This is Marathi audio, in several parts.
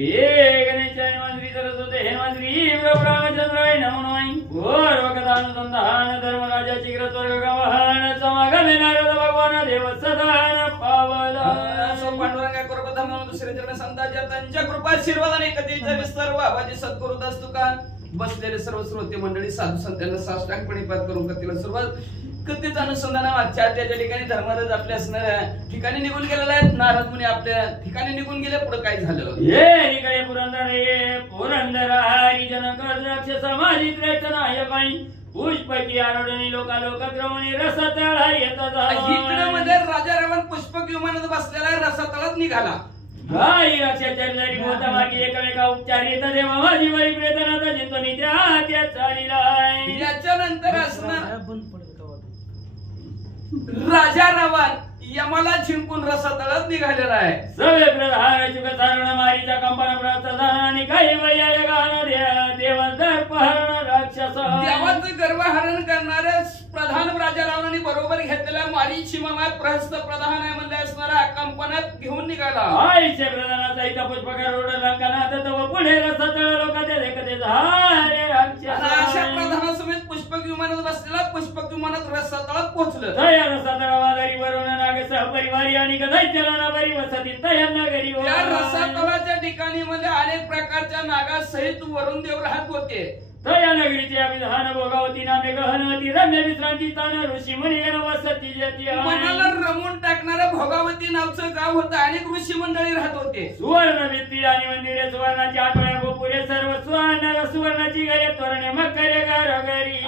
श्री गणेशाय नमः श्री सरस्वती हेनमः श्री रामचंद्राय नमः पूर्वकथानुसंधान धर्मराजाची स्वर्गगमन समागमे नारद भगवान देव सदान पावला पांडुरंगा कृपा दुसरे चरण संतांच्या त्यांच्या कृपा आशीर्वादाने कधीचा विस्तार बाबाजी सद्गुरु दास तुका बसलेले सर्व श्रोते मंडळी साधू संतांना साष्टांगपणे पाठ करून कथेला सुरुवात. कथेच अनुसंधान आजच्या त्या ठिकाणी धर्मराज आपल्या असणाऱ्या ठिकाणी निघून गेलेला आहेत. नारद मुनी आपल्या ठिकाणी निघून गेले. पुढे काय झालं ये निकडे पुरंदर हरी जनक राक्षस समाजी श्रेष्ठ नायकाई पुष्पकी आरोढणी लोकालोकक्रमणी रसतळा येतात. इकडे मध्ये राजा रावण पुष्पक विमानात बसलेला रसतळात निघाला. गाई रक्षाचारी होता मागे एकमेका उपचारित देवा माझी बळी प्रेतनाचा चिंतनी त्या चालीला. याच्यानंतर असणार राजा रावण यमाला जिंकून रसतळात निघालेला आहे. सगळे प्रधान चुक सारण मारीचा कंपन प्रस्थान आणि काही वैया गाणं देवदर पहरण राक्षस देवाचं गर्वहरण करणारे प्रधान राजा रावणाने बरोबर घेतलेल्या मारीची मामात प्रहस्त प्रधान आहे म्हणले असणारा कंपनात घेऊन निघाला. आईचे प्रधानाचा इथं पुष्पकार रोड लंकनात व पुढे रसतळ लोकांच्या देखते झाले राक्षस. अशा प्रधानासमेत पुष्पक विमानात बसलेला पुष्पक विमानात रसतळात पोहोचलं. तया रसतळावादारी वरून नाग सहपरिवारी आणि दैत्यला नावारी वसती तया नगरी. या रसतळाच्या ठिकाणी मध्ये अनेक प्रकारच्या नागासहित वरुण देव राहत होते. तया नगरीचे अभिधान भोगावती नामे गहनवती रम्य विश्रांती स्थान ऋषी मुनी वसती जती. मनाला रमून टाकणारं भोगावती नावचं गाव होतं. अनेक ऋषी मंडळी राहत होते. सुवर्ण भित्ती आणि मंदिरे सुवर्णाची आठवड्या गोपुरे सर्व सुवर्णाची घरे तोरणे मकरे घरोघरी.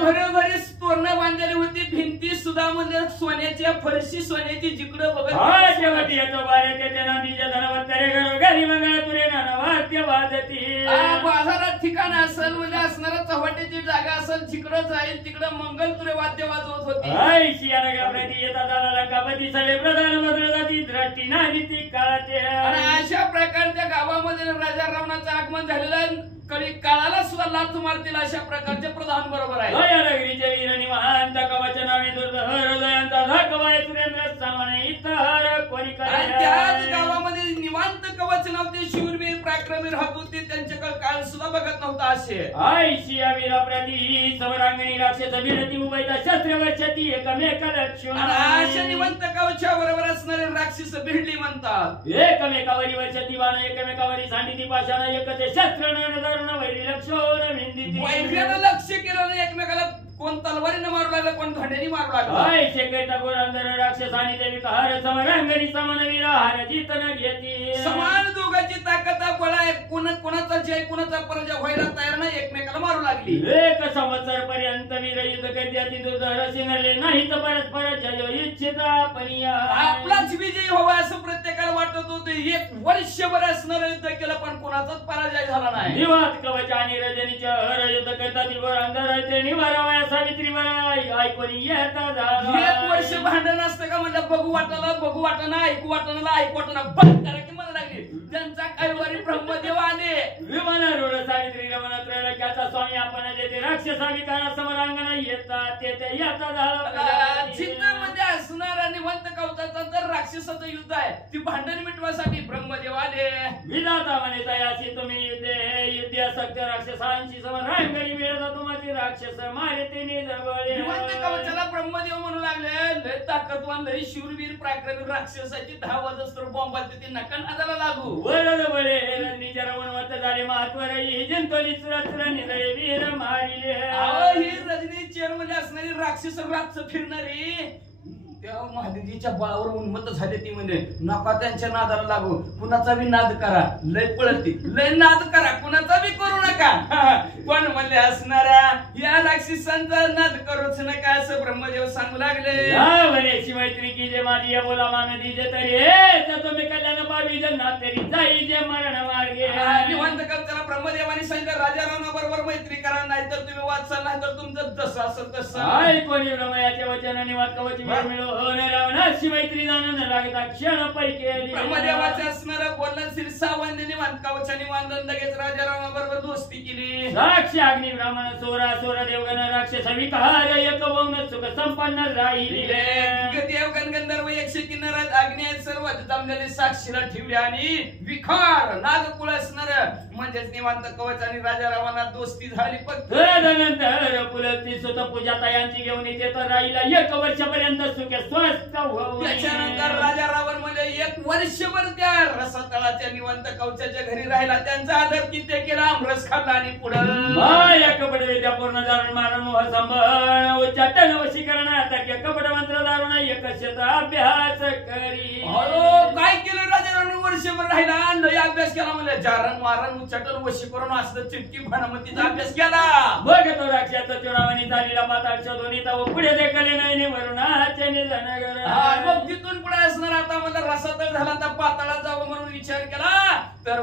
घरोघरी तोरणं बांधलेली होती. भिंती सुद्धा म्हणजे सोन्याच्या फरशी सोन्याची जिकडं बघत शेवटी येतो बारे ते नदीच्या धनवंतरे घरोघरी मंगळापुरे नानवाद्य वाजती. बाजारात ठिकाण असेल म्हणजे असणारा चव्हाट्याची जागा असेल जिकडं जाईल तिकडं मंगलतुरे वाद्य वाजवत होती. ऐशिया नगराप्रती येतात लंकापती सगळे प्रधान बदल जाती दृष्टी नाही ती काळाते. आणि अशा प्रकारच्या गावामध्ये राजा रावणाचं आगमन झालेलं कधी काळाला सुद्धा लाथ मारतील अशा प्रकारचे प्रधान बरोबर आहे. नगरीचे वीर निवांत कवच नावे दुर्धर हृदयांचा धकवाय सुरेंद्र सामाने इतर कोणी त्याच गावामध्ये निवांत कवच नव्हते. शूरवीर पराक्रमी राहत होते. त्यांच्याकडे काळ सुद्धा बघत नव्हता. असे आईशिया वीराप्रती समरांगणी राक्षस विरती उभयता शस्त्र वर्षती एकमेक लक्ष्मण. अशा निवांत कवच्या बरोबर असणारे राक्षस भिडली म्हणतात. एकमेकावरी वर्षती बाण एकमेकावरी सांडिती पाषाण एकते शस्त्र नधरून वैरी लक्ष्मण विंदिती. वैर्यानं लक्ष केलं नाही. एकमेकाला कोण तलवारीनं मारू लागलं कोण धड्याने मारू लागलं. शेकैता गोरंदर राक्षस आणि देवी हार समरांगणी समान वीर हार जितन घेती. समान दोघांची ताकद बळ आहे. कोणाचा जय कोणाचा पराजय व्हायला तयार नाही. एकमेकाला मारू लागली. एक संवत्सर पर्यंत वीर युद्ध करते दुर्धर सिंहले नाही तर परस्पर जय इच्छिता परिया. आपलाच विजय व्हावा असं प्रत्येकाला वाटत होतं. एक वर्षभर असणारं युद्ध केलं पण कोणाचाच पराजय झाला नाही. निवात कवच आणि रजनीच्या हर युद्ध करतात गोरंदर ते निवारावया सावित्री ऐकून येता झाला. एक वर्ष भांडण असतं का म्हणजे बघू वाटणं ऐकू वाटणं ऐकू वाटणं बंद करा की मला लागली. त्यांचा कैवारी ब्रह्मदेव आले. विमानारूढ सावित्री रमण त्रैलोक्याचा स्वामी आपण जेथे राक्षसाविकारा समरांगण येतात तेथे येता झाला. चित्तामध्ये असणारा निवंत कवचाचा जर राक्षसाचं युद्ध आहे ती भांडण मिटवासाठी ब्रह्मदेव आले. विधाता म्हणे तयाशी तुम्ही युद्ध सक्त राक्षसांची समरांगणी मिळत तुम्हाला राक्षस मारे ते निजबळे. निवंत कवचाला ब्रह्मदेव म्हणू लागले लय ताकदवान लय शूरवीर पराक्रमी राक्षसाची 10 वाजस्त्र बॉम्ब आलते ते नका नादाला लागू. वरद बळे रजनीच्या रवणवत झाले महात्वर ही जंतोली सुरत्र निलय वीर मारिले. ही रजनी चेअरमध्ये असणारी राक्षस रातचं फिरणारी त्या महादेवीच्या बळावर उन्मत्त झाले. ती म्हणजे नका त्यांच्या नादाला लागू. कुणाचा बी नाद करा लय पळती लय नाद करा कुणाचा बी करू नका. पण म्हणले असणाऱ्या या राक्षसांचा नाद करूच नका असं ब्रह्मदेव सांगू लागले. म्हणे मैत्री की जे माझी या बोला मान दीजे तरी तुम्ही कल्याण पावी जन्नात तरी जाई जे मरण मार्गे. निवांत कवचाला ब्रह्मदेवानी सांगितलं राजा रावणाबरोबर मैत्री करा नाहीतर तुम्ही वाचसाल नाहीतर तुमचं जसं असेल तसं. ऐकून ब्रह्मयाचे वचन निवांत कवची मिळो रावणाशी मैत्री जाणून लागता क्षण पै केली. ब्रह्मदेवाचे असणारं बोलणं शिरसावंत निवांत कवचाने वांदन लगेच राजा रावणाबरोबर दोस्ती केली. साक्ष अग्नि ब्राह्मण सोरा देवगण राक्षस विकार एक वौन सुख संपन्न राहिले. देवगण गंधर्व यक्ष किन्नर अग्नी सर्व जमलेले साक्षीला ठेवले आणि विखार नागकुळ म्हणजेच निवांत कवच आणि राजा रावांना दोस्ती झाली फक्त. तदनंतर पुलती सुत पूजातायांची घेऊन इथे तर राहिला 1 वर्षापर्यंत सुखे स्वस्थ होऊन. त्याच्यानंतर राजा रावण म्हणजे 1 वर्षभर त्या रसातळाच्या निवांत कवचाच्या घरी राहिला. त्यांचा आदर किती केला, आमरस खाल्ला आणि पुढं या कपड विद्या पूर्ण धारण मारण मोह संभळ उच्चाटन वशीकरण आता कपड मंत्र धारण एकशत अभ्यास करी. काय केलं राजा रावण वर्षभर राहिला, लय अभ्यास केला. म्हणजे जारण मारण उच्चाटन वशीकरण असलं चिटकी भानामतीचा अभ्यास केला. बघतो राक्षाचा चुडावणी झालेला पाताळ शोधून व पुढे देखले नाही वरुणाचे निधन मग तिथून पुढे असणार. आता मला रसातळ झाला, आता पाताळात जावं म्हणून विचार केला. तर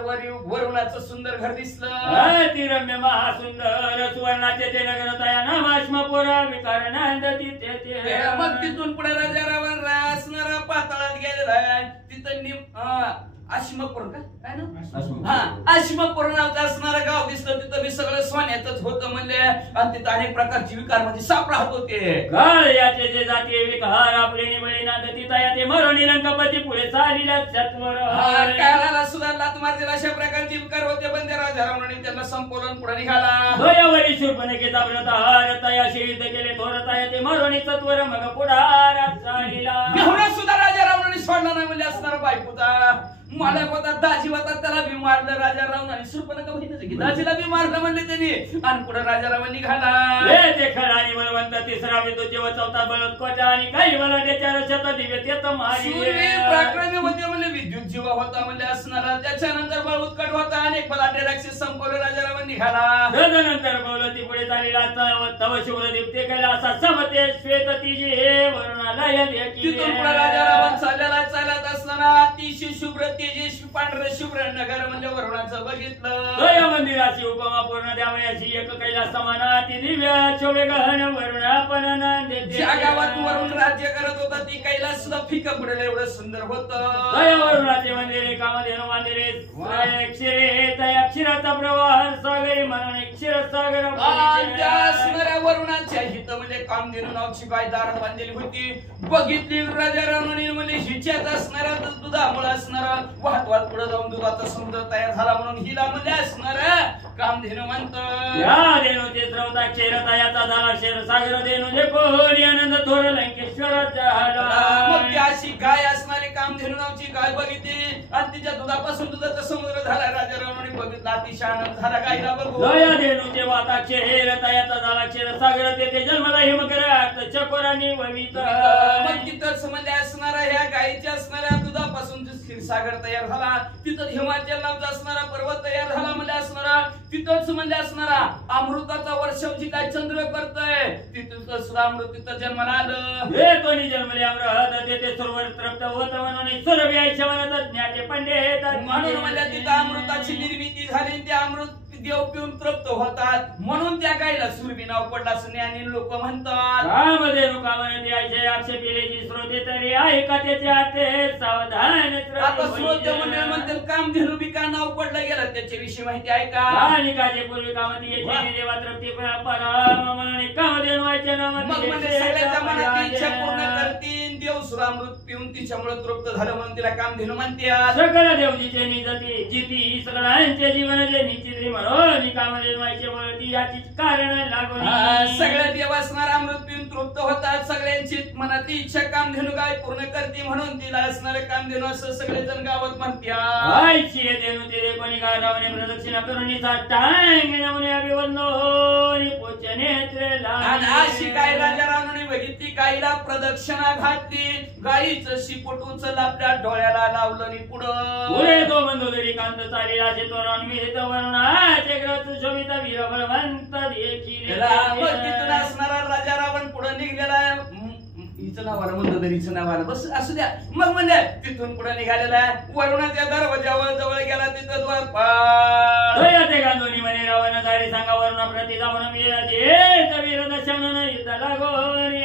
वरुणाचं सुंदर घर दिसलं. ती रम्य महासुंदर सुवर्णाचे ते नगर तया नामाश्म पोरा विकार नंदती ते. मग तिथून पुढे राजा रावण असणार पाताळात गेलेला आहे. तिथं आशिमापूर का काय ना आशिमापूर नावाचं असणारं गाव दिसलं. तिथं बी सगळं सोन्याचंच होतं म्हणले. आणि तिथं अनेक प्रकारची विकार म्हणजे साप राहत होते. काळ याचे जे जाती विकार आपले निबळी नांदती तया ते मरोणी रंगपती पुढे चालीला सत्वर. काळाला सुद्धा लात मारतील अशा प्रकारचे विकार होते. पण त्या राजा रावणाने त्यांना संपवलं पुढे निघाला. दोयावरी शूर्पणखेचा व्रत हार तयाशी युद्ध केले थोर तया ते मरोणी सत्वर मग पुढारात चालीला. एवढा सुद्धा राजा रावणाने सोडला नाही म्हणजे असणारा बायकोचा मालक होता, दाजी होता, त्याला बी मारलं राजा रावणाने. शूर्पणखा बहिणीच की दाजीला बी मारलं म्हणले त्यांनी. आणि पुढे राजा रावण निघाला. ते खळा आणि बलवंत तिसरा विदुत जेव्हा चौथा बलवत्कोटा आणि काही बलाढ्याच्या रशात दिव्य ते तर मारी. पराक्रमी होते म्हणजे विद्युत जीवा होता म्हणजे असणारा. त्याच्यानंतर बळ उत्कट होता. अनेक बलाढ्य राक्षस संपवले. राजा रावण निघाला. तदनंतर बोलती पुढे चालीला तव शिवरदीप ते कैला असा समते श्वेत तिजी हे वरुणालय तिथून पुढे राजा रावण चालत असताना अतिशय शुभ्र तेजस्वी पांढर शुभ्र नगर म्हणजे वरुणाचं बघितलं. मंदिराची उपमा पूर्ण द्यावयाची एक कैला समाना ती दिव्य शोभे गहन वरुणापण ज्या गावात वरुण राज्य करत होता ती कैलास सुद्धा फिकं पडेल एवढं सुंदर होतं. वरुणाचे मंदिरे कामधेनु मंदिरे क्षीरे त्या क्षीराचा प्रवाह सागरी म्हणून क्षीरसागर. त्या वरुणाच्या हित म्हणजे कामधेनु नावची बाई दारात बांधलेली होती. बघितली राजा रावणाने म्हणजे हिच्यात असणारा दुधामुळे असणारा वाहत वाहत पुढे जाऊन दुधाचा समुद्र तयार झाला म्हणून हिला म्हणजे असणार कामधेनु म्हणतो. या धेनुचे स्रवता क्षीरतायाचा झाला क्षीरसागर धेनु जे कोणी आनंद थोर लंकेश्वराचा मग ती अशी गाय असणारी कामधेनु नावची गाय बघितली आणि तिच्या दुधापासून दुधाचा समुद्र झाला. राजा रावणाने बघितला, अतिशय आनंद झाला गायला बघून. या धेनुचे वाता क्षीरतायाचा झाला क्षीरसागर तेथे जन्मला हिमकर चकोरांनी ववित. मग तिथंच म्हणजे असणारा ह्या गायीच्या असणाऱ्या दुधापासून क्षीरसागर तयार झाला. तिथं हिमाचल नावचा असणारा पर्वत तयार झाला म्हणजे असणारा. तिथंच म्हणजे असणारा अमृताचा वर्षव जी काय चंद्र करतोय तिथं सुद्धा अमृत तिथं जन्माला आलं. हे कोणी जन्मले अमृत तेथे सर्वर तृप्त होत म्हणून सुरव्याच्या मनात ज्ञाते पंडित म्हणून म्हणजे तिथं अमृताची निर्मिती झाली. ते अमृत देव पिऊन तृप्त होतात म्हणून त्या गायला सुरभी नाव पडलं असं ज्ञानी लोक म्हणतात. कामधेनु कामने द्यायचे आक्षेपिलेची श्रोते तरी ऐका त्याचे आते सावधान. आता श्रोते मंडळ म्हणतात कामधेनु बी का नाव पडलं गेलं त्याच्याविषयी माहिती आहे का? आणि काजे पूर्वी कामती यायची देवा तृप्ती पराम म्हणून कामधेनु व्हायच्या नावाने सगळ्याच्या मनात इच्छा पूर्ण करतील. देव सुद्धा अमृत पिऊन तिच्यामुळे तृप्त झालं म्हणून तिला कामधेनु म्हणतात. सगळं देवजीचे निजती जिती सगळ्यांचे जीवन जे निश्चित म्हणून कामधेनु व्हायचे बोलती याची कारण लागून सगळे देव असणार अमृत पिऊन तृप्त होतात. सगळ्यांची मनातली इच्छा कामधेनु गाय पूर्ण करते म्हणून तिला असणारे कामधेनु असं सगळेजण गावात म्हणतात. आईची धेनु ते कोणी गारावने प्रदक्षिणा करून टांग नमुने अभिवंदन पोचने आणि अशी गाय राजा रावणाने बघितली. गायीला प्रदक्षिणा घातली. गायीचं शिपोट उचल आपल्या डोळ्याला लावलं आणि पुढे तो बंधुदरी कांत चाली असे तोरण विहित वरुणाचे ग्रह शोभित वीर बलवंत देखील. तिथून असणारा राजा रावण पुढे निघलेला हिचं नाव आलं मंदोदरीचं नाव आलं बस असू द्या. मग म्हणजे तिथून पुढे निघालेला वरुणाच्या दरवाजावर जवळ गेला. तिथं द्वारपाल गांधोनी म्हणे रावण झाली सांगा वरुणा प्रति जाऊन वीर दशानन युद्ध लागोन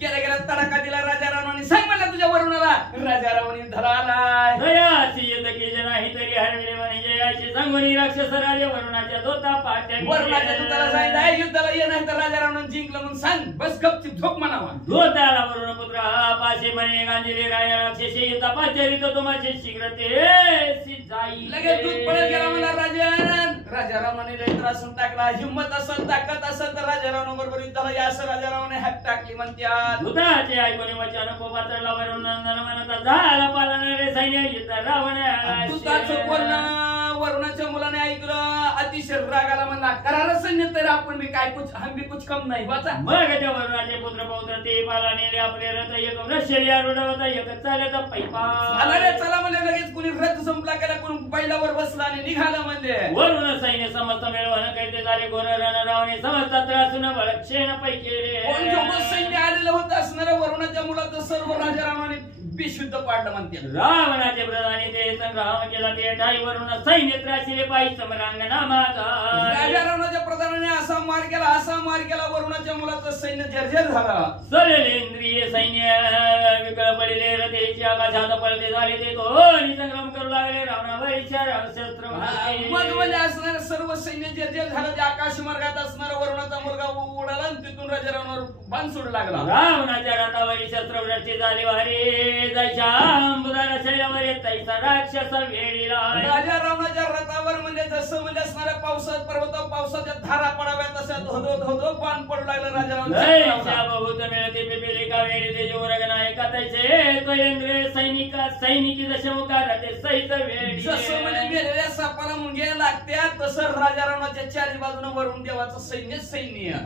गेल्या गेल्या तडाखा दिला राजा रावणाने. सांग म्हणला तुझ्या वरुणाला. राजा रावण युद्धाला आलाय. दयाची युद्ध केले नाही तरी हरविले म्हणे जयाची सांगून राक्षस राजा वरुणाच्या दोता पाट्या वरुणाच्या दूताला सांगितलं युद्धाला ये नाही तर राजा रावण जिंकलं म्हणून सांग. बस गपचिप झोप म्हणावा. दोताला वरुण पुत्र पाशे म्हणे गांधीले राया राक्षसे युद्धा पाचरित तुम्हाचे शीघ्र ते जाई. लगेच दूध पडत गेला राजारामाने लय त्रासून टाकला. हिंमत असेल ताकद असेल तर राजाराम बरोबर युद्धाला या असं राजारामाने हात टाकली म्हणत्यात. दुधाचे ऐकून वचन कोपातला वरून नंदन म्हणता झाला पालणारे सैन्य युद्ध रावण दुधाचं बोलणं वरुणाच्या मुलाने ऐकलं. अतिशय रागाला म्हणला करार सैन्य तर आपण मी काय कुछ हम भी कुछ कम नाही वाचा. मग त्या वरुणाचे पुत्र पौत्र ते पाला नेले आपले रथ एक रशिया रुडवता एक चालत पैपा आला रे चला म्हणले. लगेच कुणी रथ संपला केला कुणी बैलावर बसला आणि निघाला म्हणजे. वरुण सैन्य समस्त मिळवण कैसे झाले घोर रणरावणे समस्त त्रासून बळक्षेण पैकी कोण जेवढं सैन्य आलेलं होतं असणाऱ्या वरुणाच्या मुलाचं सर्व राजारामाने बेशुद्ध पाडलं म्हणते. रावणाचे प्रधानी ते संग्राम केला ते ठाई वरुण सैन्य त्राशिले पायी समरांगणा माझा. राजारामाच्या प्रधानाने असा मार केला वरुणाच्या मुलाचं सैन्य जर्जर झाला. सलेले इंद्रिय सैन्य विकळ पडले रथेची आकाशात पडले झाले ते दोन्ही संग्राम करू लागले. रावणावर शस्त्र मग म्हणजे असणारं सर्व सैन्य जर्जर झालं. ते आकाश मार्गात असणारा वरुणाचा मुलगा उडाला आणि तिथून राजारामावर बाण सोडू लागला. रावणाच्या रथावरील शस्त्रवृष्टी झाली वारे जायच्या अंबुदारा शैलावर तैसा राक्षस वेळीला. राजा रावणाच्या रथावर म्हणजे जसं म्हणजे असणाऱ्या पावसात पावसाच्या धारा पडाव्या तशा धोधो धोधो बाण पडू लागला राजा. बहुत मिळते पिपिली का वेळी ते जोरग नाही का तैसे तो इंद्रिय सैनिकी दशमुखा रथे सहित वेळी. जसं म्हणजे मेलेल्या सापाला मुंग्या लागत्या तसं राजा रावणाच्या चारी बाजूने वरुण देवाचं सैन्य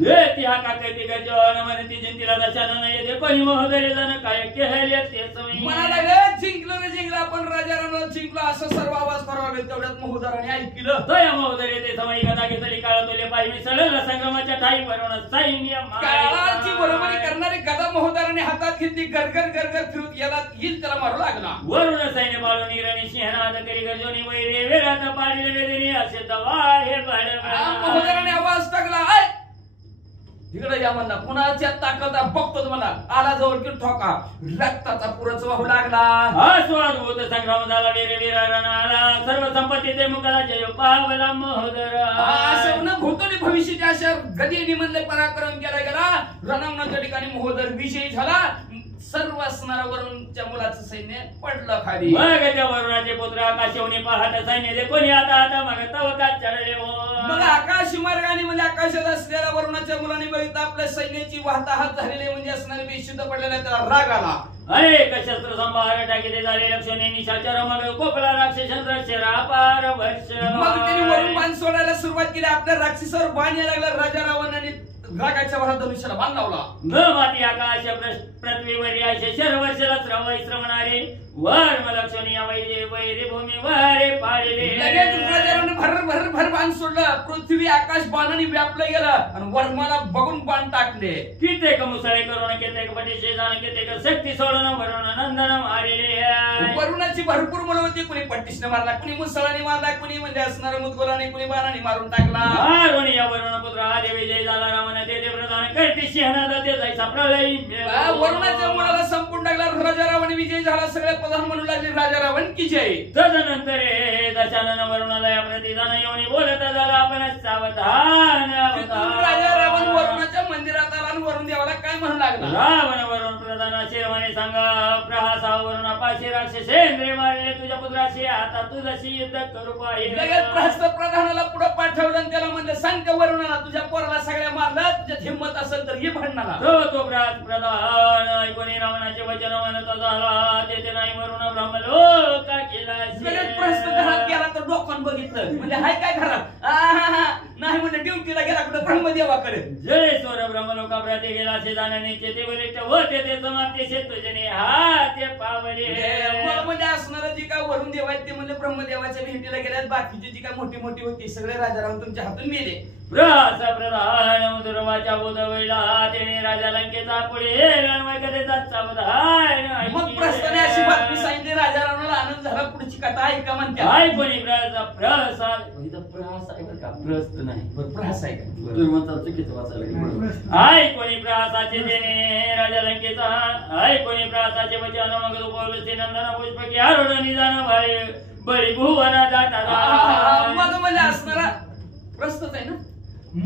ये हा का कहते गजवान म्हणती जिंतीला दशानन येते कोणी महोदय जण काय केले ते म्हणाला जिंकलं आपण राजा रावणाला जिंकलो असं सर्व आवाज करावा. तेवढ्यात महोदराने ऐकलं. तया महोदय ते समय कथा घेतली काळ तुले पायी मिसळलं संग्रामाच्या ठाई वरुण सैन्य काळाची बरोबरी करणारी गदा महोदराने हातात घेतली. गरगर फिरत याला येईल त्याला मारू लागला. वरुण सैन्य बाळून निरणी सिंहनाद करी गजोनी वैरे वेरात पाडले वेदनी असे दवा हे महोदराने आवाज टाकला इकडे या म्हणला. कुणाच्या ताकद बघतो तुम्हाला. आला जवळ की ठोका रक्ताचा पुरच वाहू लागला. अद्भुत संग्राम झाला वेरे वीरारण आला सर्व संपत्ती ते मुखाला जय पावला महोदर. असं न भूतली भविष्याच्या अशा गदेने म्हणले पराक्रम केला गेला. रणांगणाच्या ठिकाणी महोदर विजयी झाला. सर्व असणारा वरुणच्या मुलाचं सैन्य पडलं खाली. मग त्या वरुणाचे पुत्र आकाशवनी पाहत सैन्य कोणी आता मग तवकात चढले मग आकाश मार्गाने म्हणजे आकाशात असलेल्या वरुणाच्या मुलाने बघितलं आपल्या सैन्याची वार्ताहत झालेले म्हणजे असणारे बेशुद्ध पडलेला त्याला राग आला. अनेक शस्त्र संभार टाकीते झाले लक्षणे निशाचर मग कोपला राक्षसंद्र शरापार वर्ष. मग त्यांनी वरून बाण सोडायला सुरुवात केली. आपल्या राक्षसावर बाण यायला लागला. राजा रावणाने रागाच्या भरात धनुष्याला बाण लावला. न माती आकाश पृथ्वीवरी असे शर्वर्षला श्रवणारे वर्म लक्षणीय वैरे भूमी वारे पाडले. लगेच राजाने भर बाण सोडलं. पृथ्वी आकाश बाणाने व्यापलं गेलं आणि वर्माला बघून बाण टाकले. कित्येक मुसळे करून कित्येक पटीशे जाण कित्येक शक्ती सोडून वरुण नंदन मारिले. वरुणाची भरपूर मुलं होती. कुणी पट्टीशने मारला, कुणी मुसळाने मारला, कुणी म्हणजे असणाऱ्या मुदगोलाने, कुणी बाणाने मारून टाकला. मारून या वरुण पुत्र आले विजय झाला. रावण ते प्रधान करते सिंहनाद ते जायचा प्रलय. वरुणाच्या मुलाला संपून टाकला. राजा रावण विजय झाला. सगळे प्रधान म्हणू लागले राजा रावण की जय. तदनंतर दशानन वरुणाला या प्रतिदान येऊन बोलत झाला आपण सावधान. राजा रावण वरुणाच्या मंदिरात आला आणि वरुण देवाला काय म्हणू लागला. रावण वरुण प्रधान शेरवाने सांगा प्रहासा वरुणा पाशी राक्षसेंद्रिय मारले तुझ्या पुत्राशी आता तुझ्याशी युद्ध करू पाहिजे. लगेच प्रहस्त प्रधानाला पुढे पाठवलं आणि त्याला म्हणलं सांग त्या वरुणाला तुझ्या पोराला सगळ्या मारलं. तुझ्यात हिंमत असेल तर ये भांडणाला. तो प्रधान ऐकून रावणाचे वचन म्हणत झाला तेथे नाही वरुण ब्रह्मलोक केला. लगेच प्रहस्त घरात गेला तर डोकं बघितलं म्हणजे हाय काय घरात नाही म्हणजे ड्युटीला गेला कुठे ब्रह्मदेवाकडे. जळेश्वर ब्रह्मलोकाप्रती गेला असे जाण्याने ते वरिष्ठ होते ते समाप्ती तुझे हा ते पावले. म्हणजे असणारं जे काय वरुण देव आहेत ते म्हणजे ब्रह्मदेवाच्या भेटीला गेल्यात. बाकीची जी काय मोठी होती सगळे राजाराम तुमच्या हातून मेले. प्रहास प्रधान दुर्वाच्या बोधवैला त्याने राजा लंकेचा पुढे रणवैकतेचा सावधान. मग प्रस्थाने अशी बातमी सांगितली. राजा रावणाला आनंद झाला. पुढची कथा ऐका म्हणते. काय कोणी प्रहास आहे का प्रस्त नाही प्रहास आहे का तुम्ही म्हणता चुकीचं वाचायला. आय कोणी प्रहासाचे देणे राजा लंकेचा आय कोणी प्रहासाचे वचन मग उपवस्ती नंदन पुष्पकी आरोढ निदान भाळे बळी भुवना जाता. मग म्हणजे असणारा प्रस्तच आहे ना.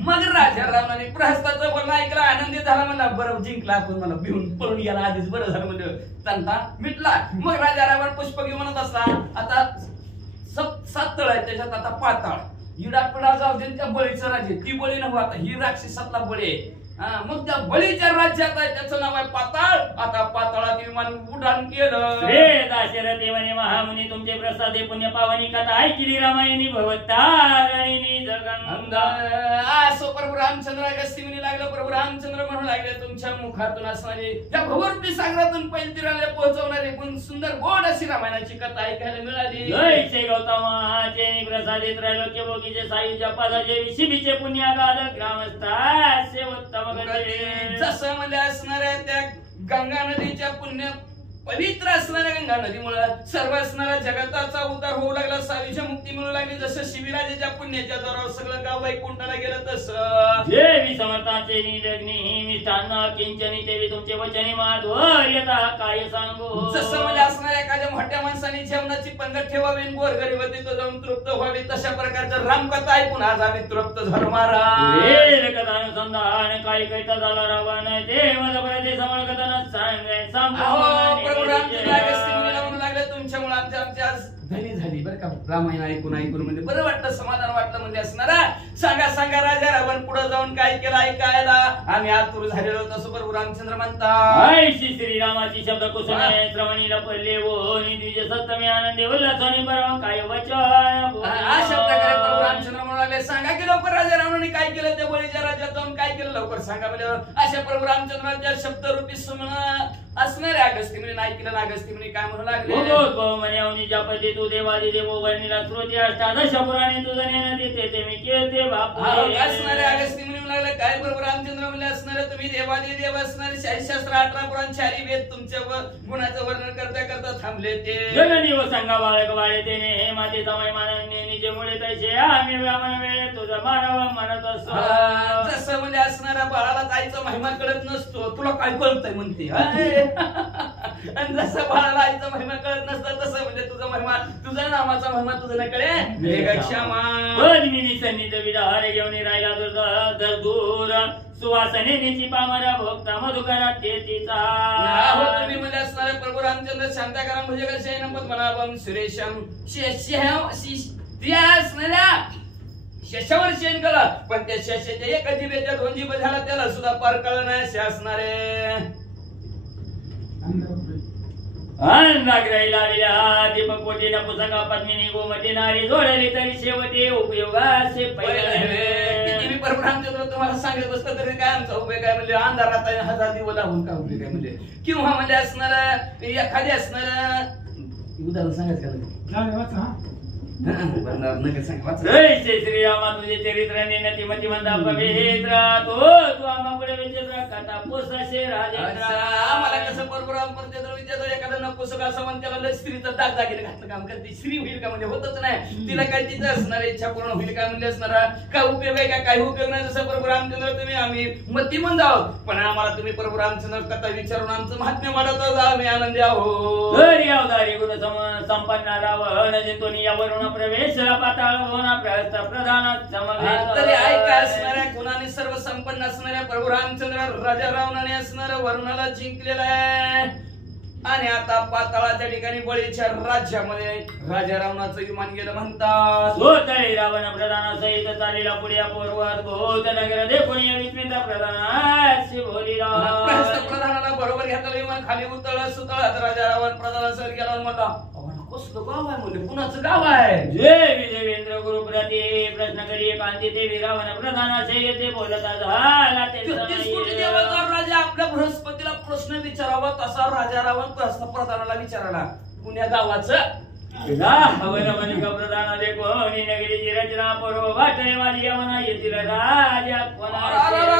मग राजा रावणाने प्रहस्ताचं बोलणं ऐकलं. आनंदित झाला. म्हणला बरं जिंकला आपण. मला भिवून पळून गेला आधीच बरं झालं म्हणजे तंटा मिटला. मग राजा रावण पुष्पकी म्हणत असला आता 7 तळ आहेत त्याच्यात आता पाताळ इडापिडा जाऊ दे त्या बळीचं राज्य, ती बळी नव्ह आता, ही राक्षसातला बळी आहे. मग त्या बळीच्या राज्यात आहे, त्याचं नाव आहे पाताळ. आता पाताळात विमान उड्डाण केलं. हे दाशरथी म्हणे महामुनी तुमचे प्रसादे पुण्य पावनी कथा ऐकली रामायणी भवतारिणी जगंगा. असो प्रभू रामचंद्र गस्तीमुनी लागलं. प्रभू रामचंद्र म्हणू लागले तुमच्या मुखातून असणारी त्या भवरूपी सागरातून पैलतीराला पोहोचवणारी गुण सुंदर गोड अशी रामायणाची कथा ऐकायला मिळाली. जय श्री गौतमाचे प्रसादित त्रैलोक्य भोगीचे सायुज्य पदाचे शिबीचे पुण्यागाद ग्रामस्थास्य उत्तम गती. जसं म्हणजे असणाऱ्या त्या गंगा नदीच्या पुण्य पवित्र असणाऱ्या गंगा नदीमुळे सर्व असणाऱ्या जगताचा उद्धार होऊ लागला, सावीच्या मुक्ती मिळू लागली. जसं शिबिराजेच्या पुण्याच्या जोरावर सगळं गाव वैकुंठाला गेलं तसं देवी समर्थांचे निलग्नी मिष्टान्न किंचनी देवी तुमचे वचनी माधुर्यता काय सांगू. जसं म्हणजे असणाऱ्या एखाद्या मोठ्या माणसाने जेवणाची पंगत ठेवावी, गोर गरीबती तो जाऊन तृप्त व्हावी, तशा प्रकारचं रामकथा ऐकून आज आम्ही तृप्त झालो महाराज. कथानुसंधान काही कैता झाला रावण ते माझा प्रदेश समोर कथान सांग प्रभू रामचंद्र अगस्त्य मुनीला म्हणू लागले तुमच्यामुळे आमच्या आज धनी झाली बरं का. रामायण ऐकून म्हणजे बरं वाटलं, समाधान वाटलं. म्हणजे असणारा सांगा राजा रावण पुढे जाऊन काय केलं ऐकायला आम्ही आतुर झालेलो. तसं प्रभू रामचंद्र म्हणतात श्रीरामाची शब्द कुसुमे श्रवणीला पडले ओ द्विज सप्तमी आनंदे उल्हासाने परम काय वचन. अशा प्रकारे प्रभू रामचंद्र म्हणू लागले सांगा की लवकर राजा रावणाने काय केलं, त्या बळीच्या राज्यात जाऊन काय केलं लवकर सांगा. म्हणजे अशा प्रभू रामचंद्राच्या शब्दरूपी असणाऱ्या अगस्त्य मुनी ऐकलं. अगस्त्य मुनी काय म्हणू लागले तू देवादी देवो वर्णिला श्रोती अष्टादश पुराणे तुझं नेण देते ते मी केते बापू. असणारे अगस्त्य मुनी म्हणाले काय प्रभू रामचंद्र म्हणले असणारे तुम्ही देवादी देव असणारे शास्त्र 18 पुराण 4 वेद तुमच्या गुणाचं वर्णन करता थांबले. ते जगनी व सांगा बाळक बाळे तेने हे माते समय मानने निजे मुळे तैसे आम्ही ब्राह्मण वेळे तुझा मानव म्हणत असतो. जसं म्हणजे असणाऱ्या बाळाला आईचा महिमा कळत नसतो, तुला काय कळतंय म्हणते. आणि जसं बाळाला आईचा महिमा कळत नसतं तसं म्हणजे तुझा महिमा, तुझ्या नामाचा महिमा तुझं नाही कळे. क्षमा सन्निध विधार घेऊन राहिला दर दूर सुवासनेची पामरा भोक्ता मधुकरा तेतीचा. तुम्ही म्हणजे असणारे प्रभू रामचंद्र शांताकाराम भुजग शयनपद मनाभम सुरेशम शशावर शयन केला, पण त्या शशाच्या एका जिभेच्या 2 जिभ झाला त्याला सुद्धा पार कळलं नाही. असे असणारे नागराई लाविल्या दीपक पोटीला पुसका पद्मिनी गोमती नारी जोडली तरी शेवटी उपयोगाचे किती प्रभू रामचंद्र तुम्हाला सांगत बसतं तरी काय आमचा उपयोग आहे. म्हणजे अंधारात 1000 दिवस लावून काय उपयोग आहे. म्हणजे किंवा म्हणजे असणार एखादी असणार उदाहरण सांगायचं का श्रीरामा तुझे चरित्र नेनती मती म्हणता पवित्र तू आम्हा पुढे विचित्र कथा पुसशे राजेंद्र. आम्हाला कसं परपुराम परचंद्र विचारतो एखादा नपुसक असं म्हणून त्याला स्त्रीचं दाग दागिने घातलं काम करते. स्त्री होईल का म्हणजे होतच नाही. तिला काय तिचं असणार इच्छा पूर्ण होईल का म्हणजे असणार काय उपयोग आहे का काही उपयोग नाही. जसं प्रभू रामचंद्र तुम्ही आम्ही मती म्हणत आहोत, पण आम्हाला तुम्ही प्रभू रामचंद्र कथा विचारून आमचं महात्म्य वाढत आम्ही आनंदी आहोत. अवधारी गुण संपन्न रावण जिंतोनी यावरून प्रवेश पाताळ होना प्रस्थ प्रधान तरी ऐका असणाऱ्या गुणाने सर्व संपन्न असणाऱ्या प्रभू रामचंद्र राजा रावणाने असणाऱ्या वरुणाला जिंकलेला आहे. आणि आता पाताळाच्या ठिकाणी बळीच्या राज्यामध्ये राजा रावणाचं विमान गेलं म्हणतात. सोतळी रावण प्रधाना सहित चालेला पुढे पूर्वत भूत नगर देखून विस्मित प्रधानाशी बोलिला. प्रधानाला बरोबर घेतलं विमान खाली उतळ सुतळत राजा रावण प्रधानासह गेला म्हणला कसलं गाव आहे म्हणजे कुणाचं गाव आहे. जय विजयेंद्र गुरुप्रती प्रश्न करी कांती देवी रावण प्रधानाचे येते बोलता झाला ते राजा आपल्या बृहस्पतीला प्रश्न विचारावा तसा राजा रावण प्रश्न प्रधानाला विचाराला पुण्या गावाचं प्रधान देखोनी नगरीची रचना पूर्व वाटणे माझी यमुना येथील राजा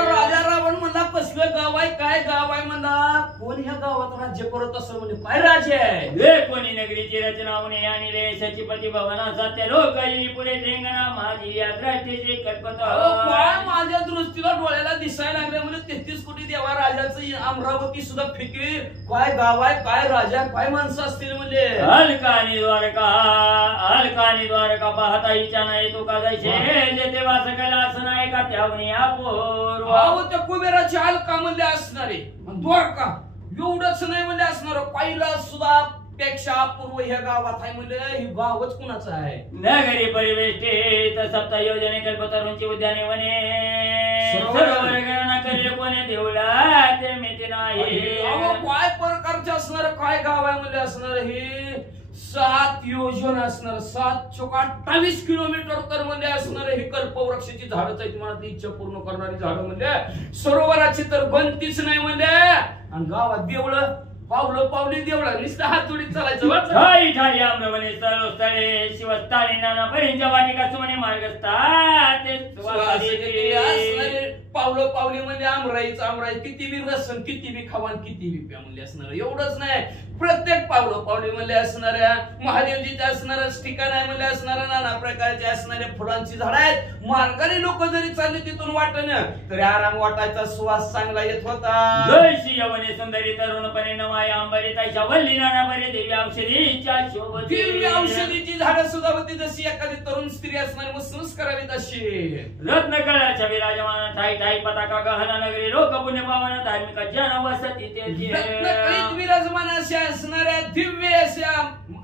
राजा रावण म्हणला कसलं गाव आहे काय गाव आहे म्हणला. कोण ह्या गावात राज्य करत असं म्हणजे काय राज्य आहे. कोणी नगरीची रचना म्हणे आणि शचीपती भवना सत्य लोक पुढे ठेंगणा माझी या दृष्टीची कल्पत. काय माझ्या दृष्टीला डोळ्याला दिसायला लागले म्हणजे 33 कोटी देवा राजाचं अमरावती सुद्धा फिकी काय गाव आहे काय राजा काय माणसं असतील म्हणजे. अलकानी द्वारका पाहता इच्छा नाही तो का जायचे जेथे वास केला असं नाही का त्यावनी अपूर्व. त्या कुबेराची अलका म्हणजे असणारे द्वारका एवढंच नाही म्हणजे असणार पहिला सुद्धा पेक्षा पूर्व ह्या गावात आहे म्हणजे हे गावच कुणाचं आहे? नगरी परिवेष्टित सप्त योजने कल्पतरूंची उद्याने वने सरोवर गणना करेल कोणे देवळा ते मिती नाही. काय प्रकारचे असणार काय गाव आहे म्हणजे असणार हे 7 योजन असणार 7 चोक 28 किलोमीटर तर म्हणजे असणार हे कल्पवृक्षाची झाडच आहे. तुम्हाला ती इच्छा पूर्ण करणारी झाडं म्हणजे सरोवराची तर बनतीच नाही म्हणजे. आणि गावात देवळ पावलं पावली देवळं नुसतं हात जोडीत चालायचं. ठाई ठाई आम्रवने स्थळे शिवस्थाने नाना परींच्या वाटिका सुमने मार्गस्था ते पावलं पावली म्हणजे आमराई किती बी रसन किती बी खावान किती बी प्या म्हणजे असणार. एवढंच नाही प्रत्येक पावलं पावली म्हणजे असणाऱ्या महादेवजीच्या असणारच ठिकाण आहे म्हणजे असणाऱ्या नाना प्रकारचे असणाऱ्या फुलांची झाड आहेत. मार्गाने लोक जरी चालले तिथून वाटणं तरी आराम वाटायचा सुवास चांगला येत होता. जयशी यवने सुंदरी तरुणपणे नवाय अंबरी ताईच्या वल्ली नाना बरे देवी औषधीच्या शोभती. दिव्य औषधीची झाडं सुद्धा होती जशी एखादी तरुण स्त्री असणारी मस्त करावी तशी. रत्नकळाच्या विराजमान ठाई ठाई पताका गहना नगरी लोक पुण्य पावन धार्मिक जन वसती तेथे रत्नकळीत विराजमान अशा असणाऱ्या दिव्य अशा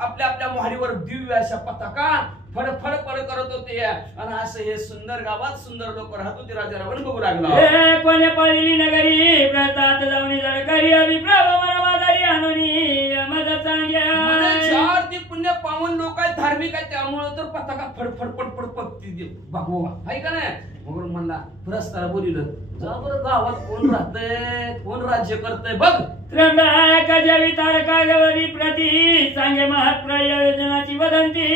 आपल्या आपल्या मोहरीवर दिव्य अशा पताका फड फड फड करत होते. आणि असं हे सुंदर गावात सुंदर लोक राहत होते. राजा रावण बघू लागला. हे कोणे पाळली नगरी प्रतात जाऊन जळकरी अभिप्रभ मन बाजारी आणूनी मज चांगल्या चार ते पुण्य पावन लोक आहेत धार्मिक आहेत त्यामुळे तर पताका फड फड फड फड पकती बघवा आहे का नाही. मग म्हणला पुरस्कार बोलिलं जा बरं गावात कोण राहतंय कोण राज्य करतंय बघ. त्र्यंबक जवितार कागवरी प्रती सांगे महाप्रयोजनाची वदंती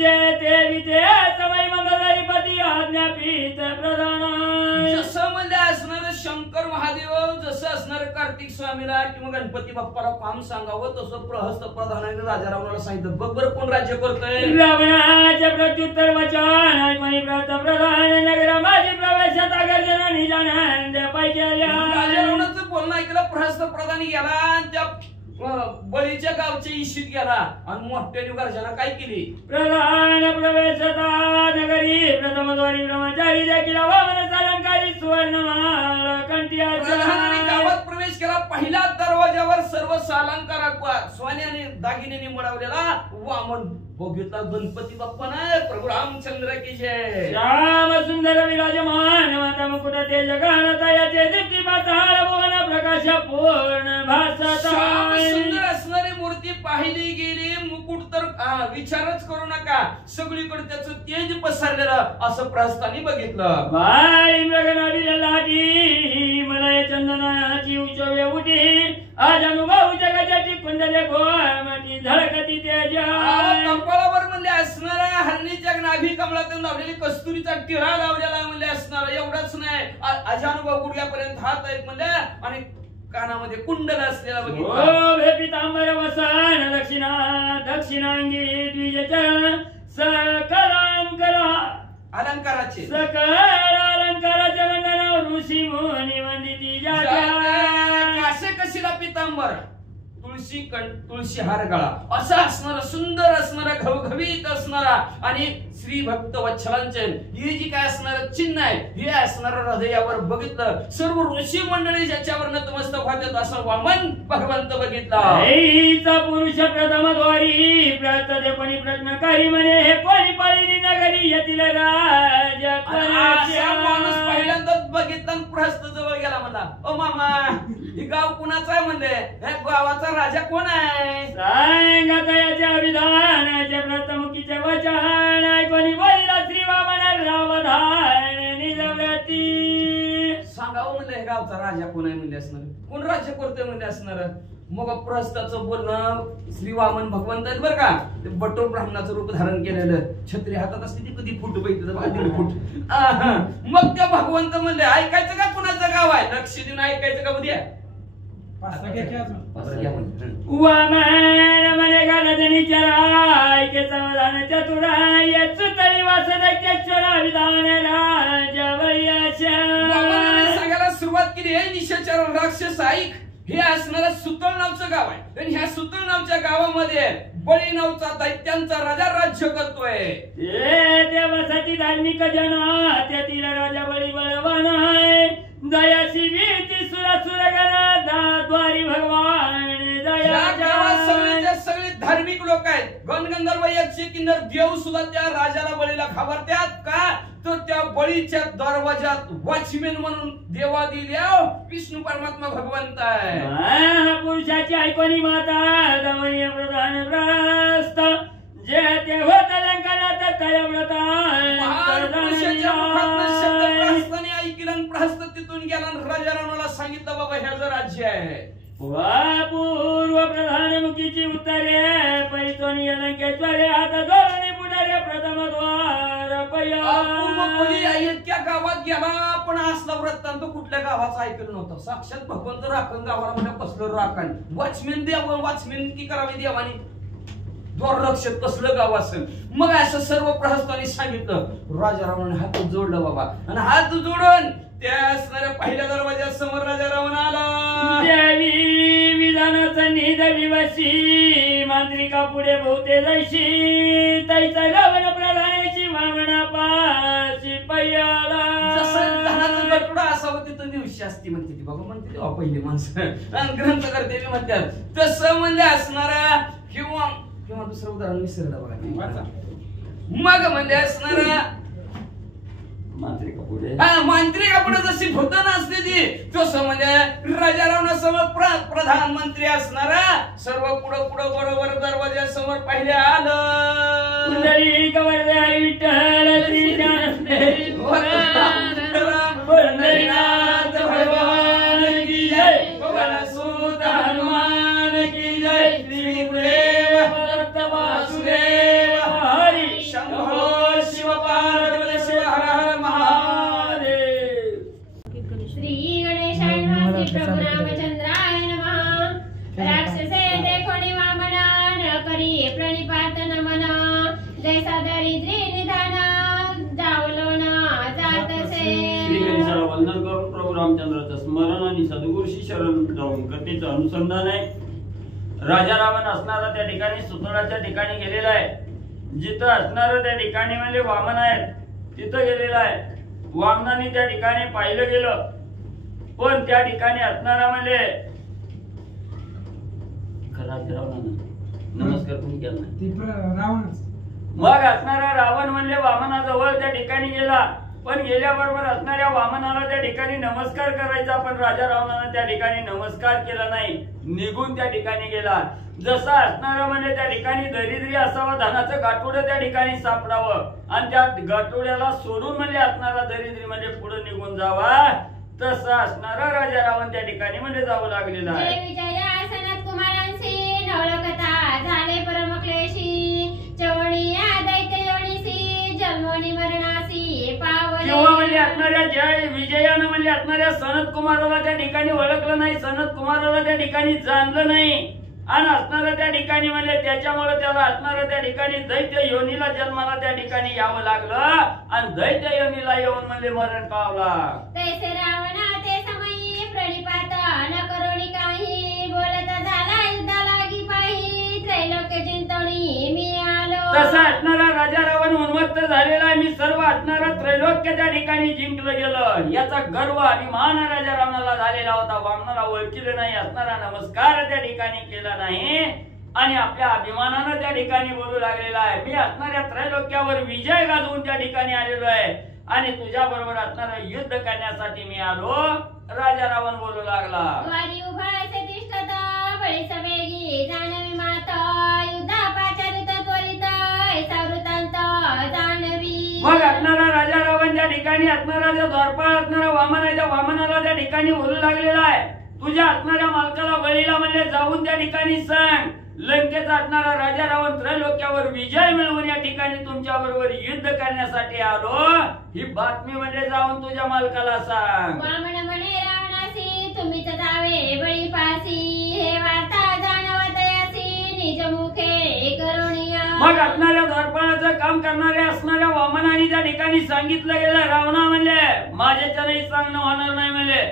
जय ते विते समय मंगलधारी पती आज्ञापीत प्रधान. जसं म्हणजे असणार शंकर महादेव जसं असणार कार्तिक स्वामीला किंवा गणपती बाप्पाला काम सांगावं तसं प्रहस्त प्रधानाने राजा रावणाला सांगितलं बघ बरं कोण राज्य करतंय. रावणाचे प्रत्युत्तर वचन मनी प्रत प्रधान नगर माझी प्रवेशात गर्जना निजानंद पाहिजे. राजा रावणाचं बोलणं ऐकलं प्रहस्त प्रधान गेला आणि त्या बळीच्या गावच्या इशीत गेला आणि मोठ्याने गर्जना काय केली. प्रधान प्रवेशता नगरी प्रथमद्वारी ब्रह्मचारी देखील वामन अलंकारी सुवर्णमाळ कंठ्याच्या. गावात प्रवेश केला. पहिल्या दरवाजावर सर्व सालंकार सोने आणि दागिन्यांनी मडवलेला वामन बघितला गणपती बाप्पा नाही प्रभू रामचंद्र की जय. श्याम सुंदर विराजमान माता मुकुट ते जगानता याचे दीप्ती पाताळ भुवन प्रकाश पूर्ण भासता. सुंदर असणारी मूर्ती पाहिली गेली. मुकुट तर विचारच करू नका सगळीकडे त्याचं तेज पसरलेलं असं प्रस्थानी बघितलं. बाई मृगनाडीला लाटी मला चंदनाची उचवे उठी आज अनुभव जगाच्या कुंडले गोमाटी झळकती तेजा. कपाळावर म्हणजे असणारा हरणीच्या नाभी कमळातून लावलेली कस्तुरीचा टिळा लावलेला म्हणजे असणार. एवढंच नाही अजानुभव गुडघ्यापर्यंत हात आहेत म्हणजे आणि कानामध्ये कुंडल असलेला बघितला. पितांबर वसन दक्षिणांगी द्विजचरण अलंकाराचे सकल अलंकाराच्या वंदना ऋषी मुनी वंदिती जात्या. असे कशीला पितांबर तुळशी हार गळा असा असणारा सुंदर असणारा घवघवीत असणारा आणि श्री भक्त वत्सलांचे ही जी काय असणार चिन्ह आहे हे असणार हृदयावर बघितलं. सर्व ऋषी मंडळी ज्याच्यावर नतमस्तक होतात असं वामन भगवंत बघितला. पुरुष प्रथमद्वारी प्रतदेपणी प्रश्नकारी म्हणे हे कोणी पाळली नगरी येथील राजा. माणूस पहिल्यांदाच बघितला प्रहस्त जवळ गेला म्हणला ओ मामा हे गाव कुणाचं आहे म्हणजे ह्या गावाचा राजा कोण आहे. सांगा याच्या विधानाच्या प्रथमुखीचे वचन ऐकून बोलला श्री वामन रावधान निजव्रती. सांगावं म्हणलं हे गावचा राजा कोण आहे म्हणजे असणार कोण राज्य करतोय म्हणजे असणार. मग प्रहस्ताचं बोलणं श्री वामन भगवंत आहेत बरं का. ते बटोर ब्राह्मणाचं रूप धारण केलेलं छत्री हातात असते ती कधी फूट बघितलं बघा 1.5 फूट. मग त्या भगवंत म्हणले ऐकायचं का कुणाचं गाव आहे लक्ष देऊन ऐकायचं का उद्या. वामन म्हणे गालजनी चरा ऐके समाधान चतुराय सुतळी वासदेश्वरा विधान राजवयाच्या. सांगायला सुरुवात केली हे निशाचर राक्षस ऐक हे असणारं सुतळ नावचं गाव आहे आणि ह्या सुतळ नावच्या गावामध्ये बळी नावचा दैत्यांचा राजा राज्य करतोय. देवासाठी धार्मिक जन त्यातील राजा बळी बळवान आहे. दयाशी भीती सुरगणा द्वारी भगवान दया. सगळी धार्मिक लोक आहेत गणगंधर्व यक्ष किन्नर देव सुद्धा त्या राजाला बळीला घाबरतात का तर त्या बळीच्या दरवाजात वॉचमॅन म्हणून देवादी देव विष्णू परमात्मा भगवंत आहे पुरुषाची ऐकोनी माता दमनीय प्रधान प्रस्त जे ते होत लंकनात तयव्रत महापुरुषाच्या मुखातनं शब्द प्रहस्ताने ऐकला आणि प्रहस्त तिथून गेला आणि राजा रावणाला सांगितलं बाबा ह्याचं राज्य आहे पूर्व प्रधानमुखीची उत्तरे परितोनी लंकेश्वरे हात धोरणी पुढारे प्रथम द्वार इतक्या गावात गेला पण असला वृत्तांत कुठल्या गावाचा ऐकलं नव्हतं साक्षात भगवंत राखण गावाला म्हणजे कसलं राखण वॉचमॅन देव वॉचमॅन की करावी देवानी द्वार रक्षक कसलं गाव असेल मग असं सर्व प्रहस्तांनी सांगितलं राजा रावणाने हात जोडलं बाबा आणि हात जोडून त्या असणाऱ्या पहिल्या दरवाजासमोर राजा रावण आला देवी विधानाचा निध विवशी मांत्रिका पुढे बहुते जैशी तैचा रावण प्रधानाची वामना पाशी पयाला जसं धनाचं गटुडा असावं तिथं दिवशी असती म्हणते ती बाबा म्हणते तेव्हा पहिली माणसं आणि ग्रंथकर्ते म्हणतात तसं म्हणजे असणारा किंवा दुसरं उदाहरण विसरलं बघा मग म्हणजे असणारा मांत्रिका पुढे मांत्रिका पुढे जशी भूतन असते ती तसं म्हणजे राजा रावणासमोर प्रधानमंत्री असणारा सर्व पुढं पुढं बरोबर दरवाजासमोर पहिले आलं कुंडली कवरदा विठ्ठल श्री पंढरीनाथ भगवान की जय पवन सुत हनुमान की जय श्री गुरुदेव दत्त वासुदेव हरी शंभो शिव पार्वती शिव हर हर महादेव श्री गणेशाय नमः श्री प्रभु रामचंद्राय नमः राक्षसे देखोनी वामना न करी प्रणिपात नमन जैसा दरिद्री निधान जावलो ना जातसे श्री गणेशाला वंदन करून प्रभू रामचंद्राचं स्मरण आणि सद्गुरूशी शरण जाऊन कथेचं अनुसंधान आहे राजा रावण असणारा त्या ठिकाणी सुतळाच्या ठिकाणी गेलेला आहे जिथं असणारं त्या ठिकाणी म्हणजे वामन आहेत तिथं गेलेला आहे वामनाने त्या ठिकाणी पाहिलं गेलं पण त्या ठिकाणी असणारा म्हणजे नमस्कार कोणी केला नाही मग असणारा रावण म्हणले वामनाजवळ त्या ठिकाणी गेला पण गेल्याबरोबर असणाऱ्या वामनाला त्या ठिकाणी नमस्कार करायचा पण राजा रावणानं त्या ठिकाणी नमस्कार केला नाही निघून त्या ठिकाणी गेला जसा असणारा म्हणजे त्या ठिकाणी दरिद्री असावा धनाचं गाठोडं त्या ठिकाणी सापडावं आणि त्या गाठोड्याला सोडून म्हणजे असणारा दरिद्री म्हणजे पुढे निघून जावा तसा असणारा राजा रावण त्या ठिकाणी म्हणजे जाऊ लागलेला आहे जय विजय सनत कुमारांसी नवलकथा झाले परमक्लेशी चवणीया दैत्य योनीसी जन्मोनी मरणासी पावले किंवा म्हणजे असणाऱ्या जय विजयानं म्हणजे असणाऱ्या सनत कुमाराला त्या ठिकाणी ओळखलं नाही सनत कुमाराला त्या ठिकाणी जाणलं नाही आणि असणाऱ्या त्या ठिकाणी म्हणजे त्याच्यामुळे त्याला असणाऱ्या त्या ठिकाणी दैत्य योनीला जन्माला त्या ठिकाणी यावं लागलं आणि दैत्य योनीला येऊन म्हणजे मरण पावला तैसे रावणा ते समयी प्रणिपात न करोनी काही बोलत झाला युद्धा लागी पाही त्रैलोक्य चिंतवणी मी आलो तसा असणारा राजा रावण उन्मत्त झालेला आहे मी सर्व असणारा त्रैलोक्य त्या ठिकाणी जिंकलं गेलं याचा गर्व अभिमान राजा रावणाला झालेला होता वामनाला ओळखीलं नाही असणारा नमस्कार त्या ठिकाणी केला नाही आणि आपल्या अभिमानानं त्या ठिकाणी बोलू लागलेला आहे मी असणाऱ्या त्रैलोक्यावर विजय गाजवून त्या ठिकाणी आलेलो आहे आणि तुझ्या बरोबर असणारं युद्ध करण्यासाठी मी आलो राजा रावण बोलू लागला द्वारी उभाळसे तिष्ठत बळी सवेगी जाणवी माता युद्धा पाचारित त्वरित ऐसा वृत्तांत जाणवी मग असणारा राजा रावण त्या ठिकाणी असणारा जो द्वारपाळ असणारा वामन आहे त्या वामनाला त्या ठिकाणी बोलू लागलेला आहे तुझ्या असणाऱ्या मालकाला बळीला म्हणजे जाऊन त्या ठिकाणी सांग लंकेचा असणारा राजा रावण त्रैलोक्यावर विजय मिळवून या ठिकाणी तुमच्या बरोबर युद्ध करण्यासाठी आलो ही बातमी म्हणजे जाऊन तुझ्या मालकाला सांग वामन म्हणे रावणासी तुम्हीच जावे बळी पासी हे वार्ता जाणवत यासी निज मुखे करुणिया मग असणाऱ्या द्वारपाळाचं काम करणाऱ्या असणाऱ्या वामनाने त्या ठिकाणी सांगितलं गेलं रावणा म्हणले माझ्याच्याने सांगणं होणार नाही म्हणले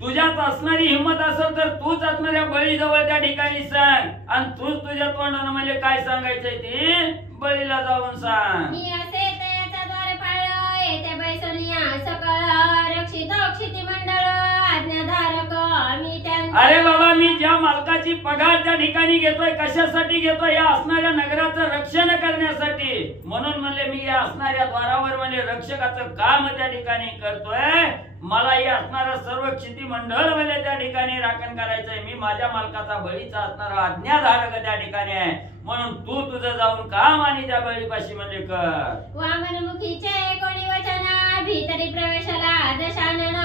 तुझ्यात असणारी हिंमत असेल तर तूच असणाऱ्या बळीजवळ त्या ठिकाणी सांग आणि तूच तुझ्या तोंडानं म्हणजे काय सांगायचंय ते बळीला जाऊन सांग मी असे तयाचा द्वार पाळ येते बैसनिया सकळ रक्षित क्षिती मंडळ आज्ञाधारक मी त्यांचा अरे बाबा मी ज्या मालकाची पगार त्या ठिकाणी घेतोय कशासाठी घेतोय या असणाऱ्या नगराचं रक्षण करण्यासाठी म्हणून म्हणले मी या असणाऱ्या द्वारावर म्हणले रक्षकाचं काम त्या ठिकाणी करतोय मला या असणारा सर्व क्षिती मंडळ म्हणले त्या ठिकाणी राखण करायचंय मी माझ्या मालकाचा बळीचा असणारा आज्ञाधारक त्या ठिकाणी आहे म्हणून तू तुझं जाऊन काम आणि त्या बळीपाशी म्हणले कर वामनमुखीचे कोणी वचन भीतरी प्रवेशाला दशानन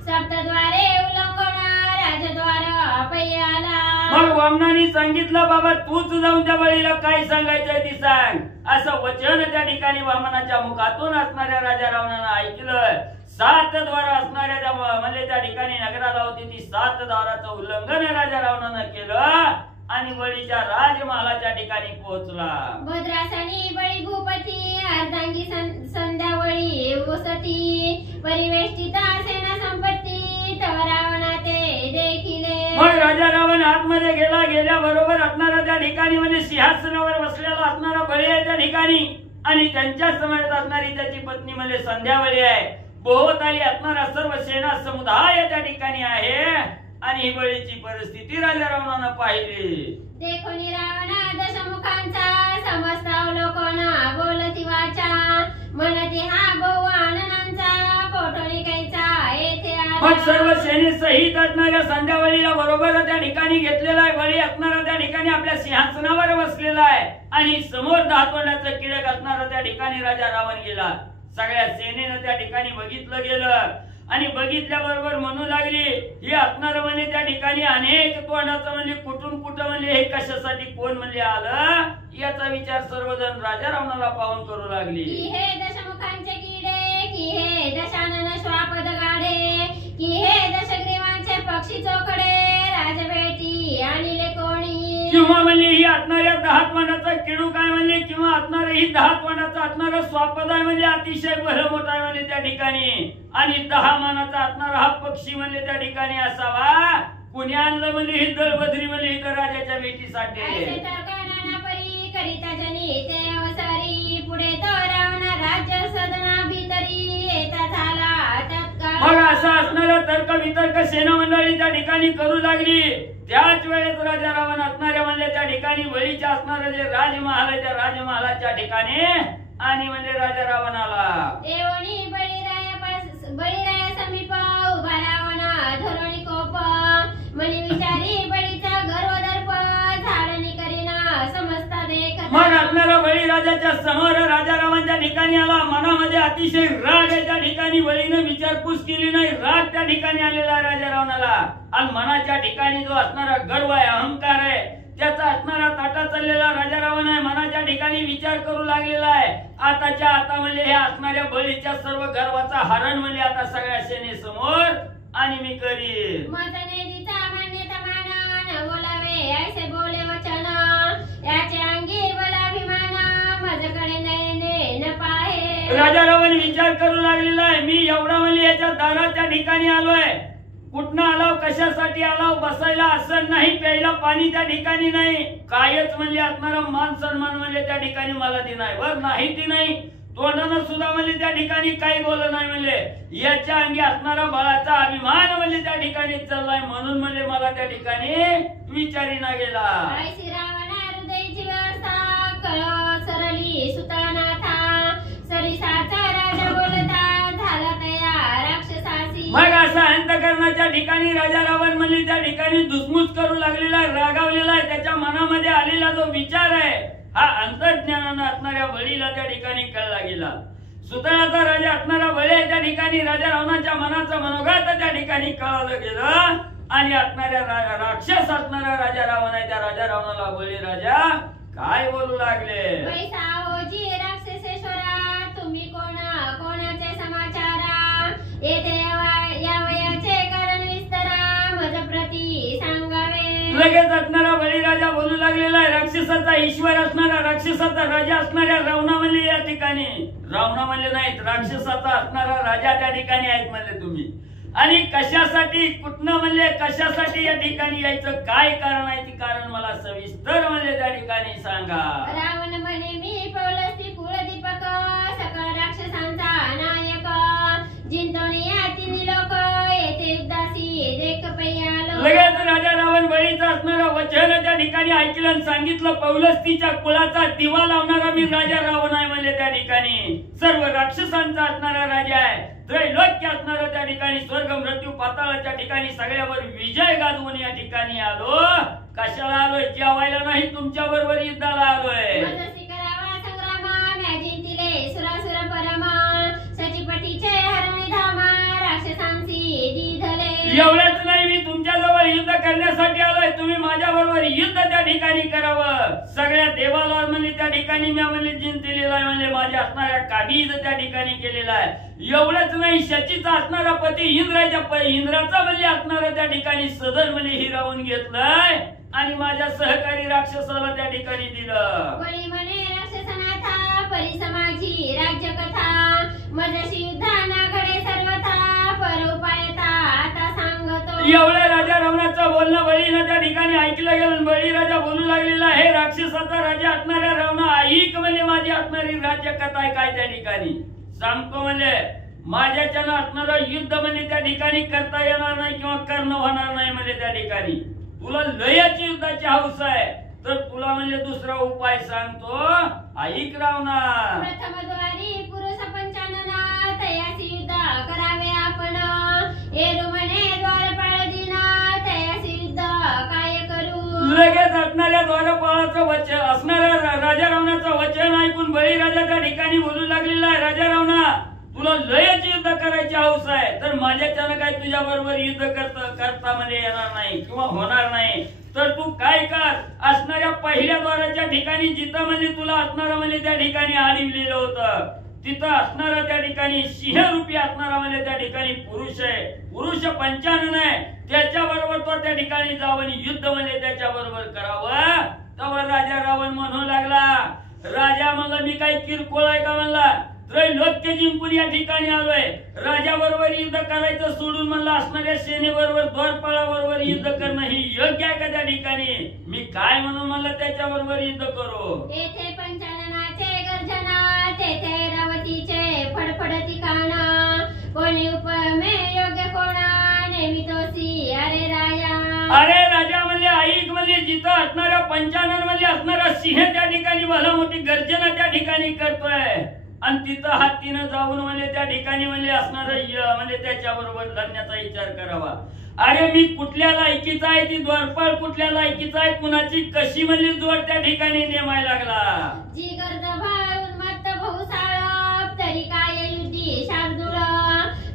सप्तद्वारे उल्लंघन राजद्वार अपय्याला मग वामनाने सांगितलं बाबा तूच जाऊन त्या बळीला काय सांगायचंय ती सांग असं वचन त्या ठिकाणी वामनाच्या मुखातून असणाऱ्या राजा रावणानं ऐकलं 7 द्वार असणाऱ्या त्या म्हणजे त्या ठिकाणी नगराला होती ती 7 द्वाराचं उल्लंघन राजा रावणानं केलं आणि बळीच्या राजमहालाच्या ठिकाणी पोहोचला भद्रासनी बळी भूपती अर्धांगी संध्यावळी वसती परिवेष्टिता सेना संपत्ती तव रावणा ते देखिले मग राजा रावण आतमध्ये गेल्याबरोबर असणारा त्या ठिकाणी म्हणजे सिंहासनावर बसलेला असणारा बळी आहे त्या ठिकाणी आणि त्यांच्या समवेत असणारी त्याची पत्नी म्हणजे संध्यावळी आहे भोवताली असणारा सर्व सेना समुदाय त्या ठिकाणी आहे आणि ही बळीची परिस्थिती राजा रावणानं पाहिली देखोनी रावणा दशमुखांचा समस्त अवलोकन बोलती वाचा म्हणती हा बहु आनंदांचा कोठोनी कैचा येथे मग आला सर्व सेने सहित असणाऱ्या संध्यावळीला बरोबर त्या ठिकाणी घेतलेला आहे बळी असणारा त्या ठिकाणी आपल्या सिंहासनावर बसलेला आहे आणि समोर 10 तोंडाचं किडक असणारा त्या ठिकाणी राजा रावण गेला सगळ्या सेनेनं त्या ठिकाणी बघितलं गेलं आणि बघितल्याबरोबर म्हणू लागली ही असणार म्हणजे त्या ठिकाणी अनेक तोंडाचं म्हणजे कुठून कुठं म्हणजे हे कशासाठी कोण म्हणजे आलं याचा विचार सर्वजण राजा रावणाला पाहून करू लागली की हे दशमुखांचे किडे की हे दशानन श्वापद गाढे की हे दशग्रीवांचे पक्षी चोखडे राजभेटी आणिले कोणी किंवा म्हणजे ही असणाऱ्या 10 तोंडाचा किडू काय म्हणले किंवा असणारे ही 10 तोंडाचा असणारा स्वापद आहे म्हणजे अतिशय भलं मोठा आहे म्हणजे त्या ठिकाणी आणि 10 मानाचा असणारा हा पक्षी म्हणजे त्या ठिकाणी असावा कुणी आणलं म्हणजे ही दळबद्री म्हणजे इथं राजाच्या भेटीसाठी ऐसे तर्कनाना परी करिता जनी ते अवसरी पुढे तो रावणा राज्य सदना भीतरी येता झाला तत्काळ मग असं असणारा तर्क वितर्क सेना मंडळी त्या ठिकाणी करू लागली त्याच वेळेस राजा रावण असणाऱ्या म्हणजे त्या ठिकाणी बळीच्या असणारे जे राजमहाल आहे त्या राजमहालाच्या ठिकाणी आणि म्हणजे राजा रावण आला देवणी बळीराया समीप उभा रावण धोरणी कोप मनी विचारी बळीचा गर्वदर्प झाडणी करीना समजता देख मग असणारा बळी राजाच्या समोर राजा रावण त्या ठिकाणी आला मनामध्ये अतिशय राग आहे त्या ठिकाणी बळीने विचारपूस केली नाही राग त्या ठिकाणी आलेला राजा रावणाला आणि मनाच्या ठिकाणी जो असणारा गर्व आहे अहंकार आहे त्याचा असणारा ताटा चाललेला राजा रावण आहे मनाच्या ठिकाणी विचार करू लागलेला आहे आताच्या आता म्हणजे हे असणाऱ्या बळीच्या सर्व गर्वाचा हरण म्हणजे आता सगळ्या सेनेसमोर आणि मी करीन मतनेदीचा मान्यता मान बोलावे ऐसे बोले वचन याचे अंगी बलाभिमान माझ्याकडे नयने न पाहे राजा रावण विचार करू लागलेला आहे मी एवढा म्हणजे याच्या दारात त्या ठिकाणी आलोय कुठनं आलाव कशासाठी आलाव बसायला असं नाही प्यायला पाणी त्या ठिकाणी नाही कायच म्हणजे असणारा मान सन्मान म्हणजे त्या ठिकाणी मला ती नाही बर नाही ती नाही तोंडानं सुद्धा म्हणजे त्या ठिकाणी काही बोलत नाही म्हणजे याच्या अंगी असणारा बळाचा अभिमान म्हणजे त्या ठिकाणी चाललाय म्हणून म्हणजे मला त्या ठिकाणी विचारीना गेला ऐसी रावणा हृदयची व्यवस्था कळ सरली सुतळनाथा सरिसाचा राजा बोलता झाला तयार राक्षसासी मग असा अंतकरणाच्या ठिकाणी राजा रावण म्हणजे त्या ठिकाणी धुसमुस करू लागलेला रागावलेला आहे त्याच्या मनामध्ये आलेला जो विचार आहे हा अंतर्ज्ञानानं असणाऱ्या बळीला त्या ठिकाणी कळला गेला सुतळाचा राजा असणारा बळी आहे त्या ठिकाणी राजा रावणाच्या मनाचं मनोगत त्या ठिकाणी कळवलं गेलं आणि असणाऱ्या राक्षस असणारा राजा रावण आहे त्या राजा रावणाला बळी राजा काय बोलू लागले पैसा होजी राक्षसेश्वरा तुम्ही कोणाचे समाचारा येथे या वयाचे कारण विस्तारा मज प्रती सांगावे लगेच असणारा बळीराजा बोलू लागलेला आहे राक्षसाचा ईश्वर असणारा राक्षसाचा राजा असणाऱ्या रावणामध्ये या ठिकाणी रावणामध्ये नाहीत राक्षसाचा असणारा राजा त्या ठिकाणी आहेत म्हणले तुम्ही आणि कशासाठी कुठनं म्हणले कशासाठी या ठिकाणी यायचं काय कारण आहे ती कारण मला सविस्तर म्हणजे त्या ठिकाणी सांगा रावण म्हणे मी पौलस्ती कुळदीपक सकळ राक्षसांचा नायक जिंतोनी या तिन्ही लोक येथे युद्धासी देख पै आलो लगेच राजा रावण बळीचं असणारं वचन त्या ठिकाणी ऐकलं आणि सांगितलं, पौलस्तीच्या कुळाचा दिवा लावणारा मी राजा रावण आहे म्हणले त्या ठिकाणी. सर्व राक्षसांचा असणारा राजा आहे, त्रैलोक्य असणारा त्या ठिकाणी, स्वर्ग मृत्यू पाताळाच्या ठिकाणी सगळ्यावर विजय गाजवून या ठिकाणी आलो. कशाला आलोय? जेवायला नाही, तुमच्या बरोबर युद्धाला आलोय. मजसी करावा संग्रामा मॅजिंतिले सुरासुर परमा सचिपटीचे हरणी धामा राक्षसांसी दिधले. एवढंच नाही, मी तुमच्या जवळ युद्ध करण्यासाठी आलोय. तुम्ही माझ्या बरोबर युद्ध त्या ठिकाणी करावं. सगळ्या देवाला म्हणजे त्या ठिकाणी मी म्हणजे जिंकलेला आहे, म्हणजे माझ्या असणाऱ्या काबीज त्या ठिकाणी केलेला आहे. एवढंच नाही, शचीचा असणारा पती इंद्राचा म्हणजे असणारा त्या ठिकाणी सदन म्हणजे हिरावून घेतलंय आणि माझ्या सहकारी राक्षसाला त्या ठिकाणी दिलं. बळी म्हणे राक्षसनाथा परिसमाची राज्यकथा मजशी युद्धाना घडे सर्वथा परोपायता आता सांगतो. एवढ्या राजा रावणाचं बोलणं बळीनं त्या ठिकाणी ऐकलं गेलं. बळी राजा बोलू लागलेला आहे, राक्षसाचा राजा असणाऱ्या रावणा ऐक म्हणजे माझी असणारी राज्य कथा आहे काय त्या ठिकाणी सांगतो. म्हणजे माझ्याच्यानं असणारं युद्ध म्हणजे त्या ठिकाणी करता येणार नाही किंवा करणं होणार नाही. म्हणजे त्या ठिकाणी तुला लयाची युद्धाची हौस आहे तर तुला म्हणजे दुसरा उपाय सांगतो, ऐक रावणा. प्रथमद्वारी पुरुष पंचानना तयासी युद्ध करावे आपण एरु म्हणे द्वारपाळ दिना तयासी युद्ध काय करू. लगेच असणाऱ्या द्वारपाळाचं वचन असणाऱ्या राजा रावणाचं वचन ऐकून बळी राजा त्या ठिकाणी बोलू लागलेला आहे, राजा रावणा तुला लयाची युद्ध करायची हौस आहे तर माझ्याच्यानं काय तुझ्या बरोबर युद्ध करता म्हणजे येणार नाही किंवा होणार नाही. तर तू काय कर, असणाऱ्या पहिल्या द्वाराच्या ठिकाणी जिथं म्हणजे तुला असणारा म्हणजे त्या ठिकाणी आडविलेलं होतं तिथं असणारा त्या ठिकाणी सिंहरूपी असणारा म्हणजे त्या ठिकाणी पुरुष आहे, पुरुष पंचानन आहे, त्याच्या बरोबर तो त्या ठिकाणी जावं युद्ध म्हणजे त्याच्या बरोबर करावं. तेव्हा राजा रावण म्हणू लागला, राजा म्हणला मी काही किरकोळ आहे का म्हणला, त्रैलोक्य जिंकून या ठिकाणी आलोय. राजा बरोबर युद्ध करायचं सोडून म्हणलं असणाऱ्या सेनेबरोबर द्वारपाळाबरोबर युद्ध करणं ही योग्य आहे का त्या ठिकाणी. मी काय म्हणून म्हणलं त्याच्या बरोबर युद्ध करू. येथे पंचाननाचे गर्जना तेथे रावतीचे फडफडती काना कोणी उपमे योग्य कोणा नेमितोसी अरे राया. अरे राजा म्हणजे ऐक म्हणजे जिथं असणाऱ्या पंचानन म्हणजे असणारा सिंह त्या ठिकाणी भला मोठी गर्जना त्या ठिकाणी करतोय आणि तिथं हत्तीनं जाऊन म्हणजे त्या ठिकाणी म्हणजे असणार म्हणजे त्याच्या बरोबर लढण्याचा विचार करावा. अरे मी कुठल्या लायकीचा आहे, ती द्वारपाळ कुठल्या लायकीचा आहे, कुणाची कशी म्हणजे जोड त्या ठिकाणी नेमायला लागला. जी गर्द भाळ उन्मत्त भौसाळ तरी काय युद्धी शार्दूळ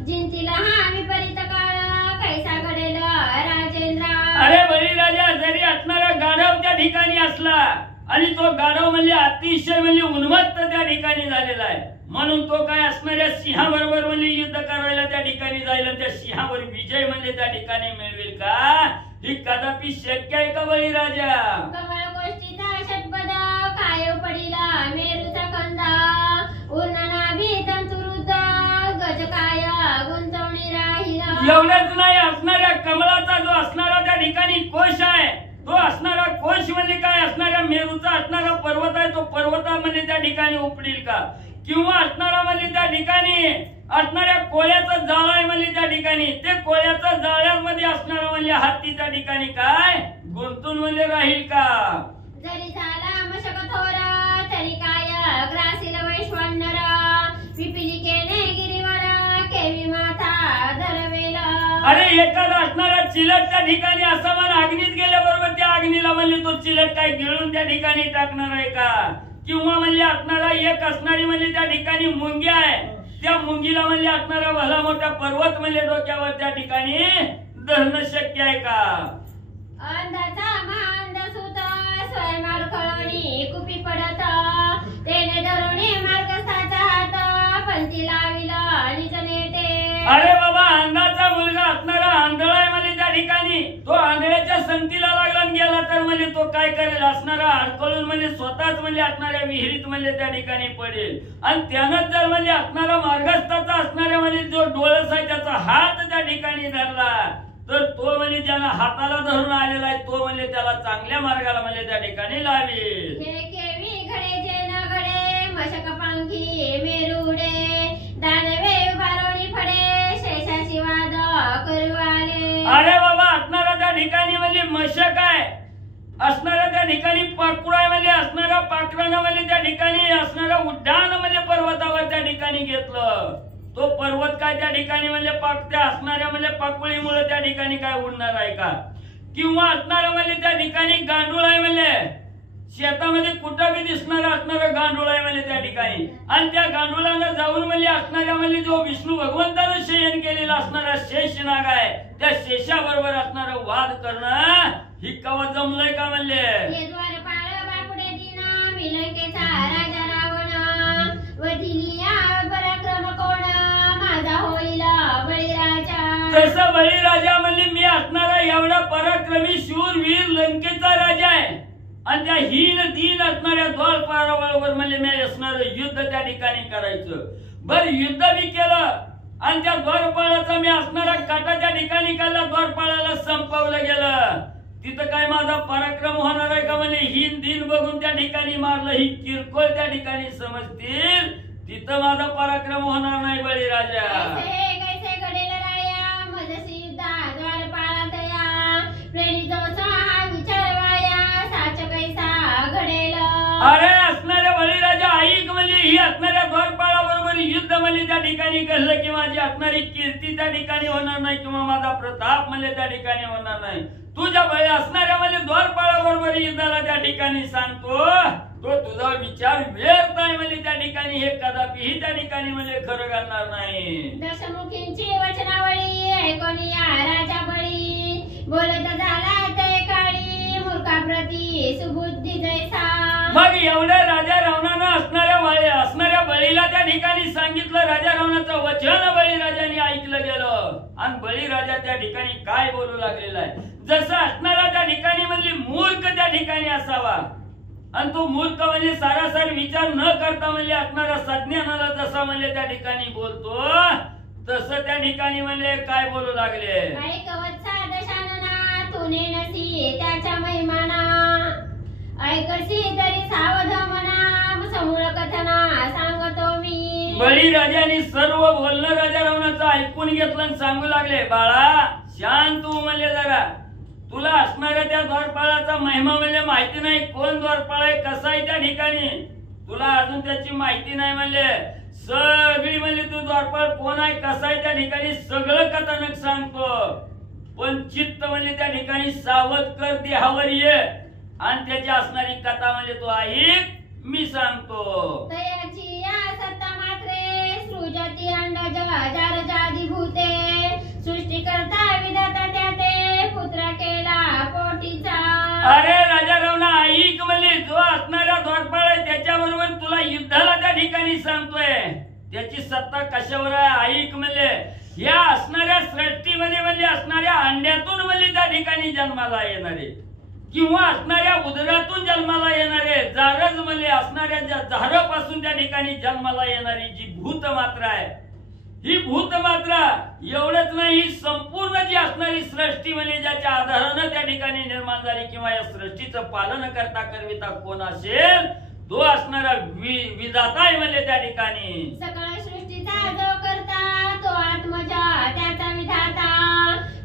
जिंतीला हा विपरीत काळ कैसा घडेल राजेंद्र. अरे बळी राजा जरी असणारा गाढव त्या ठिकाणी असला आणि तो गाढव म्हणजे अतिशय म्हणजे उन्मत्त त्या ठिकाणी झालेला आहे म्हणून तो काय असणाऱ्या सिंहाबरोबर म्हणजे युद्ध करायला त्या ठिकाणी जाईल आणि त्या सिंहावर विजय म्हणजे त्या ठिकाणी मिळवेल का, ही कदापि शक्य आहे का बळी राजा. कमळ गोष्टीचा षटपद काय पडिला मेरूचा कंदा उन्नना भीतंतुरुद्ध गज काय गुंतवणी राहिला. एवढंच नाही, असणाऱ्या कमळाचा जो असणारा त्या ठिकाणी कोश आहे तो असणारा कोश म्हणजे काय, असणाऱ्या मेरूचा असणारा पर्वत आहे तो पर्वतामध्ये त्या ठिकाणी उपडील का, किंवा असणारा म्हणजे त्या ठिकाणी असणाऱ्या कोळ्याचं जाळ आहे म्हणजे त्या ठिकाणी ते कोळ्याच्या जाळ्यामध्ये असणारा म्हणजे हत्ती त्या ठिकाणी काय गुंतून म्हणजे राहील का. जरी झाला मशक थोर तरी काय ग्रासील वैश्वानर पिपिलिकेने गिरीवर केवी माथा धरवेला. अरे एखादा असणारा चिलट त्या ठिकाणी असं मन अग्नीत गेल्याबरोबर त्या अग्नीला म्हणजे तो चिलट काय गिळून त्या ठिकाणी टाकणार आहे का, किंवा म्हणजे असणारा एक असणारी म्हणजे त्या ठिकाणी मुंगी आहे त्या मुंगीला म्हणजे असणारा भला मोठा पर्वत म्हणजे डोक्यावर त्या ठिकाणी धरणं शक्य आहे का. अंधाचा महांध सुत स्वयंमाळ खळणी कुपी पडत तेने धरुणी मार्गस्थाचा हात पंथी लाविला निज नेटे. अरे बाबा अंधाचा मुलगा असणारा आंधळा आहे म्हणजे त्या ठिकाणी तो आंधळ्याच्या संगतीला लागला आणि गेला तर म्हणजे तो काय करेल, असणारा अडकळून म्हणजे स्वतःच म्हणजे असणाऱ्या विहिरीत म्हणजे त्या ठिकाणी पडेल आणि त्यानंच जर म्हणजे असणारा मार्गस्थाचा असणाऱ्या म्हणजे जो डोळस आहे त्याचा हात त्या ठिकाणी धरला तर तो म्हणजे ज्याला हाताला धरून आलेला आहे तो म्हणजे त्याला चांगल्या मार्गाला म्हणजे त्या ठिकाणी लावेल. हे केवी घडे जे न घडे मशक पांखी मेरुडे दानवे उभारोणी फडे शेषाची वाद करू आले. अरे बाबा असणारा त्या ठिकाणी असणाऱ्या त्या ठिकाणी पाकुळामध्ये असणाऱ्या पाखरांमध्ये त्या ठिकाणी असणाऱ्या उड्डाणामध्ये पर्वतावर त्या ठिकाणी घेतलं. तो पर्वत काय त्या ठिकाणी म्हणजे त्या असणाऱ्या म्हणजे पाकुळीमुळे त्या ठिकाणी काय उडणार आहे का? किंवा असणाऱ्या म्हणजे त्या ठिकाणी गांडूळ आहे म्हणजे शेतामध्ये कुठं बी दिसणार असणारं गांडूळ आहे म्हणजे त्या ठिकाणी, आणि त्या गांडुळाला जाऊन म्हणजे असणाऱ्या म्हणजे जो विष्णू भगवंतानं शयन केलेला असणारा शेषनाग आहे, त्या शेषाबरोबर असणारं वाद करणं ही कवा जमलंय का म्हणले? हे द्वारपाळ बापुडे दिना मिलकेचा राजा रावण वधिलिया पराक्रम कोण माझा होईल बळीराजा. तसं बळीराजा म्हणले मी असणारा एवढा पराक्रमी शूरवीर लंकेचा राजा आहे, आणि त्या हीन दीन असणाऱ्या द्वारपाळाबरोबर म्हणजे मी असणार युद्ध त्या ठिकाणी करायचं. बर युद्ध बी केलं आणि त्या द्वारपाळाचा मी असणारा काटा त्या ठिकाणी काढला, द्वारपाळाला संपवलं गेलं. तिथं काय माझा पराक्रम होणार आहे का? म्हणजे हीन दीन बघून त्या ठिकाणी मारलं ही किरकोळ त्या ठिकाणी समजतील, तिथं माझा पराक्रम होणार नाही बळीराजा. कैसे घडेल राया मजसी द्वारपाळा तया प्रेरितो हा विचारवाया साच कैसा घडेल. अरे असणाऱ्या बळीराजा ऐक म्हणजे ही असणाऱ्या द्वारपाळाबरोबर युद्ध म्हणजे त्या ठिकाणी घडलं की माझी असणारी कीर्ती त्या ठिकाणी होणार नाही किंवा माझा प्रताप म्हणजे त्या ठिकाणी होणार नाही. तुझ्या बळी असणाऱ्या म्हणजे द्वारपाळाबरोबर युद्धाला त्या ठिकाणी सांगतो तो तुझा विचार व्यर्थ आहे म्हणजे त्या ठिकाणी हे कदापिही त्या ठिकाणी म्हणजे खरं घालणार नाही. दशमुखींची वचनावळी ऐकून या राजा बळी बोलत झाला ते काळी मूर्खाप्रती सुबुद्धी जैसा. मग एवढ्या राजा रावणानं असणाऱ्या बळीला त्या ठिकाणी सांगितलं, राजा रावणाचं वचन बळीराजाने ऐकलं गेलं, आणि बळीराजा त्या ठिकाणी काय बोलू लागलेला आहे? जसं असणारा त्या ठिकाणी म्हणजे मूर्ख त्या ठिकाणी असावा, आणि तो मूर्ख म्हणजे सारासार विचार न करता म्हणजे असणारा सज्ञानाला जसा म्हणजे त्या ठिकाणी बोलतो तसं त्या ठिकाणी म्हणजे काय बोलू लागले? ऐकवत्सा दशानना तुने नसी त्याच्या महिमाना ऐकसी तरी सावध मना समूळ कथना सांगतो मी. बळीराजाने सर्व बोलणं राजा रावणाचं ऐकून घेतलं आणि सांगू लागले, बाळा शांत तू म्हणले जरा, तुला असणाऱ्या त्या द्वारपाळाचा महिमा म्हणजे माहिती नाही, कोण द्वारपाळ आहे कसा आहे त्या ठिकाणी तुला अजून त्याची माहिती नाही म्हणले. सगळी म्हणजे तू द्वारपाळ कोण आहे कसा आहे त्या ठिकाणी सगळं कथानक सांगतो, पण चित्त म्हणजे त्या ठिकाणी सावध कर, देहावर ये आणि त्याची असणारी कथा म्हणजे तू ऐक, मी सांगतो. तयाची या सत्ता मात्रे सृजती अंडज जार जादी भूते सृष्टी करता विधाता त्याते पुत्र केला पोटीचा. अरे राजा रावणा ऐक म्हणजे जो असणारा द्वारपाळ आहे त्याच्याबरोबर तुला युद्धाला त्या ठिकाणी सांगतोय, त्याची सत्ता कशावर आहे ऐक म्हणजे या असणाऱ्या सृष्टीमध्ये म्हणजे असणाऱ्या अंड्यातून म्हणजे त्या ठिकाणी जन्माला येणारे किंवा असणाऱ्या उदरातून जन्माला येणारे जारज म्हणजे असणाऱ्या झारापासून त्या ठिकाणी जन्माला येणारी जी भूत मात्रा आहे, ही भूत मात्रा एवढंच नाही, ही संपूर्ण जी असणारी सृष्टी म्हणजे ज्याच्या आधारानं त्या ठिकाणी निर्माण झाली किंवा या सृष्टीचं पालन करता करविता कोण असेल तो असणारा विधाता आहे म्हणजे त्या ठिकाणी. सकळ सृष्टीचा जो करता तो आत्मजा त्याचा विधाता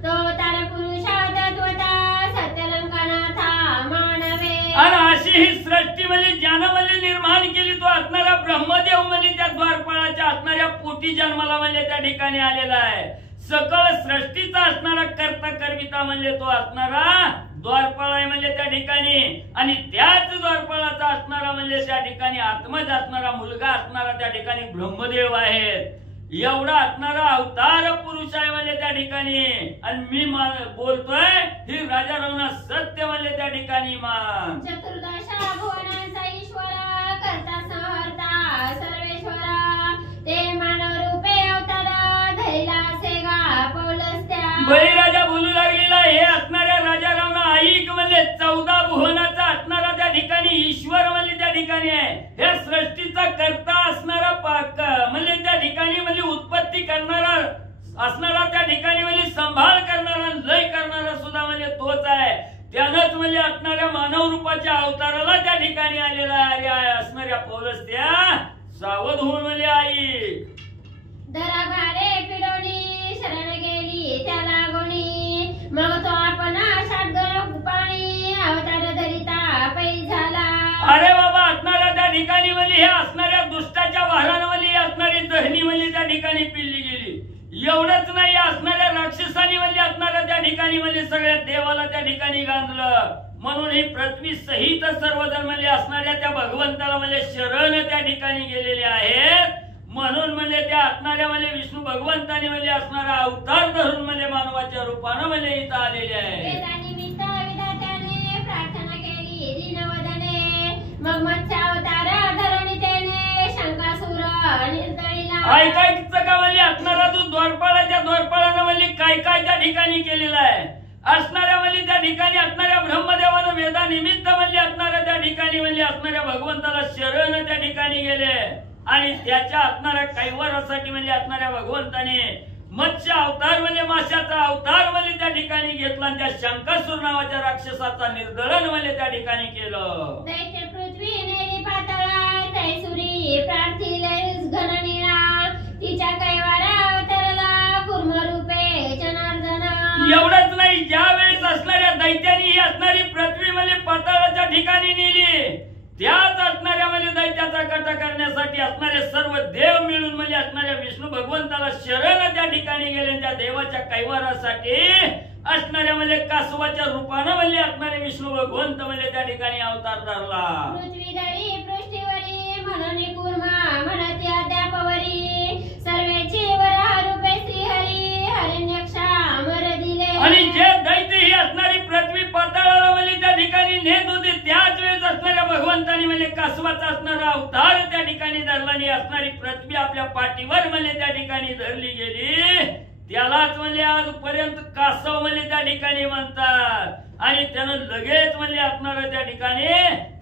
तो अवतार पुरुषा तत्वता सत्यलंकनाथा मानवे. आणि अशी ही सृष्टी म्हणजे ज्यानं म्हणजे निर्माण केली तो असणारा ब्रह्मदेव म्हणजे त्या द्वारपाळाच्या असणाऱ्या पोटी जन्माला म्हणजे त्या ठिकाणी आलेला आहे. सकळ सृष्टीचा असणारा कर्ता करविता म्हणजे तो असणारा द्वारपाळ आहे म्हणजे त्या ठिकाणी, आणि त्याच द्वारपाळाचा असणारा म्हणजे त्या ठिकाणी आत्मज असणारा मुलगा असणारा त्या ठिकाणी ब्रह्मदेव आहे. एवढा असणारा अवतार पुरुष आहे म्हणजे त्या ठिकाणी, आणि मी बोलतोय ही राजा रावणा सत्य म्हणजे त्या ठिकाणी मान. चतुर्दशा भुवनांचा ईश्वर करता संहर्ता सर्वेश्वर ते मानव रूपे अवतार धैला सेगा पौलस्त्या. बळीराजा बोलू लागलेला हे असणाऱ्या राजा रावणा ऐक म्हणजे 14 भुवनाचा असणारा त्या ठिकाणी ईश्वर म्हणजे त्या ठिकाणी आहे, हे सृष्टीचा करता असणारा म्हणजे त्या ठिकाणी म्हणजे उत्पत्ती करणारा असणारा त्या ठिकाणी म्हणजे सांभाळ करणारा लय करणारा सुद्धा म्हणजे तोच आहे. त्यानंच म्हणजे असणाऱ्या मानव रूपाच्या अवताराला त्या ठिकाणी आलेला आहे असणाऱ्या पौलस्त्या सावध होऊन म्हणजे आई. दरा भारे पिडोनी शरण गेली त्याला गोणी मग तो आपण शाट पाणी अवतार धरी ठिकाणी पिल्ली गेली. एवढंच नाही, असणाऱ्या राक्षसांनी म्हणजे असणाऱ्या त्या ठिकाणी म्हणजे सगळ्या देवाला त्या ठिकाणी गांजलं. म्हणून ही पृथ्वी सहित सर्वजण म्हणजे असणाऱ्या त्या भगवंताला म्हणजे शरण त्या ठिकाणी गेलेले आहेत. म्हणून म्हणजे त्या असणाऱ्या म्हणजे विष्णू भगवंताने म्हणजे असणारा अवतार धरून म्हणजे मानवाच्या रूपानं म्हणजे इथं आलेले आहे. वेदानिमित्त विधात्याने प्रार्थना केली दीनवदने, मग मत्स्य अवतार धरून त्याने शंकासुर निर्दळीला. ऐकायचं का म्हणजे असणारा जो द्वारपाळाच्या द्वारपाळानं म्हणजे काय काय त्या ठिकाणी केलेलं आहे. असणाऱ्या म्हणजे त्या ठिकाणी असणाऱ्या ब्रह्मदेवानं वेदानिमित्त म्हणजे असणाऱ्या त्या ठिकाणी म्हणजे असणाऱ्या भगवंताला शरण त्या ठिकाणी गेले. आणि त्याच्या असणाऱ्या कैवारासाठी म्हणजे असणाऱ्या भगवंताने मत्स्य अवतार म्हणजे माशाचा अवतार म्हणजे त्या ठिकाणी घेतला आणि त्या शंकासूर नावाच्या राक्षसाचा निर्दळन म्हणजे त्या ठिकाणी केलं. दैत्य पृथ्वी नेली पाताळा, तैसुरी प्रार्थिले घननीळा, तिच्या कैवारा अवतरला कुर्म रूपे जनार्दना. एवढंच नाही, ज्या वेळेस असणाऱ्या दैत्याने ही असणारी पृथ्वी म्हणजे पाताळाच्या ठिकाणी नेली, त्याच असणाऱ्या म्हणजे दैत्याचा कट करण्यासाठी असणारे सर्व देव मिळून म्हणजे असणाऱ्या विष्णू भगवंताला शरण त्या ठिकाणी गेले. त्या देवाच्या कैवारासाठी असणाऱ्या म्हणजे कासवाच्या रूपानं म्हणजे असणारे विष्णू भगवंत म्हणजे त्या ठिकाणी अवतार धरला. पृथ्वीधरी पृष्ठीवरी म्हणून कुर्मा म्हणती अद्यापवरी, सर्वेची वराह रूपे श्रीहरी हरिण्यक्षा अमर दिले. आणि जे दैत्य ही असणारी पृथ्वी पाताळाला म्हणजे त्या ठिकाणी नेत होते, त्याच वेळेस असणाऱ्या भगवंतानी म्हणजे कासवाचा असणारा अवतार त्या ठिकाणी धरला आणि असणारी पृथ्वी आपल्या पाठीवर म्हणजे त्या ठिकाणी धरली गेली. त्यालाच म्हणजे आजपर्यंत कासव म्हणजे त्या ठिकाणी म्हणतात. आणि त्यानं लगेच म्हणजे असणाऱ्या त्या ठिकाणी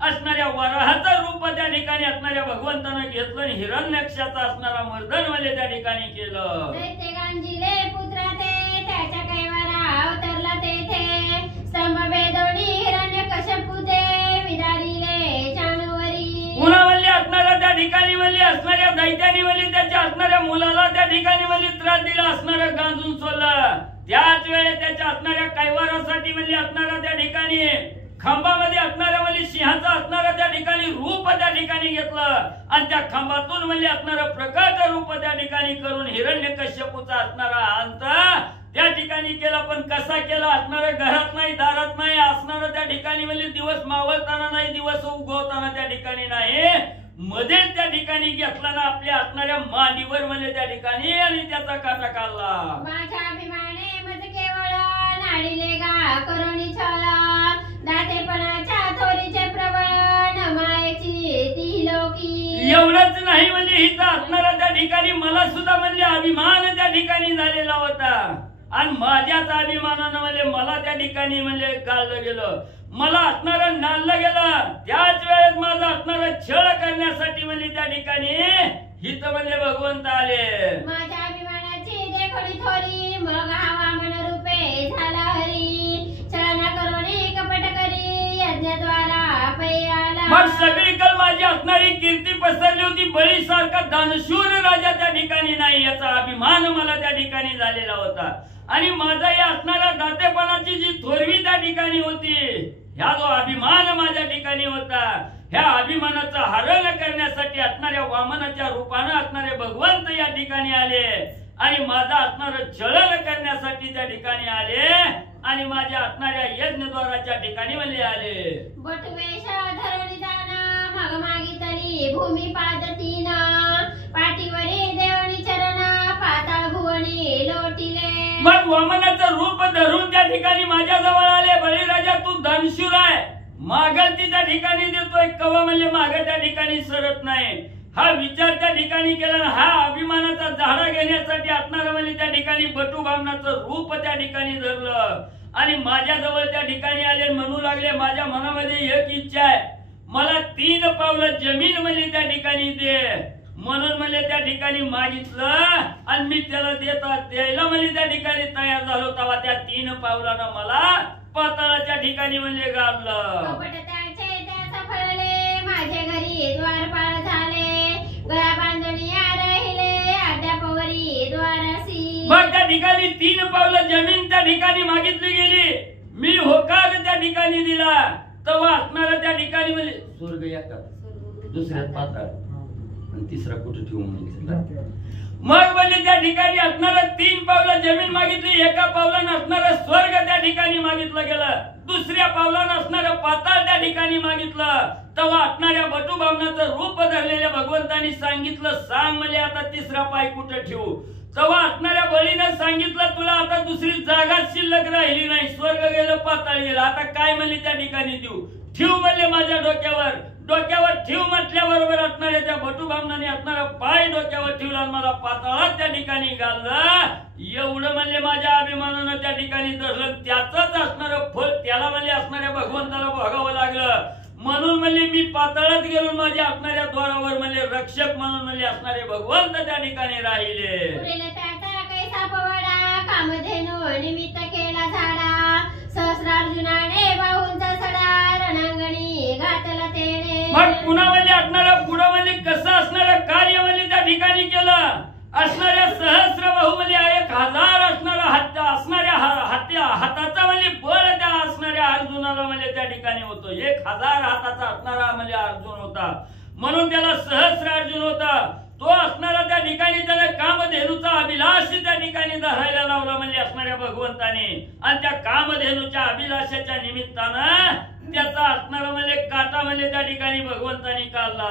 असणाऱ्या वराहाचं रूप त्या ठिकाणी असणाऱ्या भगवंतानं घेतलं आणि हिरण्यक्षाचा असणारा मर्दन म्हणजे त्या ठिकाणी केलं. दैत्य गांजिले पुत्रा ते, त्याच्या कैवारा अवतरला तेथे, स्तंभ वेदोनी हिरण्यकश्यपू ते, विदारिले जानवरी. पुन्हा म्हणजे असणाऱ्या त्या ठिकाणी म्हणजे असणाऱ्या दैत्याने म्हणजे त्याच्या असणाऱ्या मुलाला त्या ठिकाणी म्हणजे त्रास दिला, असणारं गांजून सोडलं. त्याच वेळेस त्याच्या असणाऱ्या कैवारासाठी म्हणजे असणाऱ्या त्या ठिकाणी खांबामध्ये असणाऱ्या म्हणजे सिंहाचा असणारा त्या ठिकाणी रूप त्या ठिकाणी घेतलं आणि त्या खांबातून म्हणजे असणारं प्रकट रूप त्या ठिकाणी करून हिरण्यकश्यपूचा असणारा अंत त्या ठिकाणी केला. पण कसा केला? असणाऱ्या घरात नाही, दारात नाही, असणारं त्या ठिकाणी म्हणजे दिवस मावळताना नाही, दिवस उगवताना त्या ठिकाणी नाही, मध्ये त्या ठिकाणी घेतला ना आपल्या असणाऱ्या मांडीवर म्हणजे त्या ठिकाणी आणि त्याचा काटा काढला. माझ्या अभिमाने मज केवळ नाडीले गा करुणी छळ, दातेपणाच्या थोरीचे प्रबळ नमायची ती लोकी. एवढंच नाही म्हणजे इथं असणारा त्या ठिकाणी मला सुद्धा म्हणजे अभिमान त्या ठिकाणी झालेला होता आणि माझ्याच अभिमानानं म्हणजे मला त्या ठिकाणी म्हणजे गाळलं गेलं, मला असणारं नाललं गेलं. त्याच वेळेस माझं असणारं छळ करण्यासाठी म्हणजे त्या ठिकाणी हित म्हणजे भगवंत आले. माझ्या अभिमानाची देखोडी थोरी, मग हवा मन रूपे झाला हरी, छळना करुणी कपट करी यज्ञद्वारा पै आला. मग सगळीकडे माझी असणारी कीर्ती पसरली होती. बळीसारखा दानशूर राजा त्या ठिकाणी नाही याचा अभिमान मला त्या ठिकाणी झालेला होता. आणि माझा या असणाऱ्या दातेपणाची जी थोरवी त्या ठिकाणी होती, ह्या जो अभिमान माझ्या ठिकाणी होता, ह्या अभिमानाचं हरण करण्यासाठी असणाऱ्या वामनाच्या रूपानं असणारे भगवंत या ठिकाणी आले आणि माझा असणारं छळण करण्यासाठी त्या ठिकाणी आले आणि माझ्या असणाऱ्या यज्ञद्वाराच्या ठिकाणी म्हणजे आले. बटवेश धरुणी जाना, मग मागितली भूमी पादतीन, पाठीवरी देवणी चरण, पाताळ भुवनी लोटिले. मग वामनाचं रूप धरून त्या ठिकाणी माझ्या जवळ आले. बळीराजा तू धनशूर आहे, मागल ती त्या ठिकाणी देतोय, कवा म्हणजे माग त्या ठिकाणी सरत नाही. हा विचार त्या ठिकाणी केला, हा अभिमानाचा झाडा घेण्यासाठी असणारं म्हणजे त्या ठिकाणी बटू बामणाचं रूप त्या ठिकाणी धरलं आणि माझ्या जवळ त्या ठिकाणी आले. म्हणू लागले माझ्या मनामध्ये एक इच्छा आहे, मला 3 पावलं जमीन म्हणजे त्या ठिकाणी दे. म्हणून म्हणजे त्या ठिकाणी मागितलं आणि मी त्याला द्यायला म्हणजे त्या ठिकाणी तयार झालो. तेव्हा त्या 3 पावलानं मला पाताळाच्या ठिकाणी म्हणजे गाडलं. कपट त्याचे त्या सफळले, माझे घरी द्वारपाळ झाले, गळा बांधणी राहिले अद्यापवरी द्वारसी. मग त्या ठिकाणी 3 पावलं जमीन त्या ठिकाणी मागितली गेली. मी होकार त्या ठिकाणी दिला. तेव्हा असणारा त्या ठिकाणी म्हणजे स्वर्ग एका, दुसऱ्यात पाताळ आणि तिसरा कुठे ठेवू म्हणून मग म्हणजे त्या ठिकाणी असणारं 3 पावलं जमीन मागितली, एका पावलानं असणारं स्वर्ग त्या ठिकाणी मागितलं गेलं, दुसऱ्या पावलानं असणारं पाताळ त्या ठिकाणी मागितलं. तेव्हा असणाऱ्या बटूबामनाचं रूप धरलेल्या भगवंतानी सांगितलं, सांग मला आता तिसरा पाय कुठं ठेवू. तेव्हा असणाऱ्या बळीनं सांगितलं, तुला आता दुसरी जागाच शिल्लक राहिली नाही, स्वर्ग गेलं पाताळ गेलं, आता काय म्हणले त्या ठिकाणी देऊ. ठेव म्हणले माझ्या डोक्यावर ठेव म्हटल्याबरोबर असणाऱ्या त्या बटूबामनाने असणारा पाय डोक्यावर ठेवला, मला पाताळात त्या ठिकाणी घाललं. एवढं म्हणले माझ्या अभिमानानं त्या ठिकाणी धरलं, त्याचंच असणारं फळ त्याला म्हणले असणाऱ्या भगवंताला भोगावं लागलं. म्हणून म्हणले मी पाताळात गेलो, माझ्या असणाऱ्या द्वारावर म्हणले रक्षक म्हणून म्हणले असणारे भगवंत त्या ठिकाणी राहिले. कामधेनु निमित्त केला झाडा, सहस्रार्जुनाने बाहूंचा सडा, रणांगणी घातला तेने. मग पुन्हा म्हणजे असणारा पुढं म्हणजे कसं असणारं कार्य म्हणजे त्या ठिकाणी केलं. असणाऱ्या सहस्र बाहू म्हणजे 1000 असणारा हाताचा म्हणजे बळ त्या असणाऱ्या अर्जुनाला म्हणजे त्या ठिकाणी होतो. 1000 हाताचा असणारा म्हणजे अर्जुन होता, म्हणून त्याला सहस्र अर्जुन होता. तो असणारा त्या ठिकाणी त्याने कामधेनूचा अभिलाष त्या ठिकाणी धरायला लावला म्हणजे असणाऱ्या भगवंताने, आणि त्या कामधेनूच्या अभिलाषाच्या निमित्तानं त्याचा असणारा म्हणजे काटा म्हणजे त्या ठिकाणी भगवंताने काढला.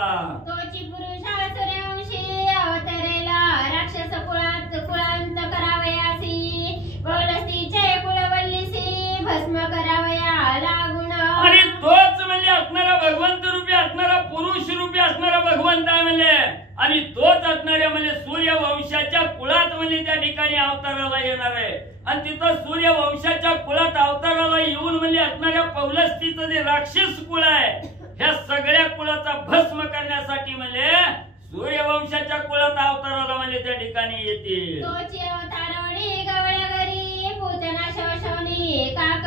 तोची पुरुषा सूर्यवंशी अवतरेला, राक्षस कुळांत करावयासी, पौलस्तीचे कुळवल्लीसी भस्म करावया लागुण. आणि तोच म्हणजे असणारा भगवंत रूपी असणारा पुरुष रूपी असणारा भगवंत आहे म्हणजे, आणि तोच असणाऱ्या म्हणजे सूर्यवंशाच्या कुळात म्हणजे त्या ठिकाणी अवताराला येणार आहे. आणि तिथं सूर्यवंशाच्या कुळात अवताराला येऊन म्हणजे असणाऱ्या पौलस्तीचं जे राक्षस कुळ आहे, ह्या सगळ्या कुळाचा भस्म करण्यासाठी म्हणजे सूर्यवंशाच्या कुळात अवताराला म्हणजे त्या ठिकाणी येतील. तोची अवतारवणी गवळ्या घरी, पूतना शोषवणी काक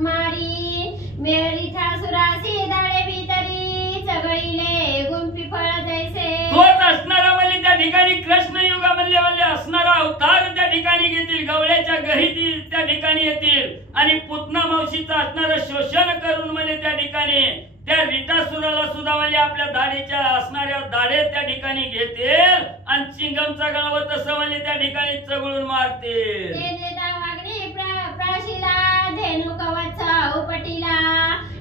मारी, मेळीठा सुरासी दाडे भीतरी, चगळीले गुंफी फळ जैसे. तोच असणारा म्हणजे त्या ठिकाणी कृष्ण युगामध्ये म्हणजे असणारा अवतार त्या ठिकाणी घेतील, गवळ्याच्या घरी त्या ठिकाणी येतील, आणि पुतना मावशीचं असणारं शोषण करून म्हणजे त्या ठिकाणी त्या रिटासुराला सुद्धा म्हणजे आपल्या दाढीच्या असणाऱ्या दाढे त्या ठिकाणी घेतील, आणि चिंगमचा गाव तसं म्हणजे त्या ठिकाणी चगळून मारतील. प्राशिला धेनु कवचा उपटीला,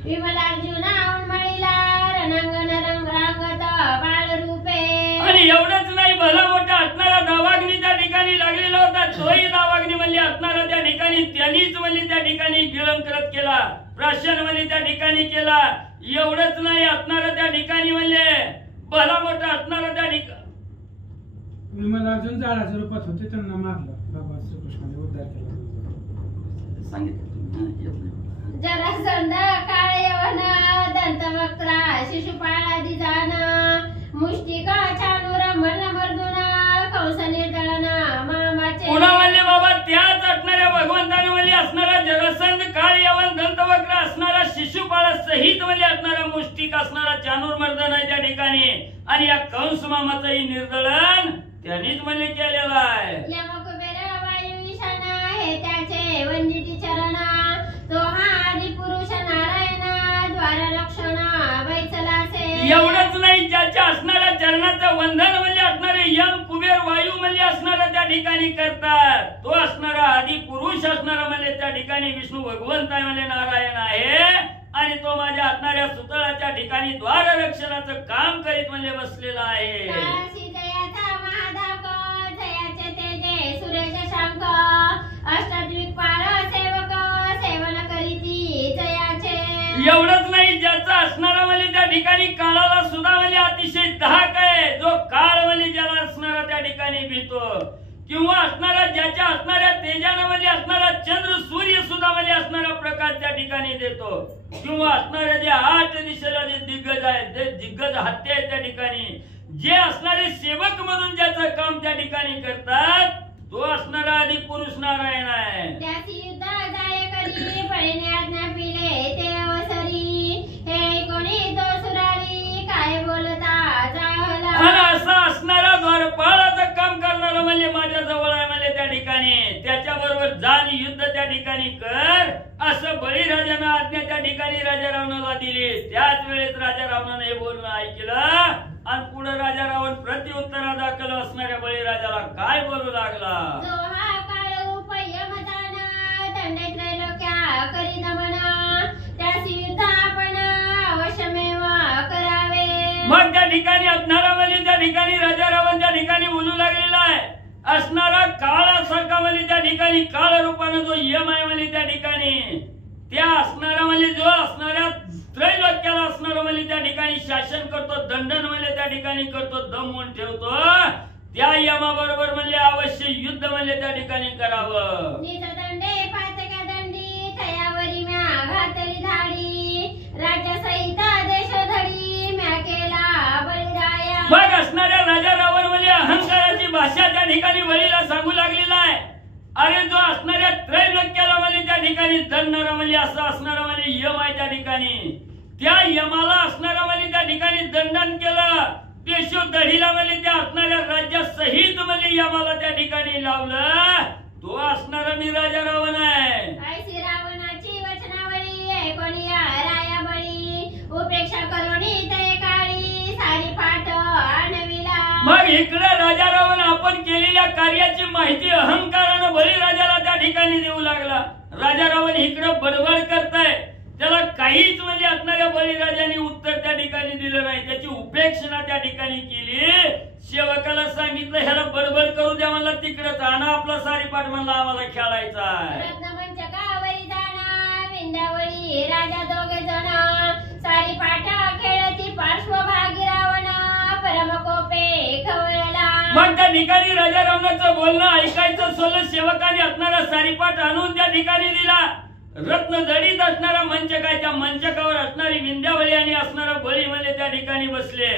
विमलार्जुना उन्मळीला, रणांगण रंगरांगत बाळ रूपे. आणि एवढंच नाही, भला मोठा असणारा दावाग्नी त्या ठिकाणी लागलेला होता, तोही दावाग्नी म्हणजे असणारा त्या ठिकाणी त्यांनीच म्हणजे त्या ठिकाणी गिळंकृत केला, प्राशन म्हणजे त्या ठिकाणी केला. एवढंच नाही, असणारा त्या ठिकाणी म्हणजे भला मोठा असणारा त्या ठिकाणी विमलार्जुन झाडाच्या रूपात होते, त्यांना मारलं भगवान श्रीकृष्णाने, उद्धार केला. जरासंध काळ यवन दंतवक्त्रा शिशुपाळ दिजान, मुष्टिक चाणूर मर्दुन कंस निर्दळन मामाचे. पुन्हा म्हणले बाबा त्याच असणाऱ्या भगवंताने म्हणजे असणारा जरासंध काळ यवन दंतवक्र असणारा शिशुपाळ सहित म्हणजे असणारा मुष्टिक असणारा चाणूर मर्दन आहे त्या ठिकाणी, आणि या कंस मामाचंही निर्दळन त्यांनीच म्हणजे केलेलं आहे. यमकुबेर वायू ईशान हे त्याचे वंदिती चरण, तो हा आदि पुरुष नारायण द्वार रक्षण वैचलासे. एवढंच नाही, ज्याच्या असणाऱ्या चरणाचं वंदन म्हणजे असणारे यम कुबेर वायू म्हणजे असणारा त्या ठिकाणी करतात, तो असणारा आदि पुरुष असणारा म्हणजे त्या ठिकाणी विष्णू भगवंत आहे म्हणजे नारायण आहे, आणि तो माझ्या असणाऱ्या सुतळाच्या ठिकाणी द्वार रक्षणाचं काम करीत म्हणजे बसलेला आहे. जयाचा महाधाक जयाचे तेजे सुरेश शांक, अष्टद्विपाळ सेवक सेवन करीती जयाचे. एवढंच नाही, ज्याचा असणारा म्हणजे त्या ठिकाणी काळाला सुद्धा म्हणजे अतिशय धाक आहे, जो काळ म्हणजे ज्याला असणारा त्या ठिकाणी भीतो, किंवा असणारा ज्याच्या असणाऱ्या तेजानं म्हणजे असणारा चंद्र सूर्य सुद्धा म्हणजे असणारा प्रकाश त्या ठिकाणी देतो, किंवा असणारे जे 8 दिशेला जे दिग्गज आहेत, ते दिग्गज हत्या आहेत त्या ठिकाणी, जे असणारे सेवक म्हणून ज्याचं काम त्या ठिकाणी करतात, तो असणारा आदि पुरुष नारायण आहे. त्याची युद्ध जाय करी पळणे आज्ञा पिले ते अवसरी, हे कोणी तो सुरारी काय बोलता जाहला. आणि असं असणारा द्वारपाळाचं काम करणारा म्हणजे माझ्या जवळ आहे म्हणजे त्या ठिकाणी, त्याच्या बरोबर जाण युद्ध त्या ठिकाणी कर असं बळीराजानं आज्ञा त्या ठिकाणी राजा रावणाला दिली. त्याच वेळेस राजा रावणाने हे बोलणं ऐकलं, आणि पुढे राजा रावण प्रत्युत्तरादाखल असणाऱ्या बळीराजाला काय बोलू लागला. जो हा काळ रूप यमदाना दंडे त्रैलोक्या करी दमना त्यासी युद्ध आपण अवश्यमेव करावे. मग त्या ठिकाणी असणारा म्हणजे त्या ठिकाणी राजा रावण त्या ठिकाणी बोलू लागलेला आहे. असणारा काळासारखा म्हणजे त्या ठिकाणी काळ रूपानं जो यम आहे म्हणजे त्या ठिकाणी त्या असणारा म्हणजे जो असणाऱ्या त्रैलोक्याला असणारा म्हणजे त्या ठिकाणी शासन करतो, दंडन म्हणजे त्या ठिकाणी करतो, दमवून ठेवतो. त्या यमाबरोबर म्हणजे अवश्य युद्ध म्हणजे त्या ठिकाणी करावं. निज दंडे पातक्या दंडी तयावरी म्या घातली धाडी राज्य सहित देश धडी म्या केला बळीराया. मग असणाऱ्या राजा रावण म्हणजे अहंकाराची भाषा त्या ठिकाणी बळीला सांगू लागलेला आहे. अरे जो असणाऱ्या त्रैलोक्याला म्हणजे त्या ठिकाणी दंडणारा म्हणजे असं असणारा म्हणजे यम आहे त्या ठिकाणी त्या यमाला असणारा म्हणजे त्या ठिकाणी दंडन केलं. देशोधडीला म्हणजे त्या असणाऱ्या राज्यासहित म्हणजे यमाला त्या ठिकाणी लावलं. तो असणारा मी राजा रावण आहे. ऐसी रावणाची वचनावळी कोणी राया बळी उपेक्षा करोनी ते काळी सारी पाठ आणविला. मग इकडे राजा रावण आपण केलेल्या कार्याची माहिती अहंकारानं बळीराजाला त्या ठिकाणी देऊ लागला. राजा रावण इकडे बडबड करताय, त्याला काहीच म्हणजे असणाऱ्या बळीराजाने उत्तर त्या ठिकाणी दिलं नाही. त्याची उपेक्षणा त्या ठिकाणी केली. सेवकाला सांगितलं ह्याला बडबड करू द्या, म्हणला तिकडेच आणा आपला सारीपाठ, म्हणला आम्हाला खेळायचा आहे. रत्नमंचकावरी जाणा विंध्यावळी राजा दोघे जण सारी पाठ खेळती पार्श्वभागी रावण परम कोपे खवळला. मग त्या ठिकाणी राजा रावणाचं बोलणं ऐकायचं सोलं सेवकाने असणारा सारीपाठ आणून त्या ठिकाणी दिला. रत्न जडीत असणारा मंचक, त्या मंचकावर असणारी विंध्यावळी आणि असणारा बळी म्हणजे त्या ठिकाणी बसले.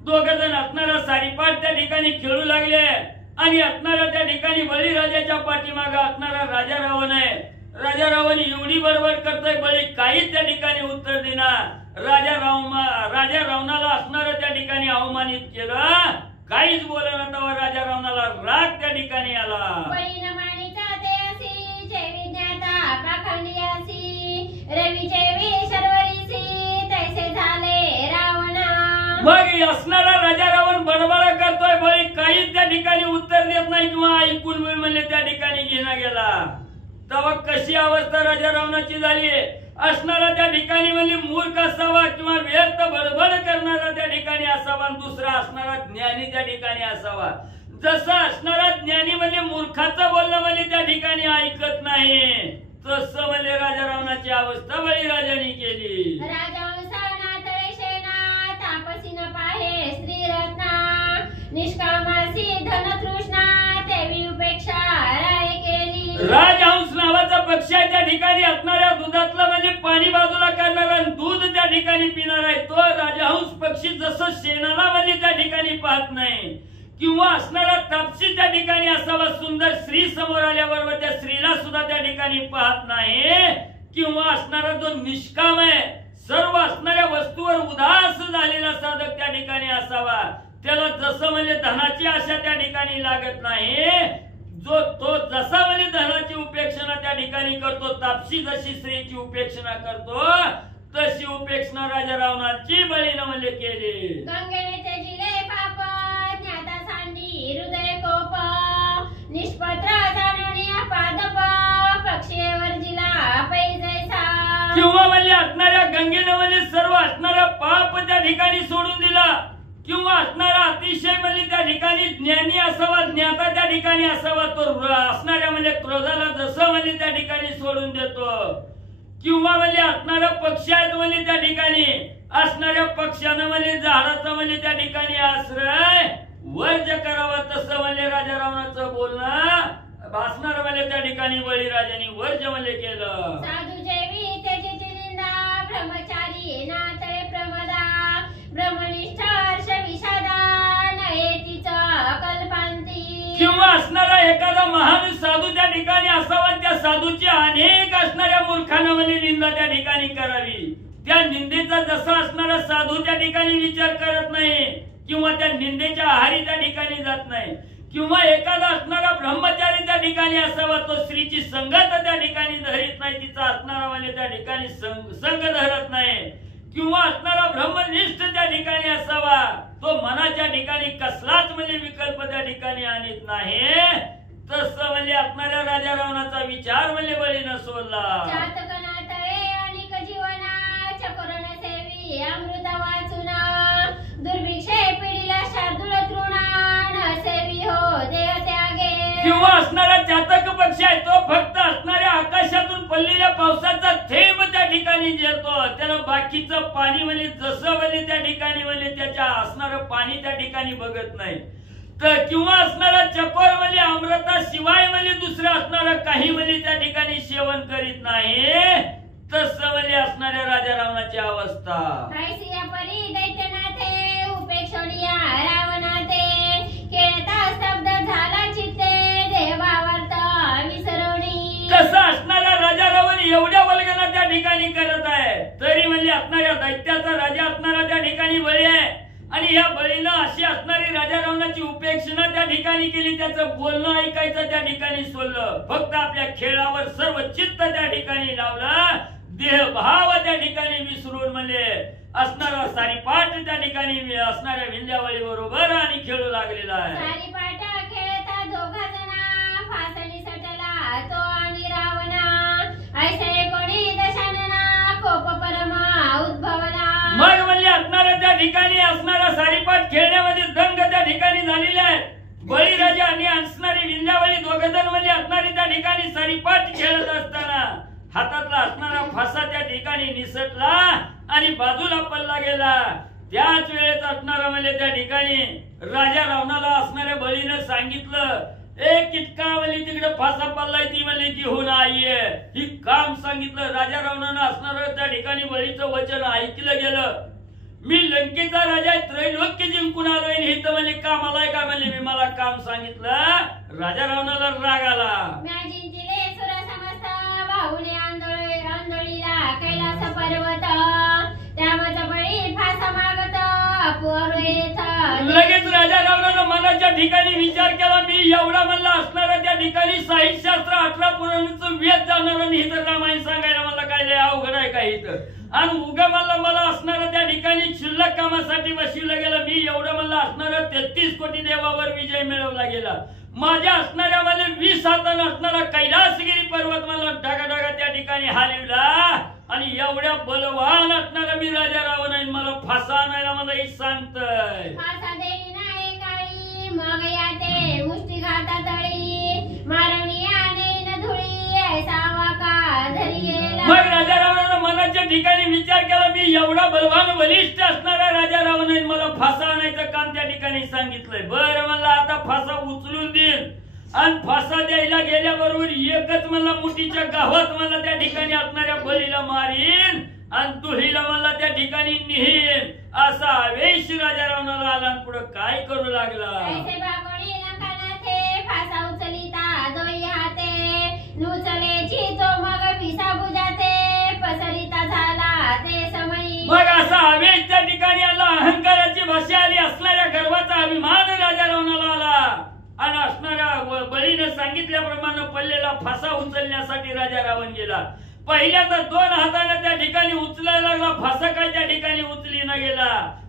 दोघ जण असणारा सारीपाठ त्या ठिकाणी खेळू लागले आणि असणारा त्या ठिकाणी बळीराजाच्या पाठीमागे असणारा राजा रावण आहे. राजा रावण एवढी बडबड करतोय, बळी काहीच त्या ठिकाणी उत्तर देणार. राजा रावणाला असणारा त्या ठिकाणी अवमानित केलं, काहीच बोलणार. तेव्हा राजा रावणाला राग त्या ठिकाणी आला. बळीन मानिता ते असी जेवी ज्ञाता पाखंडियासी रवी जेवी शर्वरीसी तैसे झाले रावणा. मग असणारा राजा रावण बडबड करतोय, बळी काहीच त्या ठिकाणी उत्तर देत नाही किंवा ऐकून म्हणजे त्या ठिकाणी घेणं गेला. तेव्हा कशी अवस्था राजा रावणाची झाली. असणारा त्या ठिकाणी म्हणजे मूर्ख असावा किंवा व्यर्थ बडबड करणारा त्या ठिकाणी असावा, दुसरा असणारा ज्ञानी त्या ठिकाणी असावा. जसं असणारा ज्ञानी म्हणजे मूर्खाचं बोलणं म्हणजे त्या ठिकाणी ऐकत नाही, तसं म्हणजे राजा रावणाची अवस्था बळीराजाने केली. राजहंसाना तळे शेना तापसी न पाहे स्त्रीरत्ना निष्कामासी धनतृष्णा तेवी उपेक्षा राय केली. राजहंस नावाचा पक्षी आहे, त्या ठिकाणी असणाऱ्या दुधातलं म्हणजे पाणी बाजूला करणारा आणि दूध त्या ठिकाणी पिणार आहे. तो राजहंस पक्षी जसं शेणाला म्हणजे त्या ठिकाणी पाहत नाही किंवा असणारा तापसी त्या ठिकाणी असावा, सुंदर स्त्री समोर आल्याबरोबर त्या स्त्रीला सुद्धा त्या ठिकाणी पाहत नाही किंवा असणारा जो निष्काम आहे, सर्व असणाऱ्या वस्तूवर उदास झालेला साधक त्या ठिकाणी असावा. त्याला जसं म्हणजे धनाची आशा त्या ठिकाणी लागत नाही. जो तो जसा म्हणजे धनाची उपेक्षणा त्या ठिकाणी करतो, तापसी जशी स्त्रीची उपेक्षणा करतो तशी उपेक्षणा राजा रावणाची बळीनं म्हणजे केली. गंगेने तेजिले पाप ज्ञाता सांडी हृदय कोप निष्पत्र जाणवण्या पादप पक्षीवर जिला पै जैसा. किंवा म्हणजे असणाऱ्या गंगेनं म्हणजे सर्व असणारा पाप त्या ठिकाणी सोडून दिला किंवा असणारा अतिशय म्हणजे त्या ठिकाणी ज्ञानी असावा, ज्ञाता त्या ठिकाणी असावा, तो असणाऱ्या म्हणजे क्रोधाला जसं म्हणजे त्या ठिकाणी सोडून देतो. किंवा म्हणजे असणारा पक्षी आहेत म्हणजे त्या ठिकाणी असणाऱ्या पक्षानं म्हणजे झाडाचा म्हणजे त्या ठिकाणी आश्रय वर्ज करावा, तसं म्हणजे राजा रावणाचं बोलणं असणार म्हणजे त्या ठिकाणी बळीराजाने वर्ज म्हणजे केलं. साधू जेवी तेजीची निंदा ब्रह्मचारी नाते प्रमदा ब्रह्मनिष्ठ हर्ष विषादा नयेतीचा कल्पांती. किंवा असणारा एखादा महान साधू त्या ठिकाणी असावा, त्या साधूची अनेक असणाऱ्या मूर्खानं म्हणजे निंदा त्या ठिकाणी करावी. त्या निंदेचा जसा असणारा साधू त्या ठिकाणी विचार करत नाही किंवा त्या निंदेच्या आहारी त्या ठिकाणी जात नाही. किंवा एखादा असणारा ब्रह्मचारी त्या ठिकाणी असावा, तो स्त्रीची संगत त्या ठिकाणी धरीत नाही, तिचा असणारा म्हणजे त्या ठिकाणी संग धरत नाही. किंवा असणारा ब्रह्मनिष्ठ त्या ठिकाणी असावा, तो मनाच्या ठिकाणी कसलाच म्हणजे विकल्प त्या ठिकाणी आणत नाही. तसं म्हणजे असणाऱ्या राजा रावणाचा विचार म्हणजे बळीनं सोडला. चातकना तळे अनिक जीवना चकोरण सेवी अमृत वाचुना दुर्भिक्षे पिढीला शार्दूल तृणा न सेवी हो देह त्यागे. किंवा असणारा चातक पक्षी आहे तो फक्त असणाऱ्या आकाशातून पडलेल्या पावसाचा थेंब त्या ठिकाणी जेलतो. त्याला बाकीचं पाणी म्हणजे जसं म्हणजे त्या ठिकाणी म्हणजे त्याच्या असणारं पाणी त्या ठिकाणी बघत नाही. तर किंवा असणारा चकोर म्हणजे अमृताशिवाय म्हणजे दुसरं असणारं काही म्हणजे त्या ठिकाणी सेवन करीत नाही. तसं म्हणजे असणाऱ्या राजा रावणाची अवस्था. ऐसिया परी दैत्यनाथे उपेक्षणीया रावणाते खेळता स्तब्ध झाला चित्ते देवावर्त विसरवणी. तसं असणारा राजा रावण एवढ्या वल्गना त्या ठिकाणी करत आहे तरी म्हणजे असणाऱ्या दैत्याचा राजा असणारा त्या ठिकाणी बळी आहे. आणि या बळीनं अशी असणारी राजा रावणाची उपेक्षणा त्या ठिकाणी केली. त्याचं बोलणं ऐकायचं त्या ठिकाणी सोडलं. फक्त आपल्या खेळावर सर्व चित्त त्या ठिकाणी लावलं. देहभाव त्या ठिकाणी विसरून म्हणजे असणारा सारीपाठ त्या ठिकाणी असणाऱ्या विंध्यावळी बरोबर आणि खेळू लागलेला आहे. सारीपाट खेळता दोघा जना फासणी सटला तो आणि रावणा ऐसे कोणी दशानना कोप परमा उद्भवला. मग म्हणजे असणाऱ्या त्या ठिकाणी असणारा सारीपाठ खेळण्यामध्ये दंग त्या ठिकाणी झालेले आहे. बळीराजा आणि असणारी विंध्यावळी दोघजण म्हणजे असणारी त्या ठिकाणी सारीपाठ खेळत असताना हातातला असणारा फासा त्या ठिकाणी निसटला आणि बाजूला पडला गेला. त्याच वेळेस असणारा म्हणजे त्या ठिकाणी राजा रावणाला असणाऱ्या बळीनं सांगितलं एक किटका म्हणजे तिकडे फासा पडलाय ती म्हणजे घेऊन आईये. ही काम सांगितलं. राजा रावणानं असणारं त्या ठिकाणी बळीचं वचन ऐकलं गेलं. मी लंकेचा राजा त्रैलोक्य जिंकून आलोय हे तर म्हणजे काम आलाय का म्हणजे मी मला काम सांगितलं. राजा रावणाला राग आला. म्या जिंकले सुर समस्त बाहुले आंदोळीला कैलास पर्वत त्यामचा बळी फासा मागत अपूर्व येथ. लगेच राजा रावणानं मनाच्या ठिकाणी विचार केला मी एवढा म्हणला असणारा त्या ठिकाणी साहित्यशास्त्र 18 पुराणाचं वेद जाणार आणि इथं रामायण सांगायला मला काय लय अवघड आहे का इथं. आणि उगा मला असणारा त्या ठिकाणी शिल्लक कामासाठी बसविलं गेलं. मी एवढं म्हणलं असणारा 33 कोटी देवावर विजय मिळवला गेला. माझ्या असणाऱ्या मला 20 हातानं असणारा कैलासगिरी पर्वत मला ढगाढगा त्या ठिकाणी हालविला. आणि एवढ्या बलवान असणारा मी राजा रावण आहे. मला फासा आणायला मला ही सांगतय. फासा देई नाही काळी मग याते मुष्टी घाता तळी मारणीया नैन धुळी ऐसा वाका धरी गेला. मग राजा रावणानं मनाच्या ठिकाणी विचार केला मी एवढा बलवान बलिष्ठ असणारा राजा रावण आहे. मला फासा आणायचं काम त्या ठिकाणी सांगितलंय. बरं म्हणलं आता फासा उचलून देईन. आणि फासा द्यायला गेल्याबरोबर एकच मला मुठीच्या गावात मला त्या ठिकाणी असणाऱ्या बळीला मारीन आणि दुहीला मला त्या ठिकाणी निहीन असा आवेश राजा रावणाला आला. पुढे काय करू लागला. ऐसे बागोळी लंकानाथे फासा उचलिता दोई हाते नुचलेची तो मग पिसा बुजाते पसरिता झाला ते समयी. मग असा आवेश त्या ठिकाणी आला. अहंकाराची भाषा आली. असणाऱ्या गर्वाचा अभिमान राजा रावणाला आला. आणि असणाऱ्या बळीने सांगितल्याप्रमाणे पडलेला फासा उचलण्यासाठी राजा रावण गेला. पहिल्यांदा 2 हाताने त्या ठिकाणी उचलायला लागला. फासा काय त्या ठिकाणी उचली न गेला.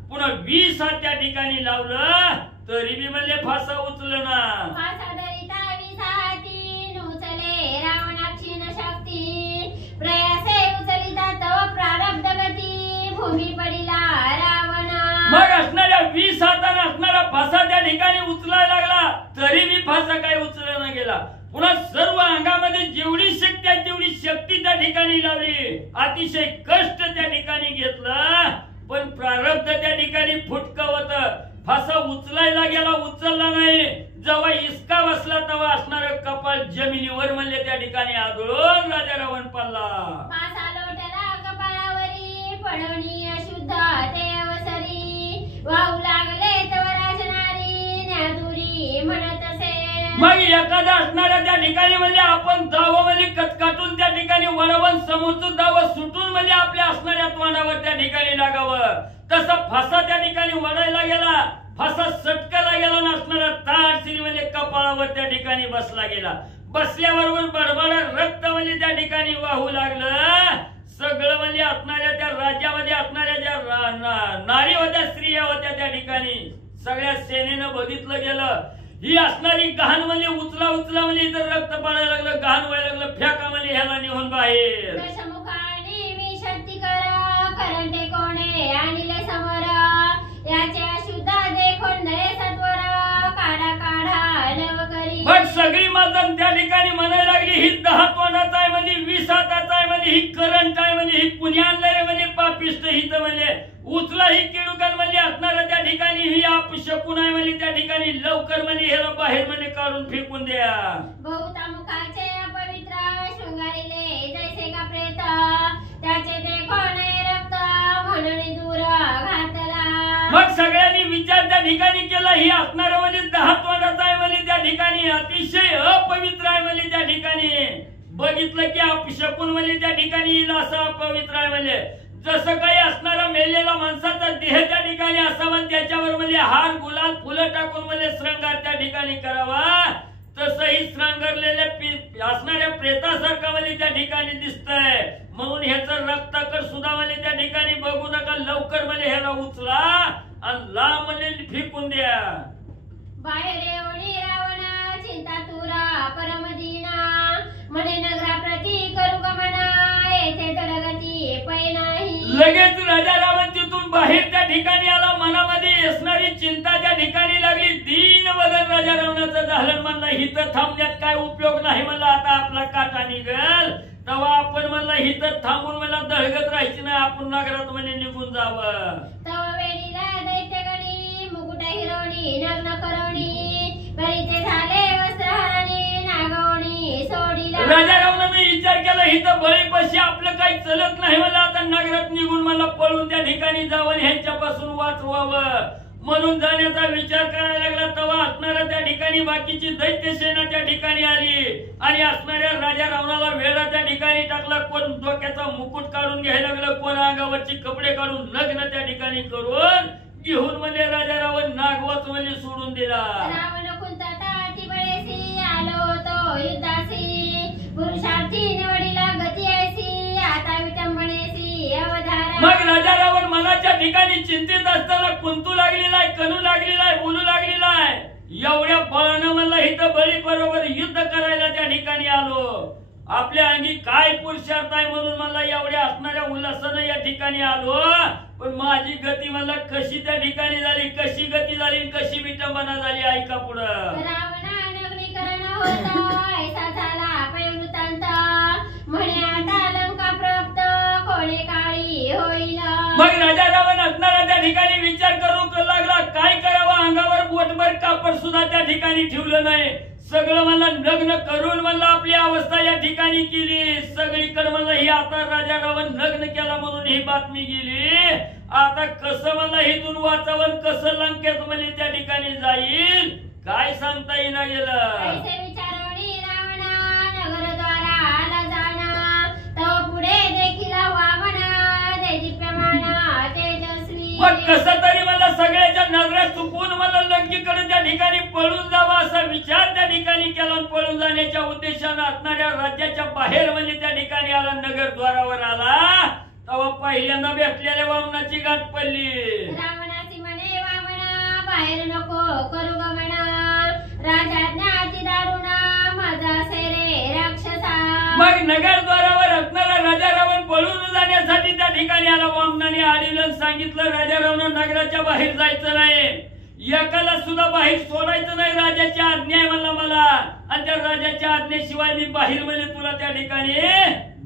पुन्हा 20 हात त्या ठिकाणी लावलं तरी बी म्हणजे फासा उचलना. फासा धरिता 20 हाती नुचले रावणाची न शक्ती प्रयासे उचलिता तव प्रारब्ध गती भूमी पडिला रावण. मग असणाऱ्या 20 हाताने असणारा फासा त्या ठिकाणी उचलायला लागला तरी मी फासा काय उचलना गेला. पुन्हा सर्व अंगामध्ये जेवढी शक्ती आहे तेवढी शक्ती त्या ठिकाणी लावली. अतिशय कष्ट त्या ठिकाणी घेतलं पण प्रारब्ध त्या ठिकाणी फुटकं होतं. फासा उचलायला गेला उचलला नाही. जेव्हा इसका बसला तेव्हा असणारं कपाळ जमिनीवर म्हणजे त्या ठिकाणी आदळून राजा रावण पडला. फासा लोटला कपाळावरी पडवणी अशुद्ध ते अवसरी वाहू लागले तव राजनारी न्यादुरी म्हणत असे. मग एखादा असणाऱ्या त्या ठिकाणी म्हणजे आपण दावा म्हणजे कटकाटून त्या ठिकाणी वळवून समोरचं दावा सुटून म्हणजे आपल्या असणाऱ्या तोंडावर त्या ठिकाणी लागावं. तसा फासा त्या ठिकाणी वळायला गेला. फासा सटकायला गेला ना असणारा ताट श्री म्हणजे कपाळावर त्या ठिकाणी बसला गेला. बसल्याबरोबर बडबड रक्त म्हणजे त्या ठिकाणी वाहू लागलं. सगळं म्हणजे असणाऱ्या त्या राज्यामध्ये असणाऱ्या ज्या नारी होत्या, स्त्रिया होत्या त्या ठिकाणी सगळ्या सेनेनं बघितलं गेलं. ही असणारी गहाण म्हणजे उचला म्हणजे इथं रक्त पडायला लागलं, गहाण व्हायला लागलं, फेका म्हणजे ह्याला निघून बाहेर. दशमुखाने मी शक्ती कर करंटे कोणे आणले समोर याचे अशुद्ध देखोन नये सत्वर काढा काढा लव करी. मग सगळी माजन त्या ठिकाणी म्हणायला लागली ही 10 तोंडाचा आहे म्हणजे 20 हाताचा आहे म्हणजे ही करंट आहे म्हणजे ही कुणी आणलंय म्हणजे पापिष्ट हित म्हणजे उचला ही किडुकान म्हणजे असणारा त्या ठिकाणी ही अपशकुन आहे म्हणजे त्या ठिकाणी लवकर म्हणजे ह्याला बाहेर म्हणजे काढून फेकून द्या. बहुता मुखाचे अपवित्र शृंगारिले जैसे का प्रेत त्याचे देखोन रक्त म्हणून दूर घातला. मग सगळ्यांनी विचार त्या ठिकाणी केला ही असणारा म्हणजे 10 तोंडाचा आहे म्हणजे त्या ठिकाणी अतिशय अपवित्र आहे म्हणजे त्या ठिकाणी बघितलं की अपशकुन म्हणजे त्या ठिकाणी येईल असं अपवित्र आहे म्हणजे जसं काही असणारा मेलेला माणसाचा देह त्या ठिकाणी असावा त्याच्यावर म्हणजे हार गुलाल फुलं टाकून म्हणजे श्रृंगार त्या ठिकाणी करावा तसंही श्रृंगारलेल्या असणाऱ्या प्रेतासारखं म्हणजे त्या ठिकाणी दिसतंय. म्हणून ह्याचं रक्ताकर सुद्धा म्हणजे त्या ठिकाणी बघू नका, लवकर म्हणजे ह्याला उचला आणि लांब म्हणजे फेकून द्या. बाहेर येऊनी रावण चिंता तुरा परमदीना म्हणे नगराप्रती करू गमना येथे धडगती पै नाही. लगेच राजा रावण तिथून बाहेर त्या ठिकाणी आला. मनामध्ये असणारी चिंता त्या ठिकाणी लागली. दीन वदन राजा रावणाचं झालं. म्हणलं हिथं थांबण्यात काय उपयोग नाही, म्हणलं आता आपला काटा निघल तेव्हा आपण म्हणलं हिथं थांबून मला दळगत राहायची नाही, आपण नगरात म्हणजे निघून जावं. तव वेळीला दैत्यगणी मुकुट हिरोणी नग्न करोणी परिते झाले वस्त्रहरणी नागवणी सोडीला. राजा रावणाने विचार केला हिथं बळीपाशी आपलं काही चलत नाही, मला आता नगरात निघून मला पळून त्या ठिकाणी जावं ह्यांच्यापासून वाचवावं म्हणून जाण्याचा विचार करायला लागला. तेव्हा असणाऱ्या त्या ठिकाणी बाकीची दैत्य सेना त्या ठिकाणी आली आणि असणाऱ्या राजा रावणाला वेळा त्या ठिकाणी टाकला. कोण डोक्याचा मुकुट काढून घ्यायला लागलं, कोण अंगावरची कपडे काढून लग्न त्या ठिकाणी करून घेऊन म्हणजे राजा रावण नागवत म्हणजे सोडून दिला. रावण कुंतता टिबळेसी आलो होतो युद्धासी पुरुषार्थी निवडीला गती ऐसी आता विटंबनेसी अवधारा. मग राजा रावण मनाच्या ठिकाणी चिंतित असताना कुंतू लागलेला आहे, कणू लागलेला आहे, बोलू लागलेला आहे. एवढ्या बळानं मला इथं बळी बरोबर युद्ध करायला त्या ठिकाणी आलो. आपल्या अंगी काय पुरुषार्थ आहे म्हणून मला एवढ्या असणाऱ्या उल्हासानं या ठिकाणी आलो. पण माझी गती मला कशी त्या ठिकाणी झाली, कशी गती झाली, कशी विटंबना झाली ऐका पुढं. रावणा नगरीकरण होता ऐसा झाला पैवृतांत म्हणे आता लंका प्राप्त कोणे काळी होईल. मग राजा रावण असणारा त्या ठिकाणी विचार करू लागला काय करावं. अंगावर बोटभर कापड सुद्धा त्या ठिकाणी ठेवलं नाही. सगळं मला नग्न करून मला आपली अवस्था या ठिकाणी केली. सगळीकडे मला ही आता राजा रावण नग्न केला म्हणून ही बातमी गेली. आता कसं मला हिथून वाचावं, कसं लंकेत म्हणजे त्या ठिकाणी जाईल काय सांगता येईना गेलं. ऐसे विचारोनी रावणा नगरद्वारा आला जाणा तो पुढे देखील वामना देदीप्यमान तेजस्वी. मग कसं तरी मला सगळ्याच्या नजरेत चुकून मला लंकेकडे त्या ठिकाणी पळून जावा असा विचार त्या ठिकाणी केला. पळून जाण्याच्या उद्देशानं असणाऱ्या राज्याच्या बाहेर म्हणजे त्या ठिकाणी आला, नगरद्वारावर आला. तेव्हा पहिल्यांदा भेटलेल्या वामनाची गाठ पडली. रावणाची म्हणे वामना बाहेर नको करू गमना राजाज्ञा अति दारुणा माझा सेरे राक्षसा. मग नगरद्वारावर असणारा राजा रावण पळून जाण्यासाठी त्या ठिकाणी आला. वामनाने आडीलं सांगितलं राजा रावण नगराच्या बाहेर जायचं नाही, एकाला सुद्धा बाहेर सोडायचं नाही, राजाची आज्ञा आहे म्हणला मला. आणि त्या राजाच्या आज्ञेशिवाय मी बाहेर म्हणजे तुला त्या ठिकाणी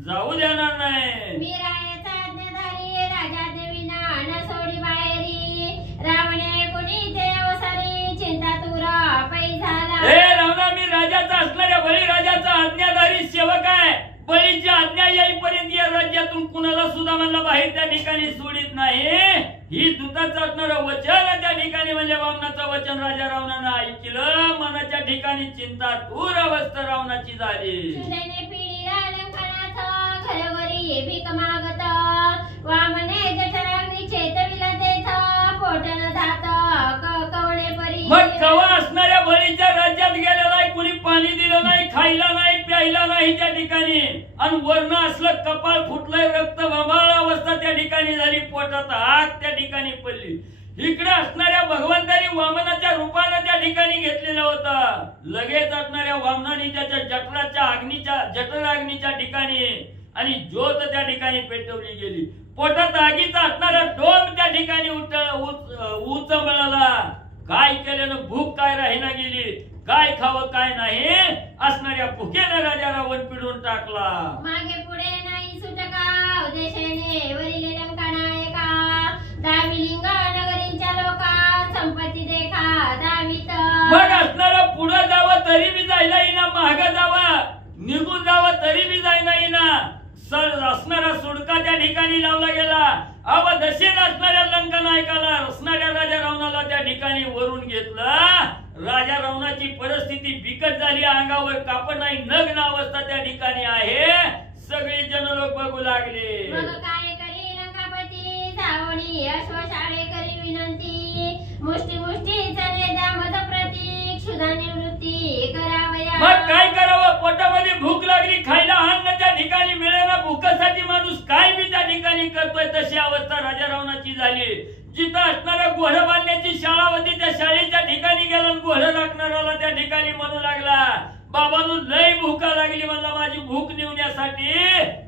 जाऊ देणार नाही. मी रायाचा आज्ञाधारी राजा देवीना न सोडी बाहेरी रावणे कोणी ते अवसरी चिंता तुरा पै झाला. हे रावणा मी राजाचा असणाऱ्या बळी राजाचा आज्ञाधारी सेवक आहे. बळीची आज्ञा येईपर्यंत या राज्यातून कुणाला सुद्धा मला बाहेर त्या ठिकाणी सोडित नाही. ही दूताचं असणारं वचन त्या ठिकाणी म्हणजे वामनाचं वचन राजा रावणानं ऐकलं. मनाच्या ठिकाणी चिंता दूर अवस्था रावणाची झाली. सुनेने पिढीला लंकनाथ घरोघरी भीक मागत वामने जठराग्नी चेतविला तेथ पोटन धात कवणे परी. मग कवा असणाऱ्या बळीच्या राज्यात गेलेला आहे, कुणी पाणी दिलं नाही, खायला नाही, प्यायला नाही. नाही त्या ठिकाणी आणि वर्ण असलं कपाळ फुटलंय रक्त बंबाळ अवस्था त्या ठिकाणी झाली पोटात आग त्या ठिकाणी पडली इकडे असणाऱ्या भगवंतानी वामनाच्या रूपानं त्या ठिकाणी घेतलेला होता लगेच असणाऱ्या वामनाने त्याच्या जठराग्नीच्या ठिकाणी आणि ज्योत त्या ठिकाणी पेटवली गेली पोटात आगीचा असणारा डोम त्या ठिकाणी उचंबळला काय केल्यानं भूक काय राहीना गेली काय खावं काय नाही असणाऱ्या भुकेनं राजा रावण पिढून टाकला मागे पुढे नाही सुटका देशाने वरील लंका नायका दामिलिंग नगरींच्या लोका संपत्ती देखा दामित मग असणारा पुढे जावं तरी बी जायला येईना मागे जावं निघून जावं तरी बी जायला येईना असणारा सुडका त्या ठिकाणी लावला गेला अब दशेन असणाऱ्या लंका नायकाला असणाऱ्या राजा रावणाला त्या ठिकाणी वरून घेतलं राजा रावणाची परिस्थिती बिकट झाली अंगावर कापड नाही नग्न अवस्था त्या ठिकाणी आहे सगळे जन लोक बघू लागले मग काय करी लंकापती सावणी अश्वशाळे करी विनंती मुष्टी मुष्टी चले दामद प्रतीक क्षुधा निवृत्ती करावया मग काय करावं पोटामध्ये भूक लागली खायला अन्न त्या ठिकाणी मिळेना भूकासाठी माणूस काय बी त्या ठिकाणी करतोय तशी अवस्था राजा रावणाची झाली जिथं असणाऱ्या घोडं बांधण्याची शाळा होती त्या शाळेच्या ठिकाणी गेला घोडं राखणाऱ्याला त्या ठिकाणी म्हणू लागला बाबांनो लय भूका लागली मला माझी भूक निवण्यासाठी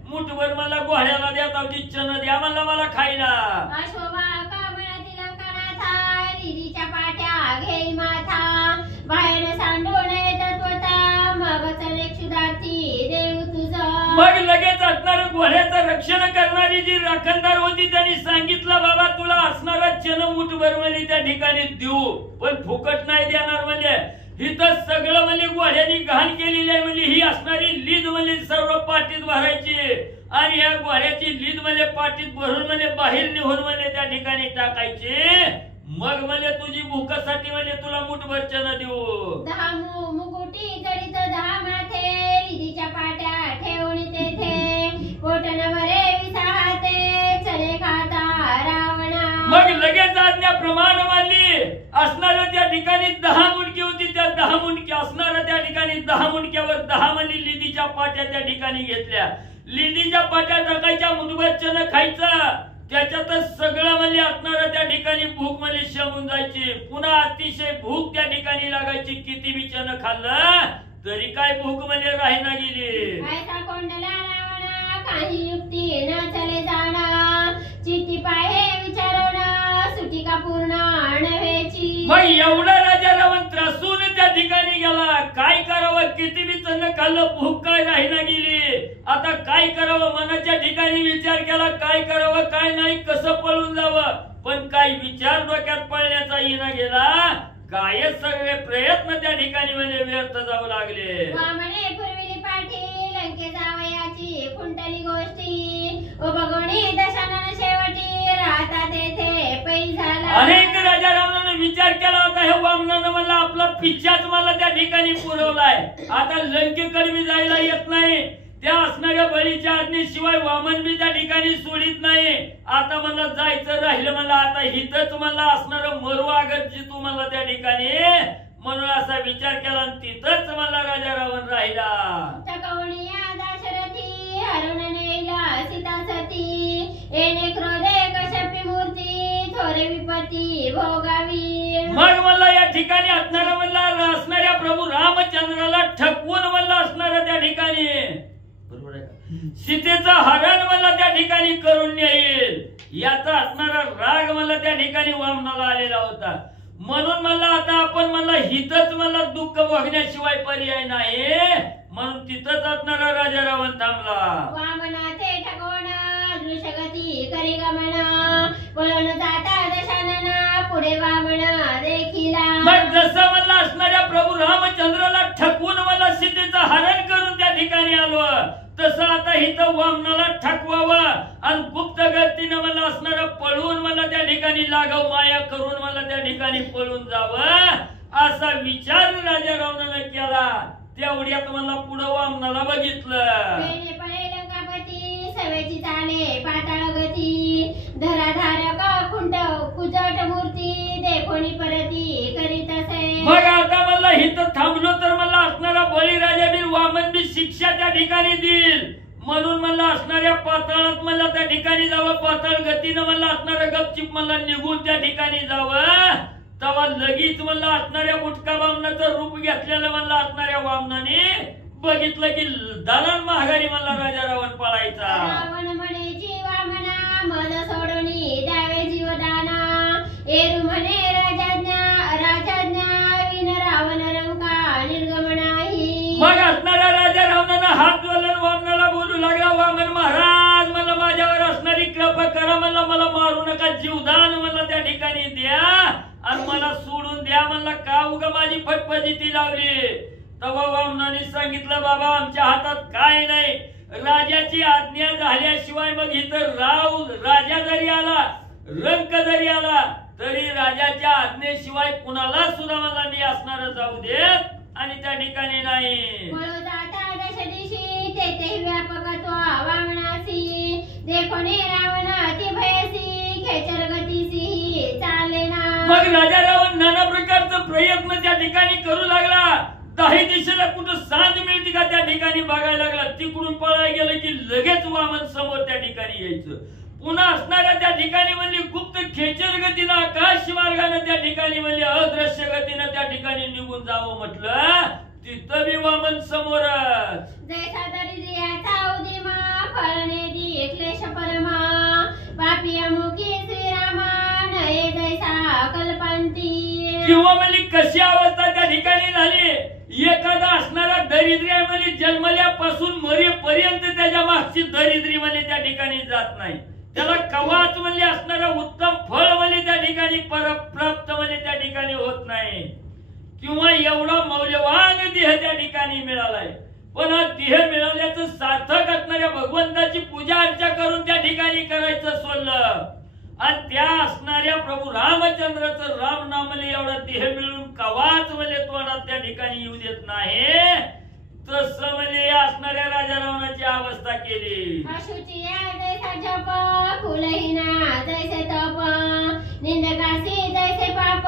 मुठभर मला घोड्याला द्या तावची चण द्या मला खायला अश्वबाळका मनातील लंकनाथा रिरीच्या पाट्या घेई माथा बाहेर सांडून येतात होता मग चले क्षुधार्थी देव तुझं मग लगेच असणारं घोड्याचं रक्षण करणारी जी राखणदार होती त्यांनी सांगितलं बाबा तुला असणारा चण मुठभर म्हणजे त्या ठिकाणी देऊ पण फुकट नाही देणार म्हणजे इथं सगळं म्हणजे घोड्यानी घाण केलेली आहे म्हणजे ही असणारी लीद म्हणजे सर्व पाठीत भरायची आणि या घोड्याची लीद म्हणजे पाठीत भरून म्हणजे बाहेर निघून म्हणजे त्या ठिकाणी टाकायची मग म्हणजे तुझी भूकासाठी म्हणजे तुला मुठभर चण देऊ 10 मुकुटी जडित 10 माथे रिरीच्या पाट्या ठेवून तेथे पोटन भरे विसाहते चले खाता रावणा मग लगेच आज्ञा प्रमाण मानली असणाऱ्या त्या ठिकाणी 10 मुंडकी होती त्या 10 मुंडकी असणाऱ्या त्या ठिकाणी 10 मुंडक्यावर 10 म्हणजे लिदीच्या पाट्या त्या ठिकाणी घेतल्या लिदीच्या पाट्या टाकायच्या मुठभर चण खायचं त्याच्यातच सगळं म्हणजे असणाऱ्या त्या ठिकाणी भूक म्हणजे शमून जायची पुन्हा अतिशय भूक त्या ठिकाणी लागायची किती बी चण खाल्लं तरी काय भूक म्हणजे राहीना गेली ऐसा कोंडला रावणा काही युक्ती न चले जाणा चित्ती पाहे विचारणा सुटिका पूर्ण नव्हेची मग एवढा राजा रावण त्रासून त्या ठिकाणी गेला काय करावं किती बी चण खाल्लं भूक काय राहीना गेली आता काय करावं मनाच्या ठिकाणी विचार केला काय करावं काय नाही कसं पळून जावं पण काय विचार डोक्यात पळण्याचा येणा गेला काय सगळे प्रयत्न त्या ठिकाणी म्हणजे व्यर्थ जाऊ लागले वामने पूर्विली पाठी लंके जावयाची कुंटली गोष्टी ओ भगवणी दशानन शेवटी राहता तेथे पै झाला अनेक राजा रावणाने विचार केला होता हे वामनानं मला आपला पिच्छाच मला त्या ठिकाणी पुरवलाय आता लंकेकडे मी जायला येत नाही त्या असणाऱ्या बळीच्या आज्ञेशिवाय वामन बी त्या ठिकाणी सोडित नाही आता मला जायचं राहिलं मला आता हिथच मला असणारं मरू आगरची तू मला त्या ठिकाणी म्हणून असा विचार केला आणि तिथंच मला राजा रावण राहिला टकवणिया दाशरथी हरण नेला सीता सती येणे क्रोधे कश्यपी मूर्ती थोरे विपत्ती भोगावी मग मला या ठिकाणी असणारा मला असणाऱ्या प्रभू रामचंद्राला ठकवून मला असणारा त्या ठिकाणी सीतेचं हरण मला त्या ठिकाणी करून येईल याचा असणारा राग मला त्या ठिकाणी वामनाला आलेला होता म्हणून मला आता आपण मला हितच मला दुःख बघण्याशिवाय पर्याय नाही म्हणून तिथंच असणारा राजा रावण थांबला वामना ते ठगवणा दृश्यगती करी गमना पळून जाता दशानना पुढे वामन देखिला मग जसं मला असणाऱ्या प्रभू रामचंद्राला ठकवून मला सीतेचं हरण करून त्या ठिकाणी आलो तसं आता हिथं वामनाला ठकवावं आणि गुप्त गतीनं मला असणारं पळून मला त्या ठिकाणी लागाव माया करून मला त्या ठिकाणी पळून जावं असा विचार राजा रावणानं केला तेवढ्यात मला पुढं वामनाला बघितलं लंकापती सवेची चाले पाताळ गती धराधारक खुंट कुजट मूर्ती देखोनी परती करीत असे मग आता मला हिथं थांबलो तर मला असणारा बळीराजा बी वामन बी शिक्षा त्या ठिकाणी देईल म्हणून मला असणाऱ्या पाताळात मला त्या ठिकाणी जावं, पाताळ गतीनं मला असणारं गपचिप मला निघून त्या ठिकाणी जावं. तेव्हा लगेच मला असणाऱ्या बुटका वामनाचं रूप घेतलेलं मला असणाऱ्या वामनाने बघितलं की दालन महागारी मला राजा रावण पळायचा. रावण म्हणे जीवा म्हणा मज सोडूनी द्यावे जीवदाना, एरू म्हणे राजाज्ञा विन रावण रंका निर्गमनाही. मग असणाऱ्या राजा रावणानं हात जोडून वामनाला बोलू लागला, वामन महाराज मला माझ्यावर असणारी कृपा करा, मला मारू नका, जीवदान मला त्या ठिकाणी द्या आणि मला सोडून द्या. मला का उगा माझी फटफटी लावली. तेव्हा वामनाने सांगितलं, बाबा आमच्या हातात काय नाही, राजाची आज्ञा झाल्याशिवाय मग इथं राजा जरी आला, रंक जरी आला तरी राजाच्या आज्ञेशिवाय कुणाला सुद्धा मला मी असणार जाऊ देत आणि त्या ठिकाणी नाही. मळो जाता दश दिशी तेथे व्यापकत्व वामनासी, देखोने रावण अति भयसी खेचर गतीसी चालेना. मग राजा रावण नाना प्रकारचं प्रयत्न त्या ठिकाणी करू लागला. 10 दिशेला कुठं सांज मिळते का त्या ठिकाणी बघायला लागला. तिकडून पळायला गेलं की लगेच वामन समोर त्या ठिकाणी यायचं. पुन्हा असणाऱ्या त्या ठिकाणी म्हणजे गुप्त खेचर गतीनं आकाश मार्गाने त्या ठिकाणी म्हणजे अदृश्य गतीनं त्या ठिकाणी निघून जावं म्हटलं. तिथं बी वामन समोरच. जैसा दरिद्रियाचा उदिमा फळणे दी क्लेश परमा, पापिया मुखी श्रीरामा नये जैसा कल्पांती. किंवा म्हणजे कशी अवस्था त्या ठिकाणी झाली. एखादा असणारा दरिद्री म्हणजे जन्मल्यापासून मरेपर्यंत त्याच्या मागची दरिद्री म्हणजे त्या ठिकाणी जात नाही. त्याला कवाच म्हणजे असणारा उत्तम फळ म्हणजे त्या ठिकाणी प्राप्त म्हणजे त्या ठिकाणी होत नाही. किंवा एवढा मौल्यवान देह त्या ठिकाणी मिळालाय, पण हा देह मिळाल्याचं सार्थक असणाऱ्या भगवंताची पूजा अर्चा करून त्या ठिकाणी करायचं सोडलं आणि त्या असणाऱ्या प्रभू रामचंद्राचं राम नामले एवढा देह मिळून कवाच म्हणजे तोंडात त्या ठिकाणी येऊ देत नाही. तसं म्हणजे असणाऱ्या राजा रावणाची अवस्था केली. अशुची जैसा जप फुलहीना जैसे तप, निंदकासी जैसे पाप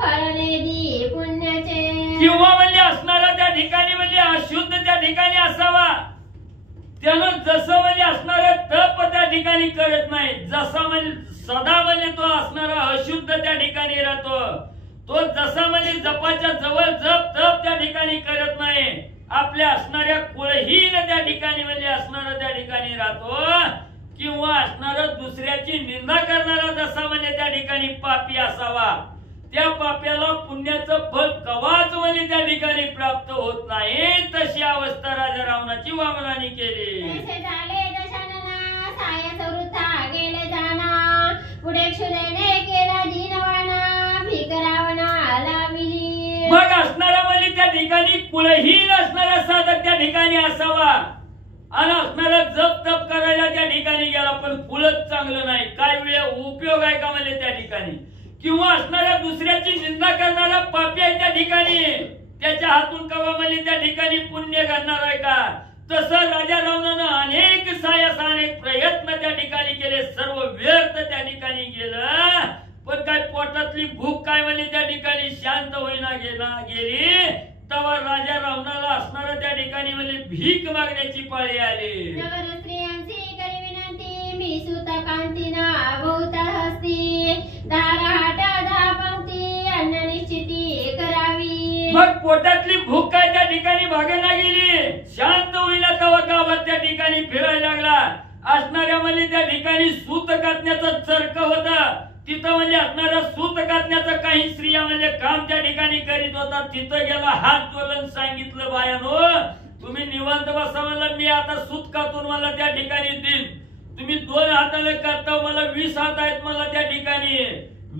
फळणे दी पुण्याचे. किंवा म्हणजे असणारा त्या ठिकाणी म्हणजे अशुद्ध त्या ठिकाणी असावा. त्यानं जसं म्हणजे असणारा तप त्या ठिकाणी करत नाही, जसा म्हणजे सदा म्हणजे तो असणारा अशुद्ध त्या ठिकाणी राहतो. तो जसा म्हणजे जपाच्या जवळ जप तप त्या ठिकाणी करत नाही, आपल्या असणाऱ्या कुळहीन त्या ठिकाणी म्हणजे असणारा त्या ठिकाणी राहतो. किंवा असणारा दुसऱ्याची निंदा करणारा जसा म्हणजे त्या ठिकाणी पापी असावा. त्या पाप्याला पुण्याचं फळ कवाच म्हणजे त्या ठिकाणी प्राप्त होत नाही. तशी अवस्था राजा रावणाची वामनाने केली. जैसे झाले दशानना सायस वृथा गेले जाना, पुढे क्षुदेने केला दीनवाना भीक रावणा लाविली. मग असणारा म्हणजे त्या ठिकाणी कुळहीन असणारा साधक त्या ठिकाणी असावा आणि असणारा जप तप करायला त्या ठिकाणी गेला, पण कुळच चांगलं नाही. काय वेळ उपयोग आहे का म्हणजे त्या ठिकाणी. किंवा असणाऱ्या दुसऱ्याची निंदा करणारा पापी आहे त्या ठिकाणी, त्याच्या हातून कवा म्हणजे त्या ठिकाणी पुण्य घडणार आहे का. तसं राजा रावणानं अनेक सायास अनेक प्रयत्न त्या ठिकाणी केले, सर्व व्यर्थ त्या ठिकाणी गेलं. पण काय पोटातली भूक काय म्हणजे त्या ठिकाणी शांत होईना गेली. तेव्हा राजा रावणाला असणारा त्या ठिकाणी म्हणजे भीक मागण्याची पाळी आली. नगर स्त्रियांची करी विनंती, मी सुत कांतीना बहुत हस्ती, दाराहाट दहा पंक्ती अन्न निश्चिती करावी. मग पोटातली भूक काय त्या ठिकाणी भागायला गेली, शांत होईना तेव्हा गावात त्या ठिकाणी फिरायला लागला. असणाऱ्या म्हणजे त्या ठिकाणी सूत कातण्याचं चरक होतं. तिथं म्हणजे असणाऱ्या सूत कातण्याचं काही स्त्रिया म्हणजे काम त्या ठिकाणी करीत होता. तिथं गेला, हात जोडून सांगितलं, बायानो तुम्ही निवांत बसा, मला मी आता सूत कातून मला त्या ठिकाणी देईन. तुम्ही 2 हाताने काढता, मला 20 हात आहेत मला त्या ठिकाणी.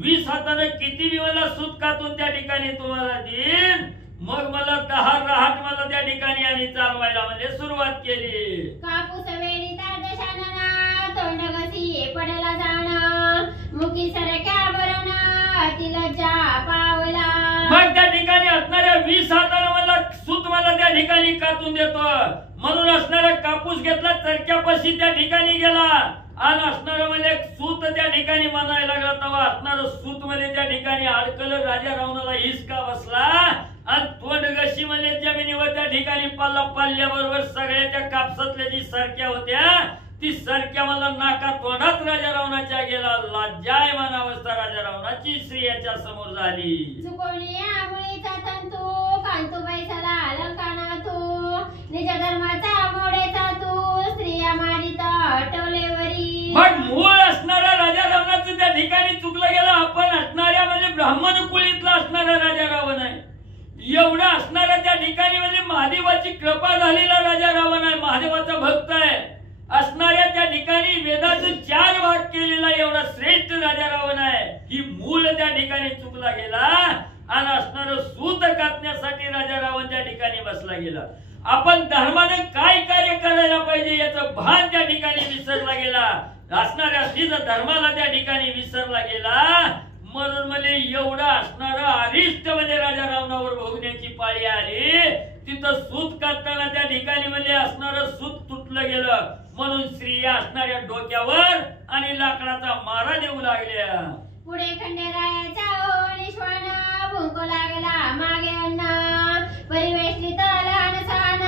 20 हाताने किती बी मला सूत कातून त्या ठिकाणी तुम्हाला देईन. मग मला 10 रहाट मला त्या ठिकाणी आणि चालवायला म्हणजे सुरुवात केली. कापूस वेळीता दशानना तोंड घसी पडला जाणं, मुखी सरक्या बरण अति लज्जा पावला. मग त्या ठिकाणी असणाऱ्या 20 हाताने मला सूत मला त्या ठिकाणी कातून देतो म्हणून असणारा कापूस घेतला, चरक्यापाशी त्या ठिकाणी गेला आणि असणारं म्हणजे सूत त्या ठिकाणी म्हणायला लागला. तेव्हा असणारं सूत म्हणजे त्या ठिकाणी अडकलं. राजा रावणाला हिसका बसला आणि तोंडगशी म्हणजे जमिनीवर त्या ठिकाणी पाल्याबरोबर सगळ्या त्या कापसातल्या जी सरक्या होत्या ती सरक्या मला नाका तोंडात राजा रावणाच्या गेला. लज्जायमान अवस्था राजा रावणाची स्त्रियाच्या समोर झाली. चुकवली आमुळीचा तंतू कांतू पैसाला अलंकाना तू निज धर्माचा मोडेचा तू स्त्रिया मारित टोलेवरी. मग मूळ असणारा राजा रावणाचं त्या ठिकाणी चुकलं गेलं. आपण असणाऱ्या म्हणजे ब्राह्मण कुळीतला असणारा राजा रावण आहे. एवढा असणारा त्या ठिकाणी म्हणजे महादेवाची कृपा झालेला राजा रावण आहे. महादेवाचा भक्त आहे. असणाऱ्या त्या ठिकाणी वेदाचं 4 भाग केलेला एवढा श्रेष्ठ राजा रावण आहे. ही मूळ त्या ठिकाणी चुकला गेला आणि असणारं सूत कापण्यासाठी राजा रावण त्या ठिकाणी बसला गेला. आपण धर्मानं काय कार्य करायला पाहिजे याचं भान त्या ठिकाणी विसरला गेला. असणाऱ्या निज धर्माला त्या ठिकाणी विसरला गेला. म्हणून म्हणजे एवढा असणारा अरिष्ट म्हणजे राजा रावणावर भोगण्याची पाळी आली. तिथं सूत कापताना त्या ठिकाणी म्हणजे असणारं सूत तुटलं गेलं. म्हणून स्त्रिया असणाऱ्या डोक्यावर आणि लाकडाचा मारा देऊ लागल्या. पुढे खंडेरायाच्या निश्वाना भुंको लागला मागे अन्न परिवेष्टित लहान सहान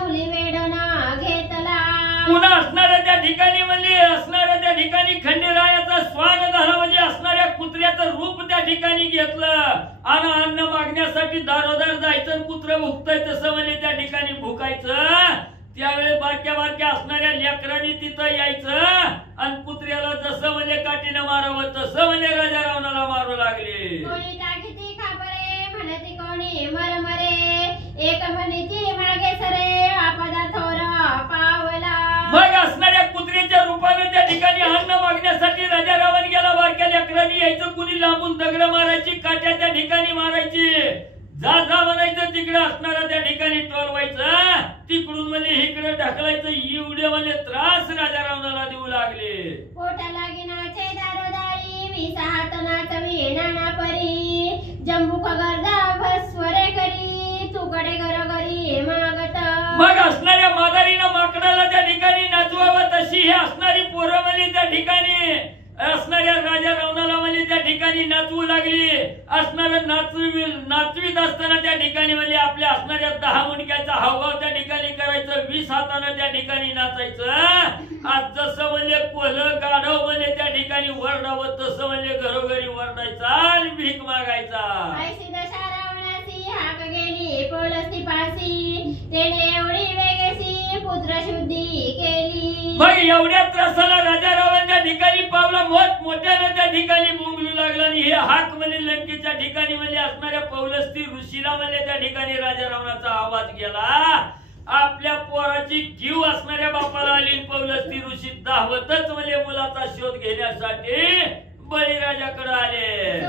मुली वेडना घेतला. पुन्हा असणाऱ्या त्या ठिकाणी म्हणजे असणाऱ्या त्या ठिकाणी खंडेरायाचा स्वान झाला म्हणजे असणाऱ्या कुत्र्याचं रूप त्या ठिकाणी घेतलं आणि अन्न मागण्यासाठी दारोदार जायचं. कुत्र भुकतय तसं म्हणजे त्या ठिकाणी भुकायचं. त्यावेळी बारक्या बारक्या असणाऱ्या लेकरांनी तिथं यायचं आणि कुत्र्याला जसं म्हणजे काठीनं मारावं तसं म्हणजे राजा रावणाला मारू लागले. कोणी टाकीती खापरे म्हणती कोणी मरमरे एक म्हणती मागे सरे आपदा थोर पावला. मग असणाऱ्या कुत्र्याच्या रूपाने त्या ठिकाणी अन्न मागण्यासाठी राजा रावण गेला. बारक्या लेकरांनी यायचं. कुणी लांबून दगड मारायची काट्या त्या ठिकाणी मारायची. जा जा म्हणायचं. तिकडे असणारा त्या ठिकाणी टोलवायचं. तिकडून म्हणजे इकडे ढकलायचं. एवढे म्हणजे त्रास राजा रावणाला देऊ लागले. पोटाला गिनाचे दारोदारी विसा हातनाच विणाना परी जंबूक गर्दा भस्वरे करी तुकडे घरोघरी मागत. मग असणाऱ्या मादारीनं माकडाला त्या ठिकाणी नाचवावं तशी हे असणारी पोरं म्हणजे त्या ठिकाणी असणाऱ्या राजा रावणाला म्हणजे त्या ठिकाणी नाचवू लागली. असणारं नाचवीत असताना त्या ठिकाणी म्हणजे आपल्या असणाऱ्या 10 मुंडक्याचा हावभाव त्या ठिकाणी करायचं. 20 हातानं त्या ठिकाणी नाचायचं. आज जसं म्हणजे कोल्ह गाढव म्हणजे त्या ठिकाणी वरडावं तसं म्हणजे घरोघरी वरडायचा आणि भीक मागायचा. ऐशी दशा रावणाची हाक गेली पोलस्ती पासी तेने एवढी वेगेसी पुत्र शुद्धी केली. मग एवढ्या त्रासाला राजा रावण त्या ठिकाणी पावला. मोठ्यानं त्या ठिकाणी बोंबलू लागला आणि हे हाक म्हणजे लंकेच्या ठिकाणी म्हणजे असणाऱ्या पौलस्ती ऋषीला म्हणजे त्या ठिकाणी राजा रावणाचा आवाज गेला. आपल्या पोराची जीव असणाऱ्या बापाला आली. पौलस्ती ऋषी धावतच म्हणजे मुलाचा शोध घेण्यासाठी बळीराजाकडे आले.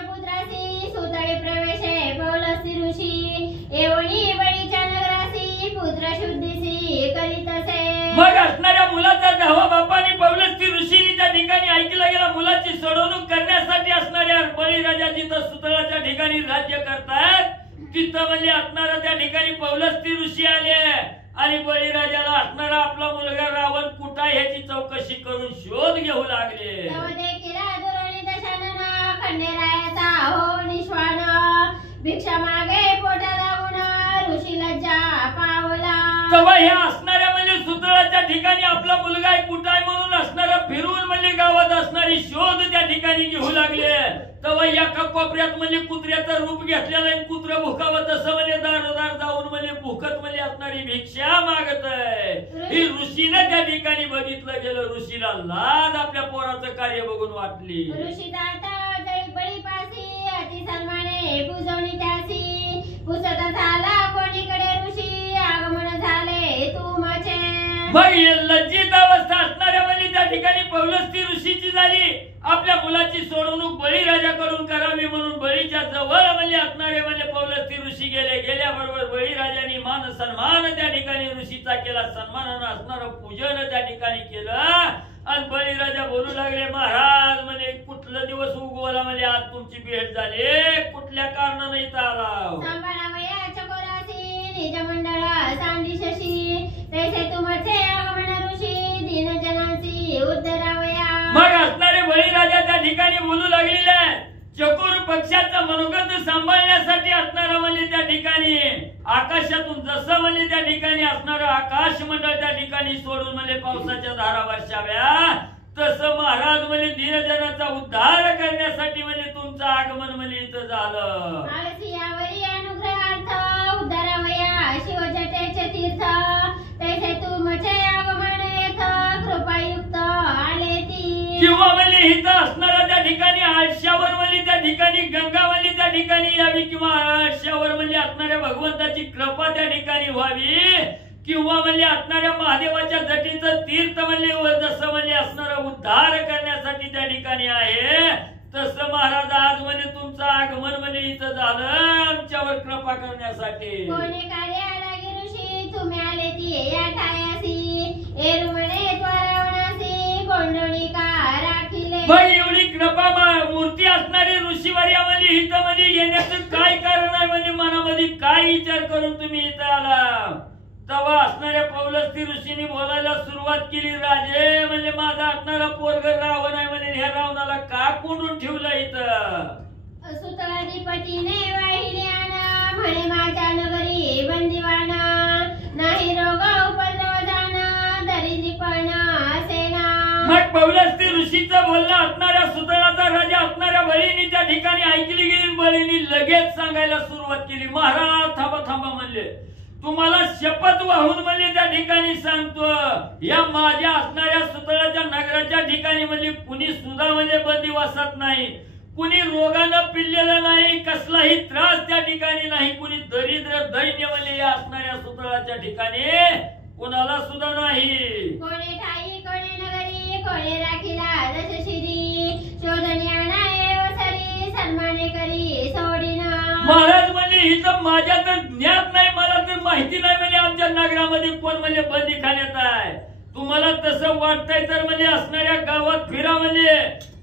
पुत्रासी सुतळी प्रवेशे पौलस्ती ऋषी एवढी बळीच्या नगरासी पुत्र शुद्धीसी करीतसे. मग असणाऱ्या मुलाचा धावा बापाने पौलस्ती ऋषीनी त्या ठिकाणी ऐकला गेला. मुलाची सोडवणूक करण्यासाठी असणाऱ्या बळीराजा जिथं सुतळाच्या ठिकाणी राज्य करतात तिथं म्हणजे असणारा त्या ठिकाणी पौलस्ती ऋषी आले आणि बळीराजाला असणारा आपला मुलगा रावण कुठं आहे ह्याची चौकशी करून शोध घेऊ लागले. खंडेरायाचा हो निश्वान भिक्षा मागे पोटा लागून ऋषी लज्जा पावला. तेव्हा हे असणाऱ्या म्हणजे सुतळाच्या ठिकाणी आपला मुलगा आहे कुठं आहे म्हणून असणारा फिरून म्हणजे गावात असणारी शोध त्या ठिकाणी घेऊ लागले. तेव्हा एका कोपऱ्यात म्हणजे कुत्र्याचं रूप घेतलेलं आहे. कुत्र भुकावं तसं म्हणजे दारोदार जाऊन म्हणजे भुकत म्हणजे असणारी भिक्षा मागत आहे. ही ऋषीने त्या ठिकाणी बघितलं गेलं. ऋषीला लाज आपल्या पोराचं कार्य बघून वाटली. ऋषी जाता बळी पासी अति सन्माने पूजवणी त्यासी पुसत झाला कोणीकडे ऋषी आगमन झाले तू माझे. मग लज्जित अवस्था असणाऱ्या म्हणजे त्या ठिकाणी पौलस्ती ऋषीची झाली. आपल्या मुलाची सोडवणूक बळीराजाकडून करावी म्हणून बळीच्या जवळ म्हणजे असणारे म्हणजे पौलस्ती ऋषी गेले. गेल्याबरोबर बळीराजाने मान सन्मान त्या ठिकाणी ऋषीचा केला. सन्मानानं असणारं पूजन त्या ठिकाणी केलं आणि बळीराजा बोलू लागले महाराज म्हणजे कुठला दिवस उगवला म्हणजे आज तुमची भेट झाली कुठल्या कारणानं इथं आला. सांभाळावयाच्या कोरासी निज मंडळ सांडी शशी तैसे तुमचे आगमन ऋषी दीनजनांची उद्धरावया. मग असणारे बळीराजा त्या ठिकाणी बोलू लागलेले चकोर पक्षाचं मनोगत सांभाळण्यासाठी असणारा म्हणजे त्या ठिकाणी आकाशातून जसं म्हणजे त्या ठिकाणी असणारं आकाश मंडळ त्या ठिकाणी सोडून म्हणजे पावसाच्या धारा वर्षाव्या, तसं महाराज म्हणजे दीनजनाचा उद्धार करण्यासाठी म्हणजे तुमचं आगमन म्हणजे इथं झालं. आळसियावरी अनुग्रहार्थ उद्धारावया शिवजटेचे तीर्थ तैसे तुमचे आगमन येथ कृपायुक्त आले ती. किंवा म्हणजे इथं असणारा त्या ठिकाणी आळशावर म्हणजे त्या ठिकाणी गंगा म्हणजे त्या ठिकाणी यावी, किंवा आळशावर म्हणजे असणाऱ्या भगवंताची कृपा त्या ठिकाणी व्हावी, किंवा म्हणजे असणाऱ्या महादेवाच्या जटीचं तीर्थ म्हणजे जसं म्हणजे असणारा उद्धार करण्यासाठी त्या ठिकाणी आहे, तसं महाराज आज म्हणजे तुमचं आगमन म्हणजे इथं झालं आमच्यावर कृपा करण्यासाठी. कोणी कार्य लागे ऋषी तुम्ही आले ती या ठायासी एरु म्हणे त्वरावनासी कोंडणिका राखिले. मग एवढी कृपा मूर्ती असणारी ऋषीवर्या म्हणजे इथं म्हणजे येण्याचं काय कारण आहे, म्हणजे मनामध्ये काय विचार करून तुम्ही इथं आला. तेव्हा असणाऱ्या पौलस्ती ऋषींनी बोलायला सुरुवात केली, राजे म्हणजे माझा असणारा पोरग रावण आहे म्हणजे ह्या रावणाला का कोंडून ठेवलं इथं. सुतळाधिपतीने वाहिले आना म्हणे माझ्या नगरी बंदिवाना नाही रोग उपद्रव जाना दरिद्रीपणा सेना. मग पौलस्ती ऋषीचं बोलणं असणाऱ्या सुतळाचा राजा असणाऱ्या बळीनी त्या ठिकाणी ऐकली गेली. बळीनी लगेच सांगायला सुरुवात केली, महाराज थांबा थांबा म्हणले, तुम्हाला शपथ वाहून म्हणजे त्या ठिकाणी सांगतो, या माझ्या असणाऱ्या सुतळाच्या नगराच्या ठिकाणी म्हणजे कुणी सुद्धा म्हणजे बंदिवासात नाही, कुणी रोगानं पिल्लेलं नाही, कसलाही त्रास त्या ठिकाणी नाही, कुणी दरिद्र दैन्य म्हणजे या असणाऱ्या सुतळाच्या ठिकाणी कोणाला सुद्धा नाही. कोणे ठाई कोणे नगरी कोणे राखिला जसे शिरी शोधनी आणाय वसरी सन्माने करी सोडिना. महाराज म्हणजे इथं माझ्या तर ज्ञात नाही, मला तर माहिती नाही म्हणजे आमच्या नगरामध्ये कोण म्हणजे बंदी खाण्यात आहे. तुम्हाला तसं वाटतंय तर म्हणजे असणाऱ्या गावात फिरा, म्हणजे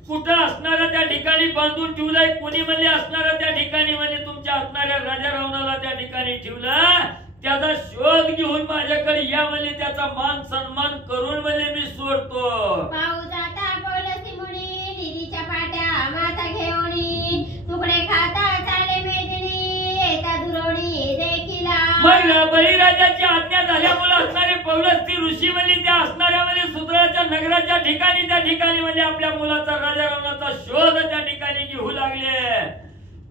कुठं असणाऱ्या त्या ठिकाणी बांधून ठेवलंय, कोणी म्हणजे असणाऱ्या त्या ठिकाणी म्हणजे तुमच्या असणाऱ्या राजा रावणाला त्या ठिकाणी ठेवलं, त्याचा शोध घेऊन माझ्याकडे या म्हणजे त्याचा मान सन्मान करून म्हणजे मी सोडतो. पाऊ जाता पौलस्ती मुनी निधीच्या पाट्या माता घेऊनी तुकडे खाता चाले मेदिनी एका दुरवणी देखिला. मग बळीराजाची आज्ञा झाल्यामुळे असणारे पौलस्ती ऋषी म्हणजे त्या असणाऱ्या म्हणजे सुतळाच्या नगराच्या ठिकाणी त्या ठिकाणी म्हणजे आपल्या मुलाचा राजा रावणाचा शोध त्या ठिकाणी घेऊ लागले.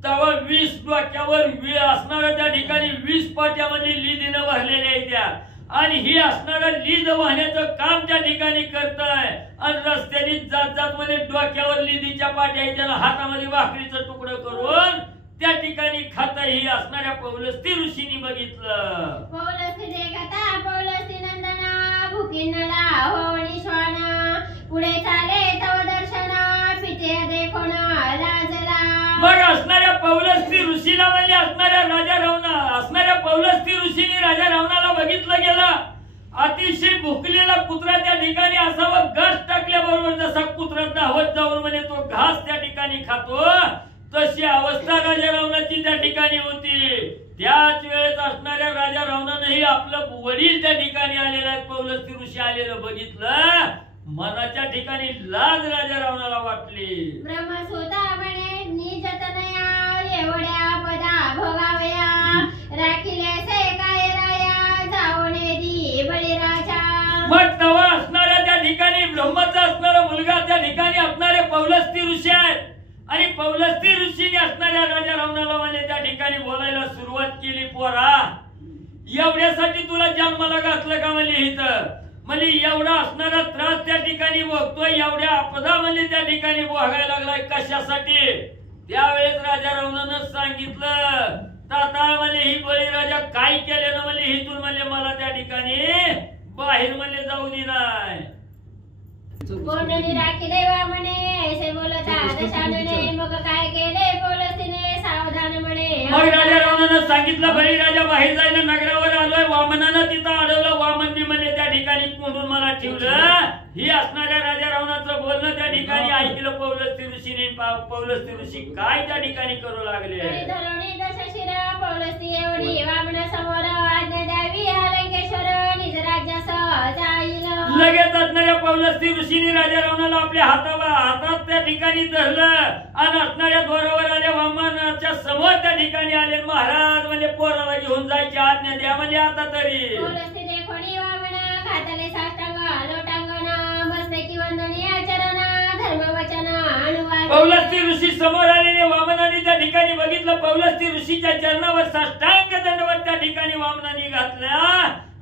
तेव्हा 20 डोक्यावर असणाऱ्या त्या ठिकाणी 20 पाट्या म्हणजे लिदीनं भरलेल्या आहेत त्या, आणि ही असणारा लीद वाहण्याचं काम त्या ठिकाणी करताय, आणि रस्त्याने जात जात मध्ये डोक्यावर लिदीच्या पाट्या त्याला हातामध्ये भाकरीचं तुकडं करून त्या ठिकाणी खाता ही असणाऱ्या पौलस्ती ऋषींनी बघितलं. पौलस्ती देखता पौलस्ती नंदना भुकिन्नला होणी श्वाना पुढे चाले तव दर्शना पिते देखोना लाजला. मग असणाऱ्या पौलस्ती ऋषीला म्हणजे असणाऱ्या राजा रावणा असणाऱ्या पौलस्ती ऋषीने राजा रावणाला बघितलं गेलं. अतिशय भुकलेला कुत्रा त्या ठिकाणी असावा, घास टाकल्याबरोबर जसा कुत्रा धावत जाऊन म्हणजे तो घास त्या ठिकाणी खातो, तशी अवस्था राजा रावणाची त्या ठिकाणी होती. त्याच वेळेस असणाऱ्या राजा रावणानेही आपलं वडील त्या ठिकाणी आलेला आहे, पौलस्ती ऋषी आलेलं बघितलं, मनाच्या ठिकाणी लाज राजा रावणाला वाटली. ब्रह्मसुता म्हणे निजतनया एवढ्या पदा भोगावया राखिले से काय राया जाऊने दी बळीराजा. मग तेव्हा असणाऱ्या त्या ठिकाणी ब्रह्माचा असणारा मुलगा त्या ठिकाणी असणारे पौलस्ती ऋषी आहेत, आणि पौलस्ती ऋषीने असणाऱ्या राजा रावणाला म्हणजे त्या ठिकाणी बोलायला सुरुवात केली, पोरा एवढ्यासाठी तुला जन्माला घातलं का म्हणजे इथं, म्हणजे एवढा असणारा त्रास त्या ठिकाणी भोगतोय, एवढ्या आपदा म्हणजे त्या ठिकाणी भोगायला लागलाय कशासाठी. त्यावेळेस राजा रावणानं सांगितलं, ताता म्हणजे ही बळीराजा काय केल्यानं म्हणजे हिथून म्हणजे मला त्या ठिकाणी बाहेर म्हणजे जाऊ दे नाही. कोंडणी राखिले वा म्हणे ऐसे बोलता दशानने मग काय केले पौलस्तीने सावधान म्हणे. मग राजा रावणानं सांगितलं, बळीराजा बाहेर जायला नगरावर आलोय, वामनानं तिथं अडवलं, वामन बी म्हणजे त्या ठिकाणी कोंडून मला ठेवलं. ही असणाऱ्या राजा रावणाचं बोलणं त्या ठिकाणी ऐकलं पौलस्ती ऋषीने. पौलस्ती ऋषी काय त्या ठिकाणी करू लागले. धरणी दशशिरा पौलस्ती एवढी वामन समोर आज्ञा द्यावी अलंकेश्वर निज राज्यास जाईल. लगेच असणाऱ्या पौलस्ती ऋषीने राजा रावणाला आपल्या हातात त्या ठिकाणी धरलं आणि असणाऱ्या द्वारावर आले वामनाच्या समोर त्या ठिकाणी आले. महाराज म्हणजे पोराला घेऊन जायची आज्ञा द्या म्हणजे आता तरी. पौलस्त्य देखोनी वामना घातले साष्टांग लोटांगना मस्तकी वंदनीय चरण धर्म वचन अनुवाद. पौलस्ती ऋषी समोर आलेले वामनाने त्या ठिकाणी बघितलं. पौलस्ती ऋषीच्या चरणावर साष्टांग दंडवत त्या ठिकाणी वामनाने घातल्या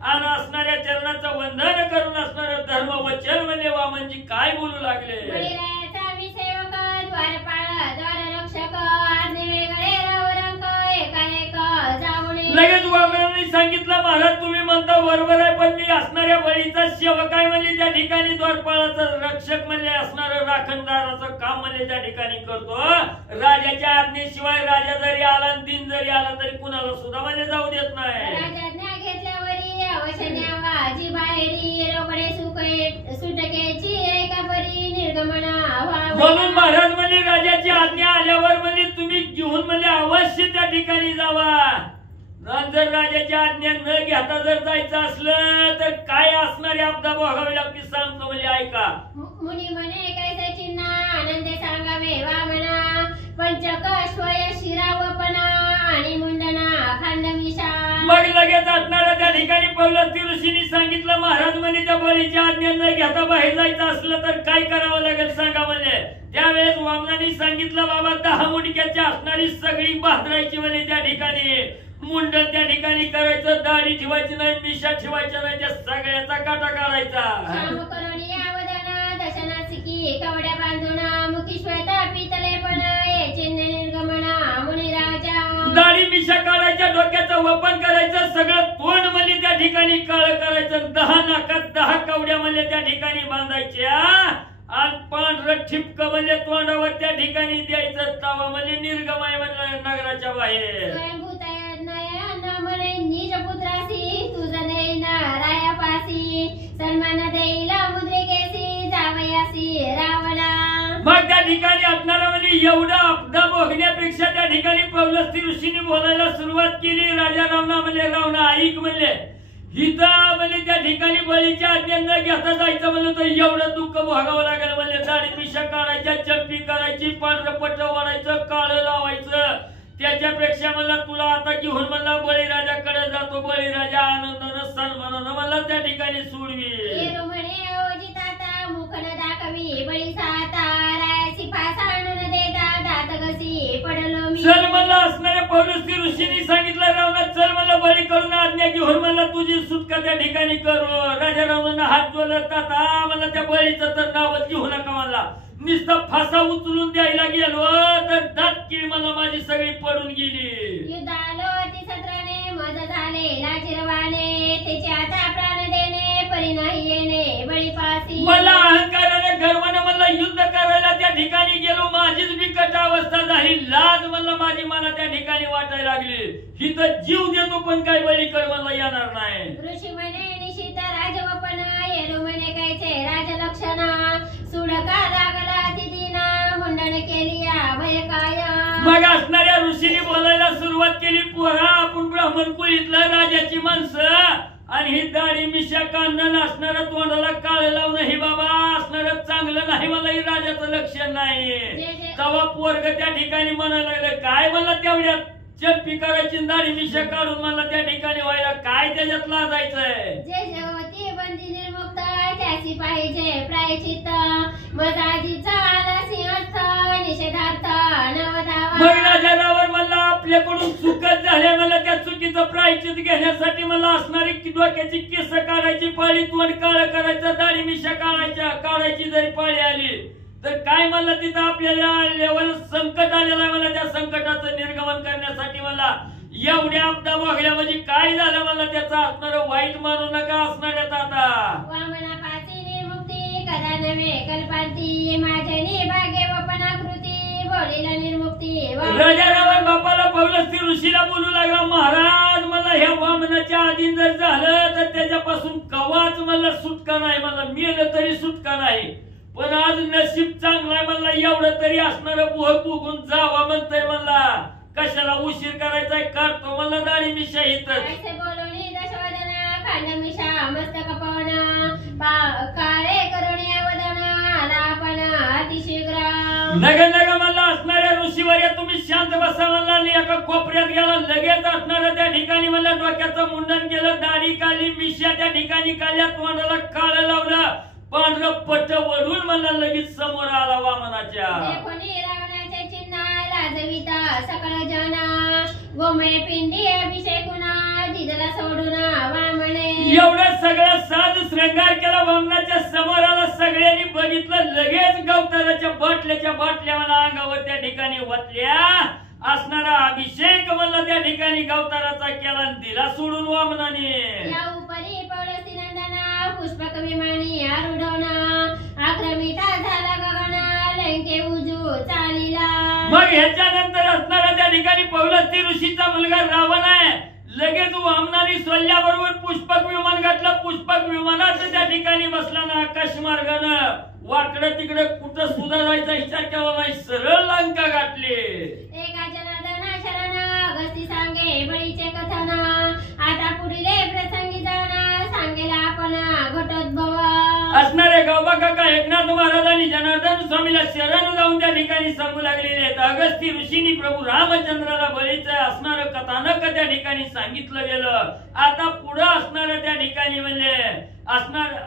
आणि असणाऱ्या चरणाचं वंदन करून असणारं धर्म वचन म्हणजे वामनजी काय बोलू लागले. बळीरायाचा मी सेवक द्वारपाळ द्वाररक्षक आज्ञे वेगळे रवरंक एकाएक जाऊने. लगेच वामनाने सांगितलं महाराज तुम्ही म्हणता बरोबर आहे पण मी असणाऱ्या बळीचा सेवक आहे म्हणजे त्या ठिकाणी द्वारपाळाचं रक्षक म्हणजे असणारं राखणदाराचं काम म्हणजे त्या ठिकाणी करतो. राजाच्या आज्ञेशिवाय राजा जरी आला आणि दिन जरी आला तरी कुणाला सुद्धा म्हणजे जाऊ देत नाही. राजाज्ञा घेतल्यावरी अवशन्यावाजी बाहेरी रोकडे सुटकेची एका परी निर्गमना म्हणून महाराज म्हणजे राजाची आज्ञा आल्यावर म्हणजे तुम्ही घेऊन म्हणजे अवश्य त्या ठिकाणी जावा. जर राजाची आज्ञा न घेता जर जायचं असलं तर काय असणारी आपदा भोगावी लागते सांगतो म्हणजे ऐका. मुनी म्हणे कैसे चिन्ह आनंदे सांगावे वामना पंचक स्वय शिरावपना आणि मुंडना खांडविषा. मग लगेच असणाऱ्या त्या ठिकाणी पौलस्ती ऋषींनी सांगितलं महाराज म्हणजे त्या बळीची आज्ञा न घेता बाहेर जायचं असलं तर काय करावं लागेल सांगा म्हणजे. त्यावेळेस वामनाने सांगितलं बाबा 10 मुंडक्याची असणारी सगळी भादरायची म्हणजे त्या ठिकाणी मुंडन त्या ठिकाणी करायचं. दाढी ठेवायची नाही मिशा ठेवायच्या नाही त्या सगळ्याचा काटा काढायचा. श्याम करुणी अवदाना दशनासिकी कवड्या बांधुना मुखी श्वेता पितले पण ये चिन्ह निर्गमना मुनिराजा. दाढी मिशा काढायच्या डोक्याचं वपन करायचं सगळं तोंड म्हणजे त्या ठिकाणी काळ करायचं. 10 नाकात 10 कवड्या म्हणजे त्या ठिकाणी बांधायच्या आणि पांढरं ठिपक म्हणजे तोंडावर त्या ठिकाणी द्यायचं. तवा म्हणजे निर्गमय म्हणजे नगराच्या बाहेर. म्हणे निज पुत्रासी तुझं नैन रायापासी सन्मान देईला मुद्रिकेसी जावयासी रावणा. मग त्या ठिकाणी असणारा म्हणजे एवढा अपदा भोगण्यापेक्षा त्या ठिकाणी पौलस्ती ऋषीने बोलायला सुरुवात केली. राजा रावणा म्हणजे रावणा ऐक म्हणले हिथं म्हणजे त्या ठिकाणी बळीच्या आज्ञा न घेता जायचं म्हणलं तर एवढं दुःख भोगावं लागेल म्हणजे. दाढी मिशा काढायच्या चंपी करायची पांढरं पट्ट वाढायचं काळं लावायचं. त्याच्यापेक्षा मला तुला आता घेऊन मला बळीराजाकडे जातो. बळीराजा आनंदानं सन्मानानं मला त्या ठिकाणी सोडवी. म्हणे ओजिताता मुख न दाखवी बळी साता रायाची फासा आणून देता दात घसी पडलो मी. चल मला असणाऱ्या पौलस्ती ऋषींनी सांगितलं रावणा चल मला बळी करून आज्ञा घेऊन मला तुझी सुटका त्या ठिकाणी करू. राजा रावणानं हात जोडत आता मला त्या बळीचं तर नावच घेऊ नका मला. नुसता फासा उचलून द्यायला गेलो तर दात किळ मला माझी सगळी पडून गेली. युद्धालो ती सत्राने मज झाले लाचिरवाने त्याचे आता प्राण देणे परी नाही येणे बळीपासी. मला अहंकाराने गर्वाने मला युद्ध करायला त्या ठिकाणी गेलो माझीच बिकट अवस्था झाली. लाज मला त्या ठिकाणी वाटायला लागली. ही तर जीव देतो पण काय बळी कर मला येणार नाही. ऋषी म्हणे निशित राजवपन येरो म्हणे कायचे राजलक्षणा सुडका लागला तिदीना मुंडन केली भय काय. मग असणाऱ्या ऋषीने बोलायला सुरुवात केली पोरा आपण ब्राह्मण कुळीतलं राजाची माणसं आणि ही दाढी मिशा कांदन असणार तोंडाला काळ लावणं हे बाबा असणार चांगलं नाही. मला ही राजाचं लक्षण नाही. तेव्हा पोरग त्या ठिकाणी म्हणायला लागलं काय मला तेवढ्यात चंपी करायची दाढी मिशा काढून मला त्या ठिकाणी व्हायला काय त्याच्यात लाजायचंय. जे जेवती बंदी निर्मुक्त त्याची पाहिजे प्रायचित्त मजाजीचा आला सिंहस्थ निषेधार्थ नवधावा. मग राजावर मला आपल्याकडून चुकत झाल्या मला त्या चुकीचं प्रायचित घेण्यासाठी मला असणारी डोक्याची केस काढायची पाळी तोंड काळ करायचं दाढी मिशा काढायची जरी पाळी आली तर काय मला तिथं आपल्याला लेवल संकट आलेलं मला त्या संकटाचं निर्गमन करण्यासाठी मला एवढ्या आपदा भोगल्या म्हणजे काय झालं मला त्याचा असणार वाईट मानू नका असणाऱ्यात आता. वामनापाची निर्मुक्ती कदा नव्हे कल्पांती माझ्यानी भाग्य वपनाकृती बोलीला निर्मुक्ती. राजा रावण बापाला पौलस्ती ऋषीला बोलू लागला महाराज मला ह्या वामनाच्या अधीन जर झालं तर त्याच्यापासून कवाच मला सुटका नाही. मला मेलं तरी सुटका नाही पण आज नशीब चांगलं आहे मला एवढं तरी असणार बुगून जावा म्हणतंय मला. कशाला उशीर करायचाय करतो मला दाढी मिशा इथं. बोलवणी दशवदना खांड मिशा मस्तक पवन काळे करुणे वदना लापण अतिशीघ्र नग नग म्हणला असणाऱ्या ऋषीवर्य तुम्ही शांत बसा म्हणला आणि एका कोपऱ्यात गेला. लगेच असणाऱ्या त्या ठिकाणी म्हणला डोक्याचं मुंडन केलं, दाढी काढली, मिश्या त्या ठिकाणी काढल्या, तोंडाला काळ लावलं, पांढरं पट्ट वडून म्हणला लगेच समोर आला वामनाच्या. कोणी रावणाचे चिन्ह लाजविता सकळ जना गोमय पिंडी अभिषेकुना दिदला सोडून वामने. एवढं सगळं साज श्रृंगार केला, वामनाच्या समोर आला. सगळ्यांनी बघितलं. लगेच गवताराच्या बाटल्या मला अंगावर त्या ठिकाणी वतल्या. असणारा अभिषेक म्हणला त्या ठिकाणी गवताराचा केला आणि दिला सोडून वामनाने. या उपरी पळसी नंदना पुष्पक विमानी आरुढवना आक्रमिता झाला गगना लंके उजू चालिला. मग ह्याच्यानंतर असणारा त्या ठिकाणी पौलस्त्य ऋषीचा मुलगा रावण आहे. लगेच वामनाने सोल्ल्याबरोबर पुष्पक विमान घातलं. पुष्पक विमानाचं त्या ठिकाणी बसला ना आकाश मार्गानं. वाकडं तिकडे कुठं सुद्धा जायचा विचार केला नाही, सरळ लंका गाठली. एका जनार्दना शरण अगस्ती सांगे बळीचे कथन आता पुढीले प्रसंगी जाणा सांगेला आपण घटोद्भव. असणारे गावबा काका एकनाथ महाराजांनी जनार्दन स्वामीला शरण जाऊन त्या ठिकाणी सांगू लागलेले आहेत. अगस्ती ऋषींनी प्रभू रामचंद्राला बळीचं असणारं कथानक त्या ठिकाणी सांगितलं गेलं. आता पुढं असणारं त्या ठिकाणी म्हणजे असणार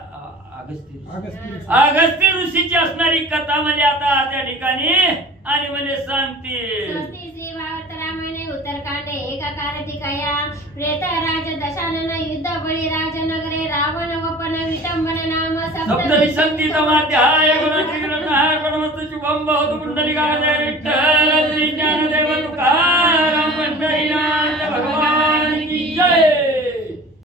अगस्ती ऋषीची असणारी कथा म्हणजे आता त्या ठिकाणी आणि म्हणजे सांगते. श्री भागवत रामायणे उत्तरकांडे एका कार्तिकाया प्रेत राज दशानन युद्ध बळी राज नगरे रावण वपन विटंबन नाम सप्तविंशति तमाध्याय गुणत्रिग्रहः परमस्तु शुभं भवतु कुंडलिका जय विठ्ठल श्री ज्ञानदेव तुकाराम पंढरीनाथ.